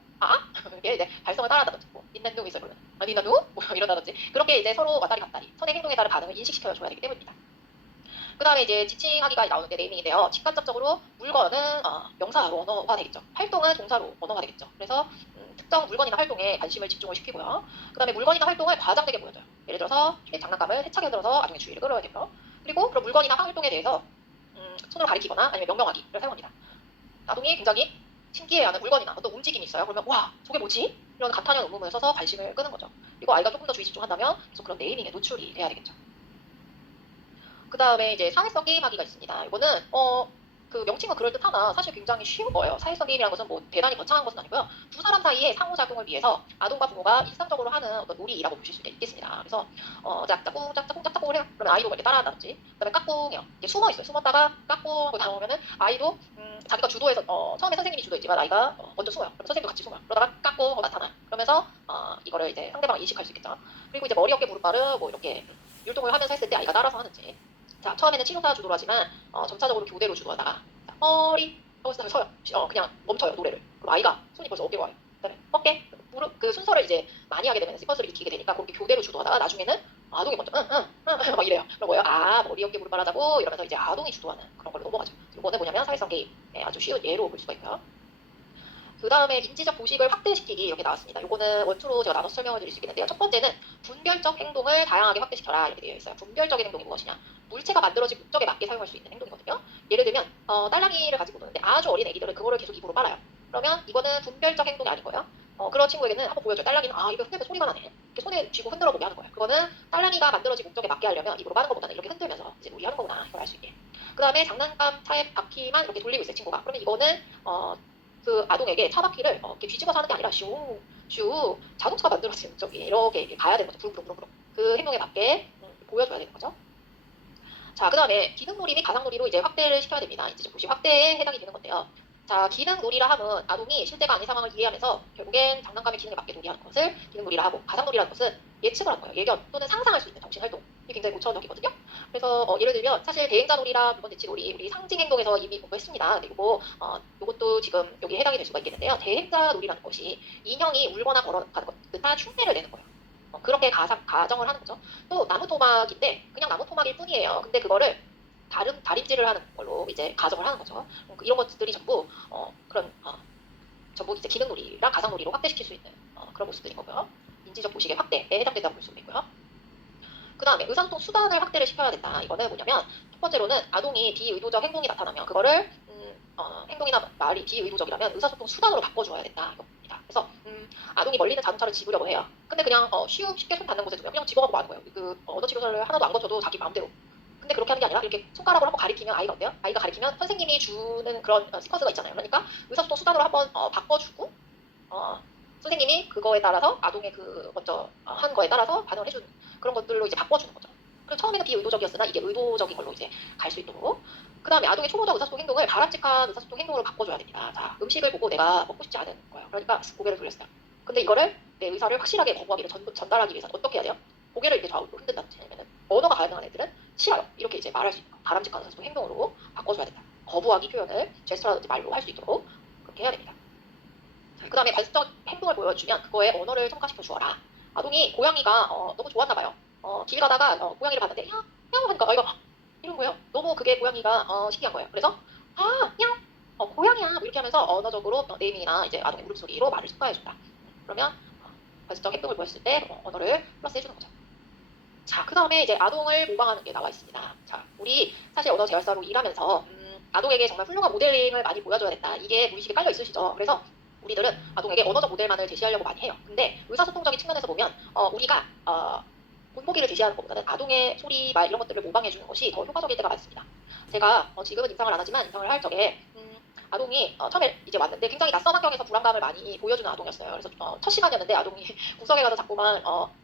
이렇게 이제 발성을 따라한다든지 뭐 닌나누 있어요. 그러면 닌나누 뭐 이런다든지 그렇게 이제 서로 왔다리 갔다리 선행 행동에 따른 반응을 인식시켜줘야 되기 때문입니다. 그 다음에 이제 지칭하기가 나오는데 네이밍인데요. 직관적으로 물건은 명사로 언어가 되겠죠. 활동은 동사로 언어가 되겠죠. 그래서 특정 물건이나 활동에 관심을 집중을 시키고요. 그 다음에 물건이나 활동을 과장되게 보여줘요. 예를 들어서 장난감을 세차게 흔들어서 아동의 주의를 끌어야 되고요. 그리고 그런 물건이나 활동에 대해서 손으로 가리키거나 아니면 명명하기를 사용합니다. 아동이 굉장히 신기해하는 물건이나 어떤 움직임이 있어요. 그러면 와 저게 뭐지? 이런 감탄형 의문문을 써서 관심을 끄는 거죠. 그리고 아이가 조금 더 주의 집중한다면 계속 그런 네이밍에 노출이 돼야 되겠죠. 그 다음에 이제 사회성 게임하기가 있습니다. 이거는 그 명칭은 그럴듯하나 사실 굉장히 쉬운 거예요. 사회성 게임이라는 것은 뭐 대단히 거창한 것은 아니고요. 두 사람 사이의 상호작용을 위해서 아동과 부모가 일상적으로 하는 어떤 놀이라고 보실 수 있겠습니다. 그래서 짝짝꿍 짝짝꿍 짝짝꿍을 해요. 그러면 아이도 이렇게 따라한다든지. 그다음에 까꿍이요. 이제 숨어 있어요. 숨었다가 까꿍 나오면은 아이도 자기가 주도해서 처음에 선생님이 주도했지만 아이가 먼저 숨어요. 그럼 선생님도 같이 숨어요. 그러다가 까꿍 하고 나타나요. 그러면서 이거를 이제 상대방을 인식할 수 있겠죠. 그리고 이제 머리 어깨 무릎 발을 뭐 이렇게 율동을 하면서 했을 때 아이가 따라서 하는지. 자, 처음에는 치료사 주도를 하지만 점차적으로 교대로 주도하다가 허리 하고 서요. 그냥 멈춰요 노래를. 그럼 아이가 손이 벌써 어깨로 와요. 그다음에 어깨, 무릎 그 순서를 이제 많이 하게 되면 시퀀스를 익히게 되니까 그렇게 교대로 주도하다가 나중에는 아동이 먼저 응응응 막 이래요. 그럼 뭐예요? 아 머리 어깨 무릎 발하자고 이러면서 이제 아동이 주도하는 그런 걸로 넘어가죠. 이거는 뭐냐면 사회성 게임 아주 쉬운 예로 볼 수가 있고요. 그 다음에 민지적 보식을 확대시키기 이렇게 나왔습니다. 이거는 원투로 제가 나눠서 설명을 드릴 수 있겠는데요. 첫 번째는 분별적 행동을 다양하게 확대시켜라 이렇게 되어 있어요. 분별적인 행동이 무엇이냐? 물체가 만들어진 목적에 맞게 사용할 수 있는 행동이거든요. 예를 들면 딸랑이를 가지고 노는데 아주 어린 애기들은 그거를 계속 입으로 빨아요. 그러면 이거는 분별적 행동이 아닌 거예요. 그런 친구에게는 한번 보여줘요. 딸랑이는 이거 흔들면 소리가 나네. 이렇게 손에 쥐고 흔들어 보게 하는 거예요. 그거는 딸랑이가 만들어진 목적에 맞게 하려면 입으로 빠는 것보다는 이렇게 흔들면서 이제 놀이하는 거구나 이걸 알 수 있게. 그 다음에 장난감 차에 바퀴만 이렇게 돌리고 있어요 친구가. 그러면 이거는 그 아동에게 차 바퀴를 이렇게 뒤집어서 하는 게 아니라 슈 자동차가 만들어진 저기 이렇게 가야 되는 거죠. 부릉부릉부릉 그 행동에 맞게 보여줘야 되는 거죠. 자, 그 다음에 기능놀이 및 가상놀이로 이제 확대를 시켜야 됩니다. 이제 보시 확대에 해당이 되는 건데요. 자, 기능놀이라 함은 아동이 실제가 아닌 상황을 이해하면서 결국엔 장난감의 기능에 맞게 놀이하는 것을 기능놀이라 하고 가상놀이라는 것은 예측을 하는 거예요. 예견 또는 상상할 수 있는 정신활동. 이게 굉장히 고차원적이거든요. 그래서 예를 들면 사실 대행자놀이랑 물건대치놀이 우리 상징행동에서 이미 공부했습니다. 근데 이것도 지금 여기에 해당이 될 수가 있겠는데요. 대행자놀이라는 것이 인형이 울거나 걸어가는 것 듯한 흉내를 내는 거예요. 그렇게 가정을 하는 거죠. 또 나무 토막인데 그냥 나무 토막일 뿐이에요. 근데 그거를 다른 다림질을 하는 걸로 이제 가정을 하는 거죠. 이런 것들이 전부 그런 전부 이제 기능놀이랑 가상놀이로 확대시킬 수 있는 그런 모습들인 거고요. 인지적 보식의 확대에 해당된다고 볼 수 있고요. 그 다음에 의사소통 수단을 확대를 시켜야 된다. 이거는 뭐냐면 첫 번째로는 아동이 비의도적 행동이 나타나면 그거를 행동이나 말이 비의도적이라면 의사소통 수단으로 바꿔줘야 된다. 이겁니다. 그래서 아동이 멀리 있는 자동차를 집으려고 해요. 근데 그냥 쉽게 손 닿는 곳에 두면 그냥 집어가고 마는 거예요. 그 언어치료사를 하나도 안 거쳐도 자기 마음대로. 근데 그렇게 하는 게 아니라 이렇게 손가락으로 한번 가리키면 아이가 어때요? 아이가 가리키면 선생님이 주는 그런 시퀀스가 있잖아요. 그러니까 의사소통 수단으로 한번 바꿔주고 선생님이 그거에 따라서 아동의 그 먼저 한 거에 따라서 반응을 해주는 그런 것들로 이제 바꿔주는 거죠. 그래서 처음에는 비의도적이었으나 이게 의도적인 걸로 이제 갈 수 있도록. 그 다음에 아동의 초보적 의사소통 행동을 바람직한 의사소통 행동으로 바꿔줘야 됩니다. 자, 음식을 보고 내가 먹고 싶지 않은 거예요. 그러니까 고개를 돌렸어요. 근데 이거를 내 의사를 확실하게 거부하기를 전달하기 위해서는 어떻게 해야 돼요? 고개를 이렇게 좌우로 흔든다든지 아니면 언어가 가능한 애들은 싫어요. 이렇게 이제 말할 수 있는 거. 바람직한 의사소통 행동으로 바꿔줘야 된다. 거부하기 표현을 제스처라든지 말로 할 수 있도록 그렇게 해야 됩니다. 그 다음에 관습적 행동을 보여주면 그거에 언어를 첨가시켜 주어라. 아동이 고양이가 너무 좋았나 봐요. 길 가다가 고양이를 봤는데 야, 야 하니까 아이가 이런 거예요. 너무 그게 고양이가 신기한 거예요. 그래서 야, 고양이야 뭐 이렇게 하면서 언어적으로 네이밍이나 이제 아동의 울음소리로 말을 첨가해 준다. 그러면 관습적 행동을 보였을 때 언어를 플러스 해주는 거죠. 자, 그 다음에 이제 아동을 모방하는 게 나와 있습니다. 자, 우리 사실 언어 재활사로 일하면서 아동에게 정말 훌륭한 모델링을 많이 보여줘야 된다. 이게 무의식에 깔려 있으시죠. 그래서 우리들은 아동에게 언어적 모델만을 제시하려고 많이 해요. 근데 의사소통적인 측면에서 보면 우리가 본보기를 제시하는 것보다는 아동의 소리, 말 이런 것들을 모방해주는 것이 더 효과적일 때가 많습니다. 제가 지금은 임상을 안 하지만 임상을 할 적에 아동이 처음에 이제 왔는데 굉장히 낯선 환경에서 불안감을 많이 보여주는 아동이었어요. 그래서 첫 시간이었는데 아동이 구석에 가서 자꾸만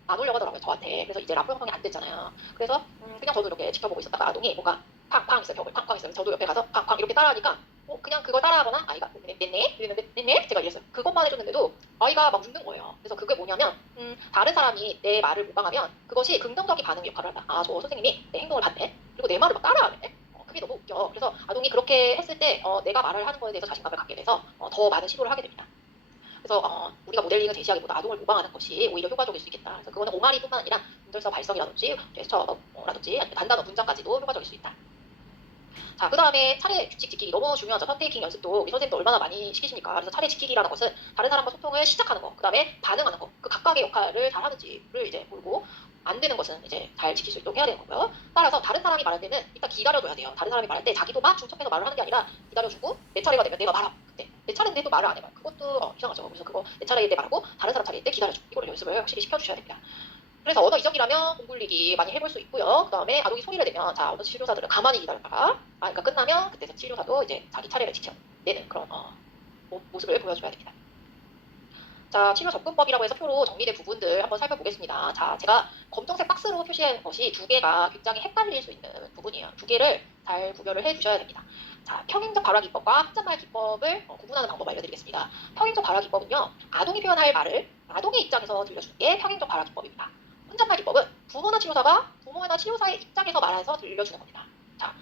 안 오려고 하더라고요 저한테. 그래서 이제 라포 형성이 안 됐잖아요. 그래서 그냥 저도 이렇게 지켜보고 있었다가 아동이 뭔가 팡팡 있어요. 벽을 팡팡 있어요. 저도 옆에 가서 팡팡 이렇게 따라하니까 그냥 그걸 따라하거나 아이가 냈네 이랬는데 냈네 제가 이랬어요. 그것만 해줬는데도 아이가 막 웃는 거예요. 그래서 그게 뭐냐면 다른 사람이 내 말을 모방하면 그것이 긍정적인 반응 역할을 한다. 저 선생님이 내 행동을 봤네. 그리고 내 말을 막 따라하네. 그게 너무 웃겨. 그래서 아동이 그렇게 했을 때 내가 말을 하는 거에 대해서 자신감을 갖게 돼서 더 많은 시도를 하게 됩니다. 그래서 우리가 모델링을 제시하기보다 아동을 모방하는 것이 오히려 효과적일 수 있겠다. 그래서 그거는 오마리뿐만 아니라 문절서 발성이라든지 제스처라든지 단단어 문장까지도 효과적일 수 있다. 자, 그 다음에 차례 규칙 지키기 너무 중요하죠. 턴테이킹 연습도 우리 선생님도 얼마나 많이 시키십니까? 그래서 차례 지키기라는 것은 다른 사람과 소통을 시작하는 거, 그 다음에 반응하는 거, 그 각각의 역할을 잘 하는지를 이제 보고 안 되는 것은 이제 잘 지킬 수 있도록 해야 되는 거고요. 따라서 다른 사람이 말할 때는 일단 기다려줘야 돼요. 다른 사람이 말할 때 자기도 막 중첩해서 말을 하는 게 아니라 기다려주고 내 차례가 되면 내가 말하고 그때 내 차례인데도 말을 안 해봐요. 그것도 이상하죠. 그래서 그거 내 차례일 때 말하고 다른 사람 차례일 때 기다려줘. 이거를 연습을 확실히 시켜주셔야 됩니다. 그래서 언어 이적이라면 공굴리기 많이 해볼 수 있고요. 그 다음에 아동이 소리를 내면 자 언어 치료사들은 가만히 기다렸다가 그러니까 끝나면 그때서 치료사도 이제 자기 차례를 지켜내는 그런 모습을 보여줘야 됩니다. 자, 치료 접근법이라고 해서 표로 정리된 부분들 한번 살펴보겠습니다. 자, 제가 검정색 박스로 표시한 것이 두 개가 굉장히 헷갈릴 수 있는 부분이에요. 두 개를 잘 구별을 해주셔야 됩니다. 자, 평행적 발화 기법과 혼잣말 기법을 구분하는 방법 알려드리겠습니다. 평행적 발화 기법은요, 아동이 표현할 말을 아동의 입장에서 들려주는 게 평행적 발화 기법입니다. 혼잣말 기법은 부모나 치료사의 입장에서 말해서 들려주는 겁니다. 자,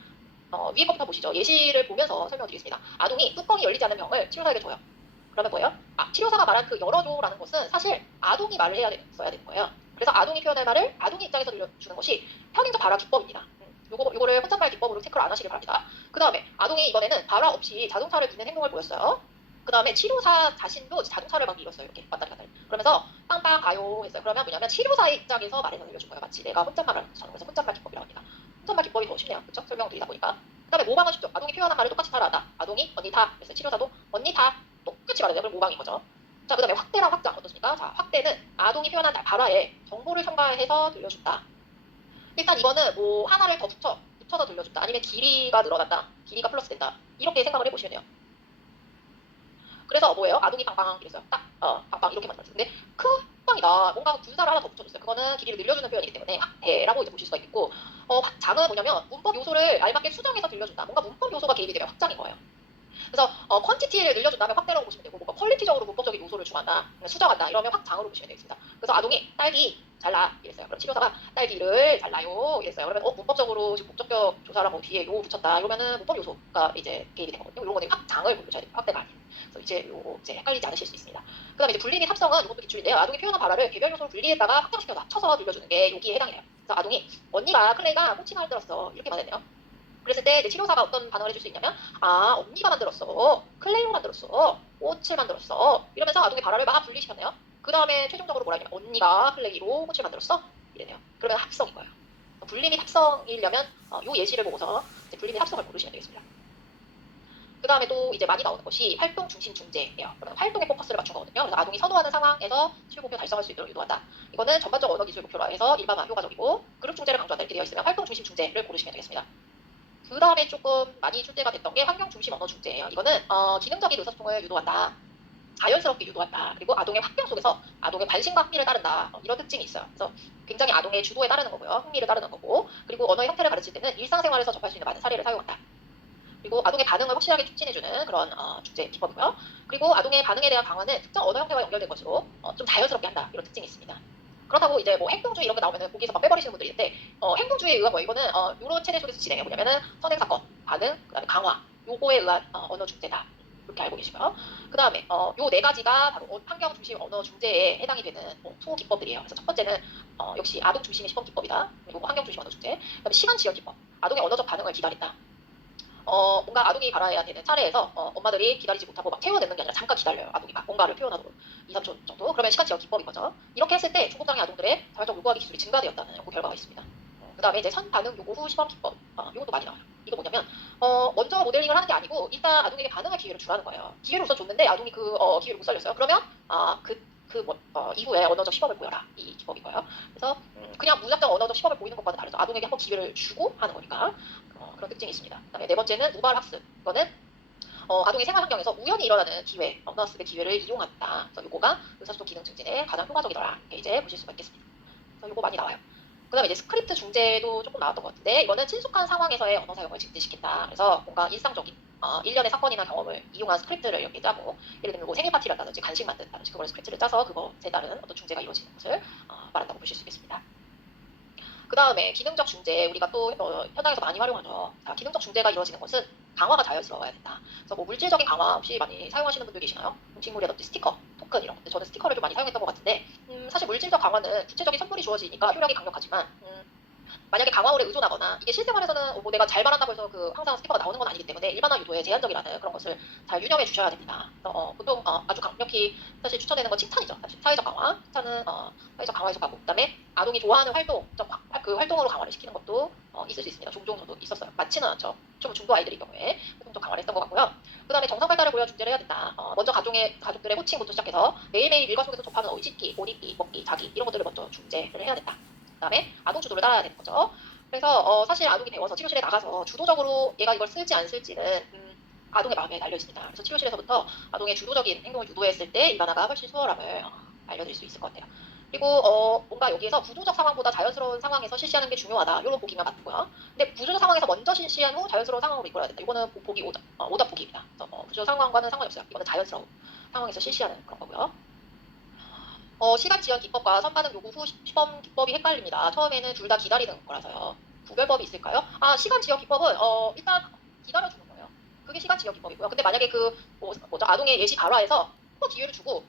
위에 것부터 보시죠. 예시를 보면서 설명드리겠습니다. 아동이 뚜껑이 열리지 않는 병을 치료사에게 줘요. 그러면 뭐예요? 치료사가 말한 그 열어줘라는 것은 사실 아동이 말을 써야 되는 거예요. 그래서 아동이 표현할 말을 아동의 입장에서 들려주는 것이 평행적 발화 기법입니다. 요거를 혼잣말 기법으로 체크를 안 하시길 바랍니다. 그 다음에 아동이 이번에는 발화 없이 자동차를 미는 행동을 보였어요. 그 다음에 치료사 자신도 자동차를 막 밀었어요. 이렇게 왔다 갔다. 그러면서 빵빵 가요 했어요. 그러면 뭐냐면 치료사의 입장에서 말해서 들려준 거예요. 마치 내가 혼잣말을 하는 것처럼. 그래서 혼잣말 기법이라고 합니다. 혼잣말 기법이 더 쉽네요. 그렇죠? 설명드리다 보니까. 그 다음에 모방은 쉽죠. 아동이 표현한 말을 똑같이 따라한다. 아동이 언니 다. 그래서 치료사도 언니 다. 똑같이 말해요. 그걸 모방인 거죠. 자, 그 다음에 확대랑 확장 어떻습니까? 자, 확대는 아동이 표현한 발화에 정보를 첨가해서 들려준다. 일단 이거는 뭐 하나를 더 붙여서 들려준다. 아니면 길이가 늘어난다. 길이가 플러스 된다. 이렇게 생각을 해보시면 돼요. 그래서 뭐예요? 아동이 빵빵 이랬어요. 딱 빵빵 이렇게 만들었어요. 근데 빵이다. 뭔가 분사를 하나 더 붙여줬어요. 그거는 길이를 늘려주는 표현이기 때문에 확대라고 이제 보실 수가 있겠고 확장은 뭐냐면 문법 요소를 알맞게 수정해서 들려준다. 뭔가 문법 요소가 개입이 되면 확장인 거예요. 그래서 퀄티티를 늘려준다면 확대라고 보시면 되고 뭔가 퀄리티적으로 문법적인 요소를 추가한다, 수정한다 이러면 확장으로 보시면 되겠습니다. 그래서 아동이 딸기 잘라 이랬어요. 그럼 치료사가 딸기를 잘라요 이랬어요. 그러면 문법적으로 지금 목적격 조사라고 뒤에 요 붙였다 이러면은 문법 요소가 이제 개입이 된 거거든요. 이런 거는 확장을 보셔야 돼요. 확대가 아니에요. 그래서 이제 헷갈리지 않으실 수 있습니다. 그다음에 이제 분리및 합성은 이것도 기출인데요. 아동이 표현한 발화를 개별 요소로 분리했다가 확장시켜서 합쳐서 들려주는 게 여기에 해당해요. 그래서 아동이 언니가 클레이가 꽃이 만들었어 이렇게 말했네요. 그랬을 때 이제 치료사가 어떤 반응을 해줄 수 있냐면 언니가 만들었어. 클레이로 만들었어. 꽃을 만들었어. 이러면서 아동의 발화를 막 분리시켰네요. 그 다음에 최종적으로 뭐라 했냐면 언니가 클레이로 꽃을 만들었어. 이래네요. 그러면 합성인 거예요. 분리 및 합성이려면 요 예시를 보고서 이제 분리 및 합성을 고르시면 되겠습니다. 그 다음에 또 이제 많이 나오는 것이 활동 중심 중재예요. 그러면 활동에 포커스를 맞춘 거거든요. 그래서 아동이 선호하는 상황에서 치료 목표 달성할 수 있도록 유도한다. 이거는 전반적 언어 기술 목표로 해서 일반화 효과적이고 그룹 중재를 강조한다 이렇게 되어 있으면 활동 중심 중재를 고르시면 되겠습니다. 그 다음에 조금 많이 출제가 됐던 게 환경 중심 언어 중재예요. 이거는 기능적인 의사소통을 유도한다. 자연스럽게 유도한다. 그리고 아동의 환경 속에서 아동의 관심과 흥미를 따른다. 이런 특징이 있어요. 그래서 굉장히 아동의 주도에 따르는 거고요. 흥미를 따르는 거고 그리고 언어의 형태를 가르칠 때는 일상생활에서 접할 수 있는 많은 사례를 사용한다. 그리고 아동의 반응을 확실하게 촉진해주는 그런 중재 기법이고요. 그리고 아동의 반응에 대한 방어는 특정 언어 형태와 연결된 것으로 좀 자연스럽게 한다. 이런 특징이 있습니다. 그렇다고 이제 뭐 행동주의 이런 거 나오면은 거기서 막 빼버리시는 분들이 있는데 행동주의에 의한 거 이거는 이런 체제 속에서 진행해 뭐냐면은 선행 사건, 반응, 그다음에 강화 요거에 의한 언어 중재다 이렇게 알고 계시고요. 그다음에 요 네 가지가 바로 환경 중심 언어 중재에 해당이 되는 소 기법들이에요. 그래서 첫 번째는 역시 아동 중심의 시범 기법이다. 그리고 환경 중심 언어 중재. 그다음에 시간 지연 기법. 아동의 언어적 반응을 기다린다. 뭔가 아동이 발화해야 되는 차례에서 엄마들이 기다리지 못하고 막 태워내는 게 아니라 잠깐 기다려요. 아동이 막 뭔가를 표현하도록 2, 3초 정도. 그러면 시간 지연 기법인 거죠. 이렇게 했을 때 중복장애 아동들의 자발적 요구하기 기술이 증가되었다는 연구 결과가 있습니다. 그 다음에 이제 선반응 요구 후 시범 기법. 이것도 많이 나와요. 이거 뭐냐면 먼저 모델링을 하는 게 아니고 일단 아동에게 반응할 기회를 주라는 거예요. 기회를 우선 줬는데 아동이 그 기회를 못 살렸어요. 그러면 이후에 언어적 시범을 보여라. 이 기법인 거예요. 그래서 그냥 무작정 언어적 시범을 보이는 것과는 다르죠. 아동에게 한번 기회를 주고 하는 거니까 그런 특징이 있습니다. 그다음에 네 번째는 무발 학습. 이거는 아동의 생활 환경에서 우연히 일어나는 기회, 언어 학습의 기회를 이용한다. 그래서 요거가 의사소통 기능 증진에 가장 효과적이더라. 이렇게 이제 보실 수가 있겠습니다. 그래서 요거 많이 나와요. 그다음에 이제 스크립트 중재도 조금 나왔던 것 같은데 이거는 친숙한 상황에서의 언어 사용을 증진시킨다. 그래서 뭔가 일상적인 일련의 사건이나 경험을 이용한 스크립트를 이렇게 짜고 예를 들면 뭐 생일 파티를 한다든지 간식 만든다든지 그걸 스크립트를 짜서 그것에 따른 어떤 중재가 이루어지는 것을 말한다고 보실 수 있겠습니다. 그 다음에 기능적 중재 우리가 또 현장에서 많이 활용하죠. 자, 기능적 중재가 이루어지는 것은 강화가 자연스러워야 된다. 그래서 뭐 물질적인 강화 혹시 많이 사용하시는 분들 계시나요? 음식물이라든지 스티커, 토큰 이런 것들 저는 스티커를 좀 많이 사용했던 것 같은데 사실 물질적 강화는 구체적인 선물이 주어지니까 효력이 강력하지만 만약에 강화울에 의존하거나 이게 실생활에서는 뭐 내가 잘 말한다고 해서 그 항상 스피커가 나오는 건 아니기 때문에 일반화 유도에 제한적이라는 그런 것을 잘 유념해 주셔야 됩니다. 보통 아주 강력히 사실 추천되는 건 칭찬이죠. 사실 사회적 강화, 칭찬은 사회적 강화에서 가고 그다음에 아동이 좋아하는 활동, 그 활동으로 강화를 시키는 것도 있을 수 있습니다. 종종 저도 있었어요. 많지는 않죠. 좀 중도 아이들의 경우에 조금 더 강화를 했던 것 같고요. 그다음에 정상 발달을 보여 중재를 해야 된다. 먼저 가족들의 호칭부터 시작해서 매일매일 일과 속에서 접하는 어휘, 씻기, 옷 입기, 먹기, 자기 이런 것들을 먼저 중재를 해야 된다. 그다음에 아동 주도를 따라야 되는 거죠. 그래서 사실 아동이 배워서 치료실에 나가서 주도적으로 얘가 이걸 쓸지 안 쓸지는 아동의 마음에 달려 있습니다. 그래서 치료실에서부터 아동의 주도적인 행동을 유도했을 때 일반화가 훨씬 수월함을 알려드릴 수 있을 것 같아요. 그리고 뭔가 여기에서 부조적 상황보다 자연스러운 상황에서 실시하는 게 중요하다. 이런 보기가 맞고요. 근데 부조적 상황에서 먼저 실시한 후 자연스러운 상황으로 이끌어야 된다. 이거는 보기 오답 보기입니다. 부조적 상황과는 상관이 없어요. 이거는 자연스러운 상황에서 실시하는 그런 거고요. 시간 지연 기법과 선반응 요구 후 시범 기법이 헷갈립니다. 처음에는 둘 다 기다리는 거라서요. 구별법이 있을까요? 시간 지연 기법은 일단 기다려주는 거예요. 그게 시간 지연 기법이고요. 근데 만약에 아동의 예시 발화에서 한번 기회를 주고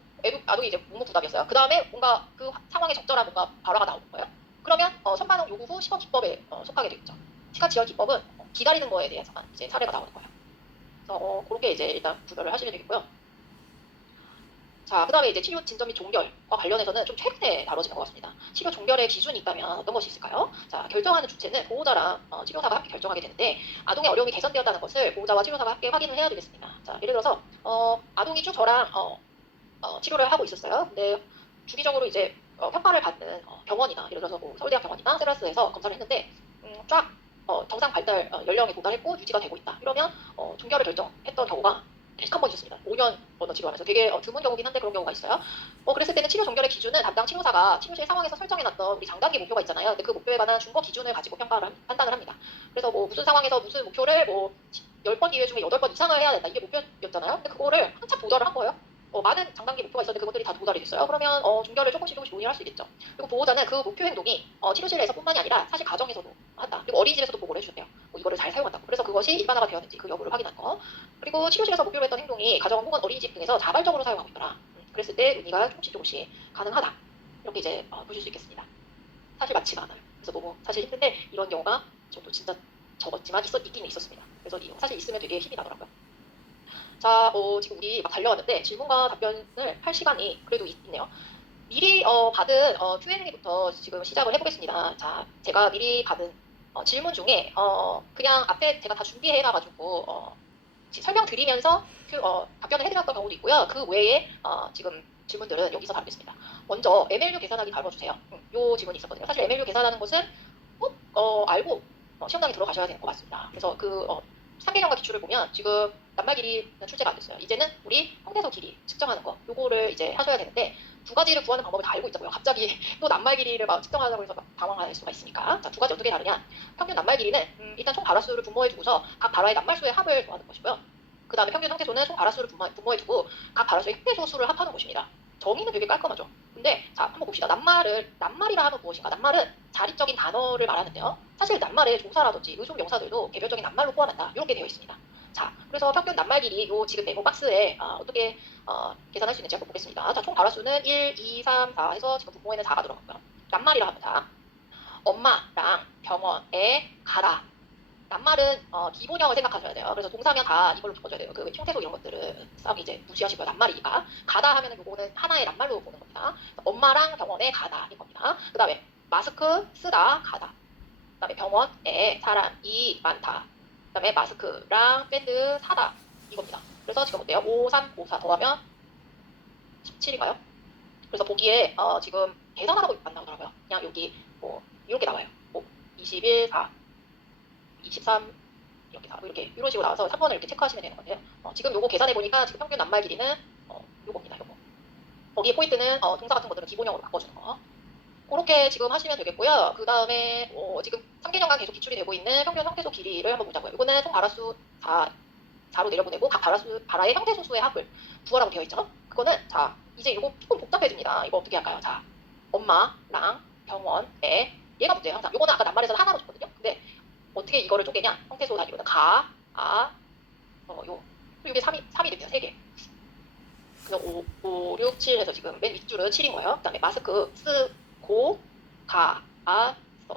아동이 이제 묵묵부답이었어요. 그 다음에 뭔가 그 상황에 적절한 뭔가 발화가 나오는 거예요. 그러면 선반응 요구 후 시범 기법에 속하게 되겠죠. 시간 지연 기법은 기다리는 거에 대해서만 이제 사례가 나오는 거예요. 그래서 그렇게 이제 일단 구별을 하시면 되겠고요. 자, 그 다음에 이제 치료 진전 및 종결과 관련해서는 좀 최근에 다뤄지는 것 같습니다. 치료 종결의 기준이 있다면 어떤 것이 있을까요? 자, 결정하는 주체는 보호자랑 치료사가 함께 결정하게 되는데 아동의 어려움이 개선되었다는 것을 보호자와 치료사가 함께 확인을 해야 되겠습니다. 자, 예를 들어서 아동이 쭉 저랑 치료를 하고 있었어요. 근데 주기적으로 이제 평가를 받는 병원이나 예를 들어서 뭐 서울대학 병원이나 세브란스에서 검사를 했는데 쫙 정상 발달 연령에 도달했고 유지가 되고 있다. 이러면 종결을 결정했던 경우가 한 번 있었습니다. 5년 치료하면서 되게 드문 경우긴 한데 그런 경우가 있어요. 그랬을 때는 치료 종결의 기준은 담당 치료사가 치료실 상황에서 설정해놨던 우리 장단기 목표가 있잖아요. 근데 그 목표에 관한 준거 기준을 가지고 판단을 합니다. 그래서 뭐 무슨 상황에서 무슨 목표를 뭐 10번 기회 중에 8번 이상을 해야 된다. 이게 목표였잖아요. 근데 그거를 한참 도달을 한 거예요. 많은 장단기 목표가 있었는데 그것들이 다 도달이 됐어요. 그러면 종결을 조금씩 논의를 할 수 있겠죠. 그리고 보호자는 그 목표 행동이 치료실에서뿐만이 아니라 사실 가정에서도 한다. 그리고 어린이집에서도 보고를 해주셨대요. 이거를 잘 사용한다고. 그래서 그것이 일반화가 되었는지 그 여부를 확인한 거. 그리고 치료실에서 목표로 했던 행동이 가정 혹은 어린이집 등에서 자발적으로 사용하고 있더라. 그랬을 때 논의가 조금씩 가능하다. 이렇게 이제 보실 수 있겠습니다. 사실 많지가 않아요. 그래서 너무 사실 힘든데 이런 경우가 저도 진짜 적었지만 있긴 있었습니다. 그래서 사실 있으면 되게 힘이 나더라고요. 자, 지금 우리 막 달려왔는데 질문과 답변을 할 시간이 그래도 있네요. 미리 받은 Q&A부터 지금 시작을 해보겠습니다. 자, 제가 미리 받은 질문 중에 그냥 앞에 제가 다 준비해놔가지고 설명드리면서 답변을 해드렸던 경우도 있고요. 그 외에 지금 질문들은 여기서 다루겠습니다. 먼저 MLU 계산하기 다뤄주세요. 요 질문이 있었거든요. 사실 MLU 계산하는 것은 꼭 알고 시험장에 들어가셔야 되는 것 같습니다. 그래서 그 3개령과 기출을 보면 지금 낱말 길이는 출제가 안 됐어요. 이제는 우리 형태소 길이 측정하는 거 요거를 이제 하셔야 되는데 두 가지를 구하는 방법을 다 알고 있자고요. 갑자기 또 낱말 길이를 막 측정하자고 해서 당황할 수가 있으니까. 자, 두 가지 어떻게 다르냐. 평균 낱말 길이는 일단 총 발화수를 분모해주고서 각 발화의 낱말수의 합을 구하는 것이고요. 그 다음에 평균 형태소는 총 발화수를 분모해주고 각 발화수의 형태소 수를 합하는 것입니다. 정의는 되게 깔끔하죠. 근데 자, 한번 봅시다. 낱말이라 하면 무엇인가? 낱말은 자립적인 단어를 말하는데요. 사실 낱말에 조사라든지 의종 명사들도 개별적인 낱말로 포함한다. 이렇게 되어 있습니다. 자, 그래서 평균 낱말 길이 요 지금 네모 박스에 어떻게 계산할 수 있는지 한번 보겠습니다. 자, 총 발화수는 1, 2, 3, 4 해서 지금 분모에는 4가 들어갔고요. 낱말이라 합니다. 엄마랑 병원에 가라. 낱말은 기본형을 생각하셔야 돼요. 그래서 동사면 다 이걸로 바꿔줘야 돼요. 그 형태소 이런 것들은 싹 이제 무시하시고요. 낱말이니까. 가다 하면은 요거는 하나의 낱말로 보는 겁니다. 엄마랑 병원에 가다 이겁니다. 그 다음에 마스크 쓰다 가다. 그 다음에 병원에 사람이 많다. 그 다음에 마스크랑 밴드 사다 이겁니다. 그래서 지금 어때요? 5, 3, 5, 4 더하면 17인가요? 그래서 보기에 지금 계산하라고 안 나오더라고요. 그냥 여기 뭐 이렇게 나와요. 21, 4 23 이렇게 다 이렇게 이런 식으로 나와서 3번을 이렇게 체크하시면 되는 건데요. 지금 요거 계산해 보니까 지금 평균 낱말 길이는 요겁니다. 요거. 거기에 포인트는 동사 같은 것들은 기본형으로 바꿔주는 거. 그렇게 지금 하시면 되겠고요. 그 다음에 지금 3개년간 계속 기출이 되고 있는 평균 형태소 길이를 한번 보자고요. 이거는 총 발화수 4로 내려보내고 각 발화의 형태소 수의 합을 구하라고 되어 있죠. 그거는 자 이제 이거 조금 복잡해집니다. 이거 어떻게 할까요? 자 엄마랑 병원에 얘가 문제예요. 항상 요거는 아까 낱말에서 하나로 줬거든요. 근데 어떻게 이거를 쪼개냐? 형태소 단위로는 요. 이게 3이 됩니다. 3개. 그래서 5, 6, 7 해서 지금 맨 윗줄은 7인 거예요. 그 다음에 마스크 쓰고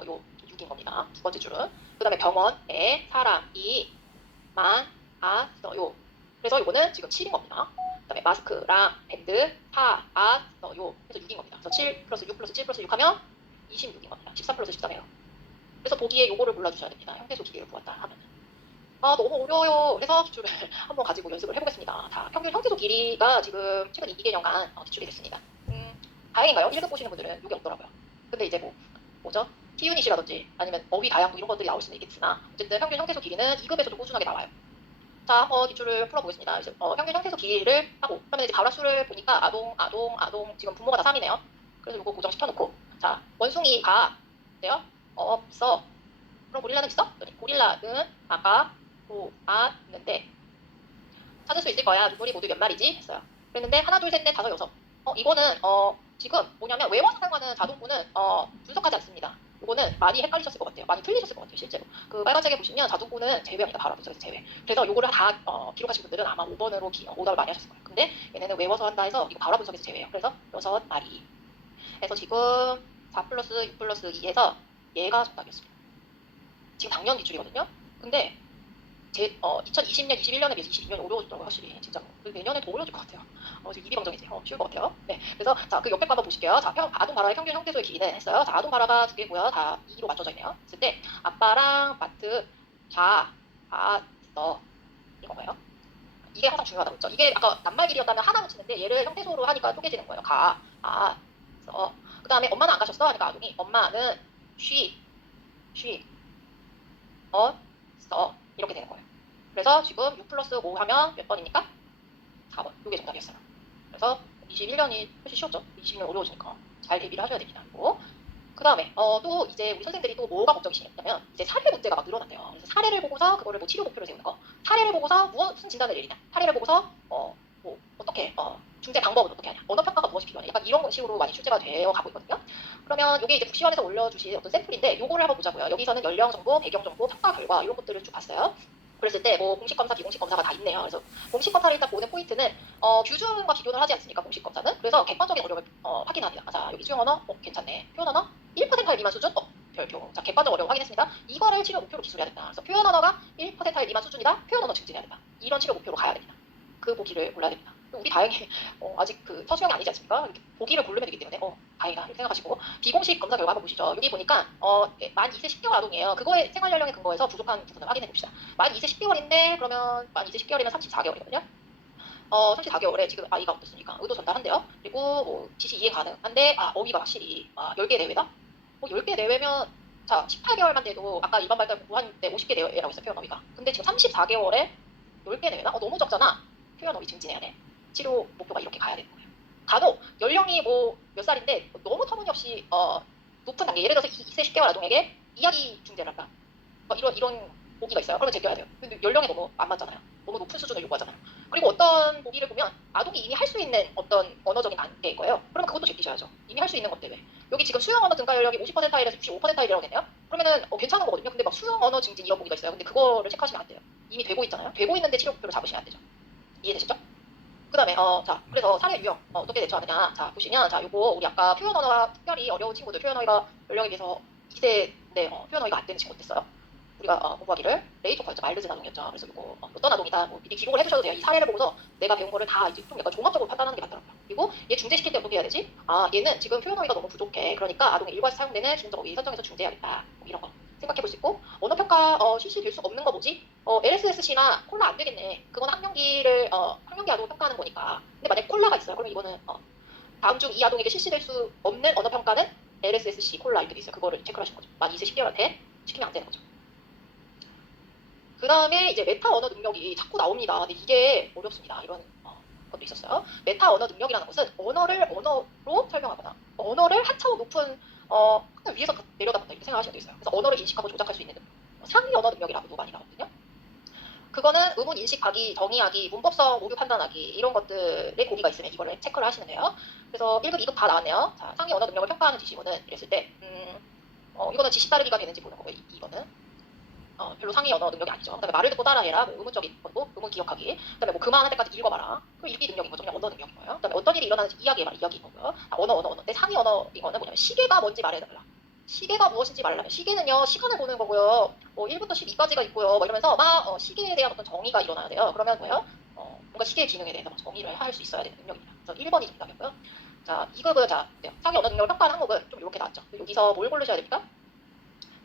요 6인 겁니다. 두 번째 줄은. 그 다음에 병원에 사람이 많았어요. 그래서 이거는 지금 7인 겁니다. 그 다음에 마스크랑 밴드 사았어요. 그래서 6인 겁니다. 그래서 7 플러스 6 플러스 7 플러스 6 하면 26인 겁니다. 13 플러스 13이에요. 그래서 보기에 요거를 골라주셔야 됩니다. 형태소 기계를 보았다 하면. 아, 너무 어려워요. 그래서 기출을 한번 가지고 연습을 해보겠습니다. 자, 평균 형태소 길이가 지금 최근 2개년간 기출이 됐습니다. 다행인가요? 1급 보시는 분들은 이게 없더라고요. 근데 이제 뭐죠? T유닛이라든지 아니면 어휘 다양도 이런 것들이 나올 수는 있겠으나 어쨌든 평균 형태소 길이는 2급에서도 꾸준하게 나와요. 자, 한번 기출을 풀어보겠습니다. 이제 평균 형태소 길이를 하고 그러면 이제 가로수를 보니까 아동 지금 분모가 다 3이네요. 그래서 이거 고정시켜놓고 자, 원숭이가 어때요? 없어. 그럼 고릴라는 있어? 고릴라는 아까 보았는데 찾을 수 있을 거야. 눈물이 모두 몇 마리지? 했어요. 그랬는데 하나, 둘, 셋, 넷, 다섯, 여섯. 이거는 지금 뭐냐면 외워서 사용하는 자동구는 분석하지 않습니다. 이거는 많이 헷갈리셨을 것 같아요. 많이 틀리셨을 것 같아요. 실제로. 그 빨간색에 보시면 자동구는 제외합니다. 바로 앞에서 제외. 그래서 요거를 다 기록하신 분들은 아마 5번으로 오답을 많이 하셨을 거예요. 근데 얘네는 외워서 한다 해서 이거 바로 분석에서 제외해요. 그래서 6마리. 그래서 지금 4 플러스 6 플러스 2 해서 얘가 정답이었습니다. 지금 작년 기출이거든요. 근데 2020년, 21년에 비해서 22년이 어려워졌더라고요. 확실히 진짜 내년에 더 어려워질 것 같아요. 지금 입이 방정이지. 쉬울 것 같아요. 네, 그래서 자, 그 옆에 거 한번 보실게요. 자, 아동 바라의 평균 형태소의 길이는 했어요. 자, 아동 바라가 두 개고요. 다 2로 맞춰져 있네요. 했을 때 아빠랑 마트 봤어 이거예요. 이게 가장 중요하다고 했죠. 이게 아까 낱말 길이였다면 하나 붙이는데 얘를 형태소로 하니까 쪼개지는 거예요. 써. 그 다음에 엄마는 안 가셨어 하니까 아동이 엄마는 쉬 써 이렇게 되는 거예요. 그래서 지금 6 플러스 5 하면 몇 번입니까? 4번. 이게 정답이었어요. 그래서 21년이 훨씬 쉬웠죠. 22년 어려워지니까 잘 대비를 하셔야 됩니다. 그리고 그 다음에 또 이제 우리 선생들이 또 뭐가 걱정이시냐면 이제 사례 문제가 막 늘어난대요. 그래서 사례를 보고서 그거를 뭐 치료 목표를 세우는 거, 사례를 보고서 무슨 진단을 내리냐, 사례를 보고서 뭐 어떻게 중재 방법은 어떻게 하냐, 언어 평가가 무엇이 필요하냐, 약간 이런 식으로 많이 출제가 되어 가고 있거든요. 그러면 이게 이제 국시원에서 올려주신 어떤 샘플인데 요거를 한번 보자고요. 여기서는 연령 정보, 배경 정보, 평가 결과 이런 것들을 쭉 봤어요. 그랬을 때 뭐 공식 검사, 비공식 검사가 다 있네요. 그래서 공식 검사를 일단 보는 포인트는 규준과 비교를 하지 않습니까? 공식 검사는. 그래서 객관적인 어려움을 확인합니다. 자, 여기 수용 언어 괜찮네. 표현 언어 1%일 미만 수준 별표. 자, 객관적 어려움 확인했습니다. 이거를 치료 목표로 기술해야 된다. 그래서 표현 언어가 1%일 미만 수준이다. 표현 언어 증진해야 된다. 이런 치료 목표로 가야 됩니다. 그 보기를 골라야 됩니다. 우리 다행히 아직 그 서수형이 아니지 않습니까? 이렇게 보기를 고르면 되기 때문에 다행이다 이렇게 생각하시고 비공식 검사 결과 한번 보시죠. 여기 보니까 만 2세 10개월 아동이에요. 그거에 생활 연령에 근거해서 부족한 부분을 확인해 봅시다. 만 2세 10개월인데 그러면 만 2세 10개월이면 34개월이거든요. 34개월에 지금 아이가 어떻습니까? 의도 전달한대요. 그리고 뭐 지시 이해 가능한데 어휘가 확실히 10개 내외다? 10개 내외면 자 18개월만 돼도 아까 일반 발달 공부한 때 50개 내외라고 했어요. 표현 어휘가. 근데 지금 34개월에 10개 내외다? 너무 적잖아. 표현 어휘 증진해야 돼. 치료 목표가 이렇게 가야 되는 거예요. 간혹 연령이 뭐 몇 살인데 너무 터무니없이 높은 단계, 예를 들어서 2세 10개월 아동에게 이야기 중재를 한다. 이런 보기가 있어요. 그러면 제껴야 돼요. 근데 연령이 너무 안 맞잖아요. 너무 높은 수준을 요구하잖아요. 그리고 어떤 보기를 보면 아동이 이미 할 수 있는 어떤 언어적인 단계일 거예요. 그러면 그것도 제끼셔야죠. 이미 할 수 있는 것 때문에. 여기 지금 수용 언어 등가 연령이 50%일에서 65%일이라고 되네요. 그러면은 괜찮은 거거든요. 근데 막 수용 언어 증진 이런 보기가 있어요. 근데 그거를 체크하시면 안 돼요. 이미 되고 있잖아요. 되고 있는데 치료 목표를 잡으시면 안 되죠. 이해되시죠? 그 다음에 자, 그래서 사례 유형 어떻게 대처하느냐. 자, 보시면 자, 요거 우리 아까 표현 언어가 특별히 어려운 친구들, 표현 어휘가 연령에 비해서 2세인데 표현 어휘가 안 되는 친구 어땠어요? 우리가 공부하기를 레이토커였죠. 말르진 아동이었죠. 그래서 이거 어떤 아동이다 뭐 미리 기록을 해두셔도 돼요. 이 사례를 보고서 내가 배운 거를 다 이제 좀 약간 종합적으로 판단하는 게 맞더라고요. 그리고 얘 중재시킬 때 어떻게 해야 되지? 얘는 지금 표현 어휘가 너무 부족해. 그러니까 아동의 일과에서 사용되는 기본적 어휘 설정에서 중재해야겠다. 뭐 이런 거 생각해 볼 수 있고, 언어 평가 실시될 수 없는 거 뭐지? LSSC나 콜라 안 되겠네. 그건 학령기를 학령기 아동을 평가하는 거니까. 근데 만약 콜라가 있어요. 그럼 이거는 다음 중 이 아동에게 실시될 수 없는 언어 평가는 LSSC 콜라 이렇게 돼 있어요. 그거를 체크를 하시는 거죠. 만 2세 10개월한테 시키면 안 되는 거죠. 그 다음에 이제 메타 언어 능력이 자꾸 나옵니다. 근데 이게 어렵습니다. 이런 것도 있었어요. 메타 언어 능력이라는 것은 언어를 언어로 설명하거나 언어를 한 차원 높은 위에서 내려다 본다 이렇게 생각하시면 되겠어요. 그래서 언어를 인식하고 조작할 수 있는 상위 언어 능력이라고도 많이 나오거든요. 그거는 의문 인식하기, 정의하기, 문법성 오류 판단하기 이런 것들의 고비가 있으면 이거를 체크를 하시면 돼요. 그래서 1급, 2급 다 나왔네요. 자, 상위 언어 능력을 평가하는 지시문은 이랬을 때 이거는 지시 따르기가 되는지 보는 거고요. 이거는 별로 상위 언어 능력이 아니죠. 그다음에 말을 듣고 따라해라, 뭐 의문적인 것도 의문 기억하기. 그다음에 뭐 그만할 때까지 읽어봐라. 그 읽기 능력인 거죠. 그냥 언어 능력인 거예요. 그다음에 어떤 일이 일어나는지 이야기해봐라. 이야기인 거고요. 언어. 근데 상위 언어인 거는 뭐냐면 시계가 뭔지 말해달라. 시계가 무엇인지 말라면 시계는요 시간을 보는 거고요. 뭐 1부터 12까지가 있고요. 뭐 이러면서 막 시계에 대한 어떤 정의가 일어나야 돼요. 그러면 뭐예요? 뭔가 시계의 기능에 대해서 막 정의를 할 수 있어야 되는 능력입니다. 그래서 1번이 정답이고요. 자 2급은 자 사기 언어 능력을 평가하는 항목은 좀 이렇게 나왔죠. 여기서 뭘 고르셔야 됩니까?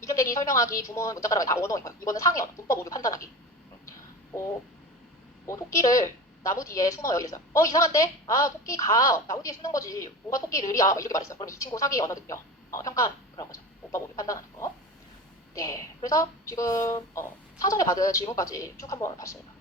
이름대기, 설명하기, 부문, 문자가락이 다 언어인 거예요. 이거는 상위 언어, 문법 오류 판단하기. 뭐, 뭐 토끼를 나무 뒤에 숨어요 이랬어요. 이상한데? 아 토끼가 나무 뒤에 숨는 거지. 뭐가 토끼를이야? 막 이렇게 말했어요. 그럼 이 친구 사기 언어 능력 평가 그런 거죠. 문법 오류 판단하는 거. 네. 그래서 지금 사전에 받은 질문까지 쭉 한번 봤습니다.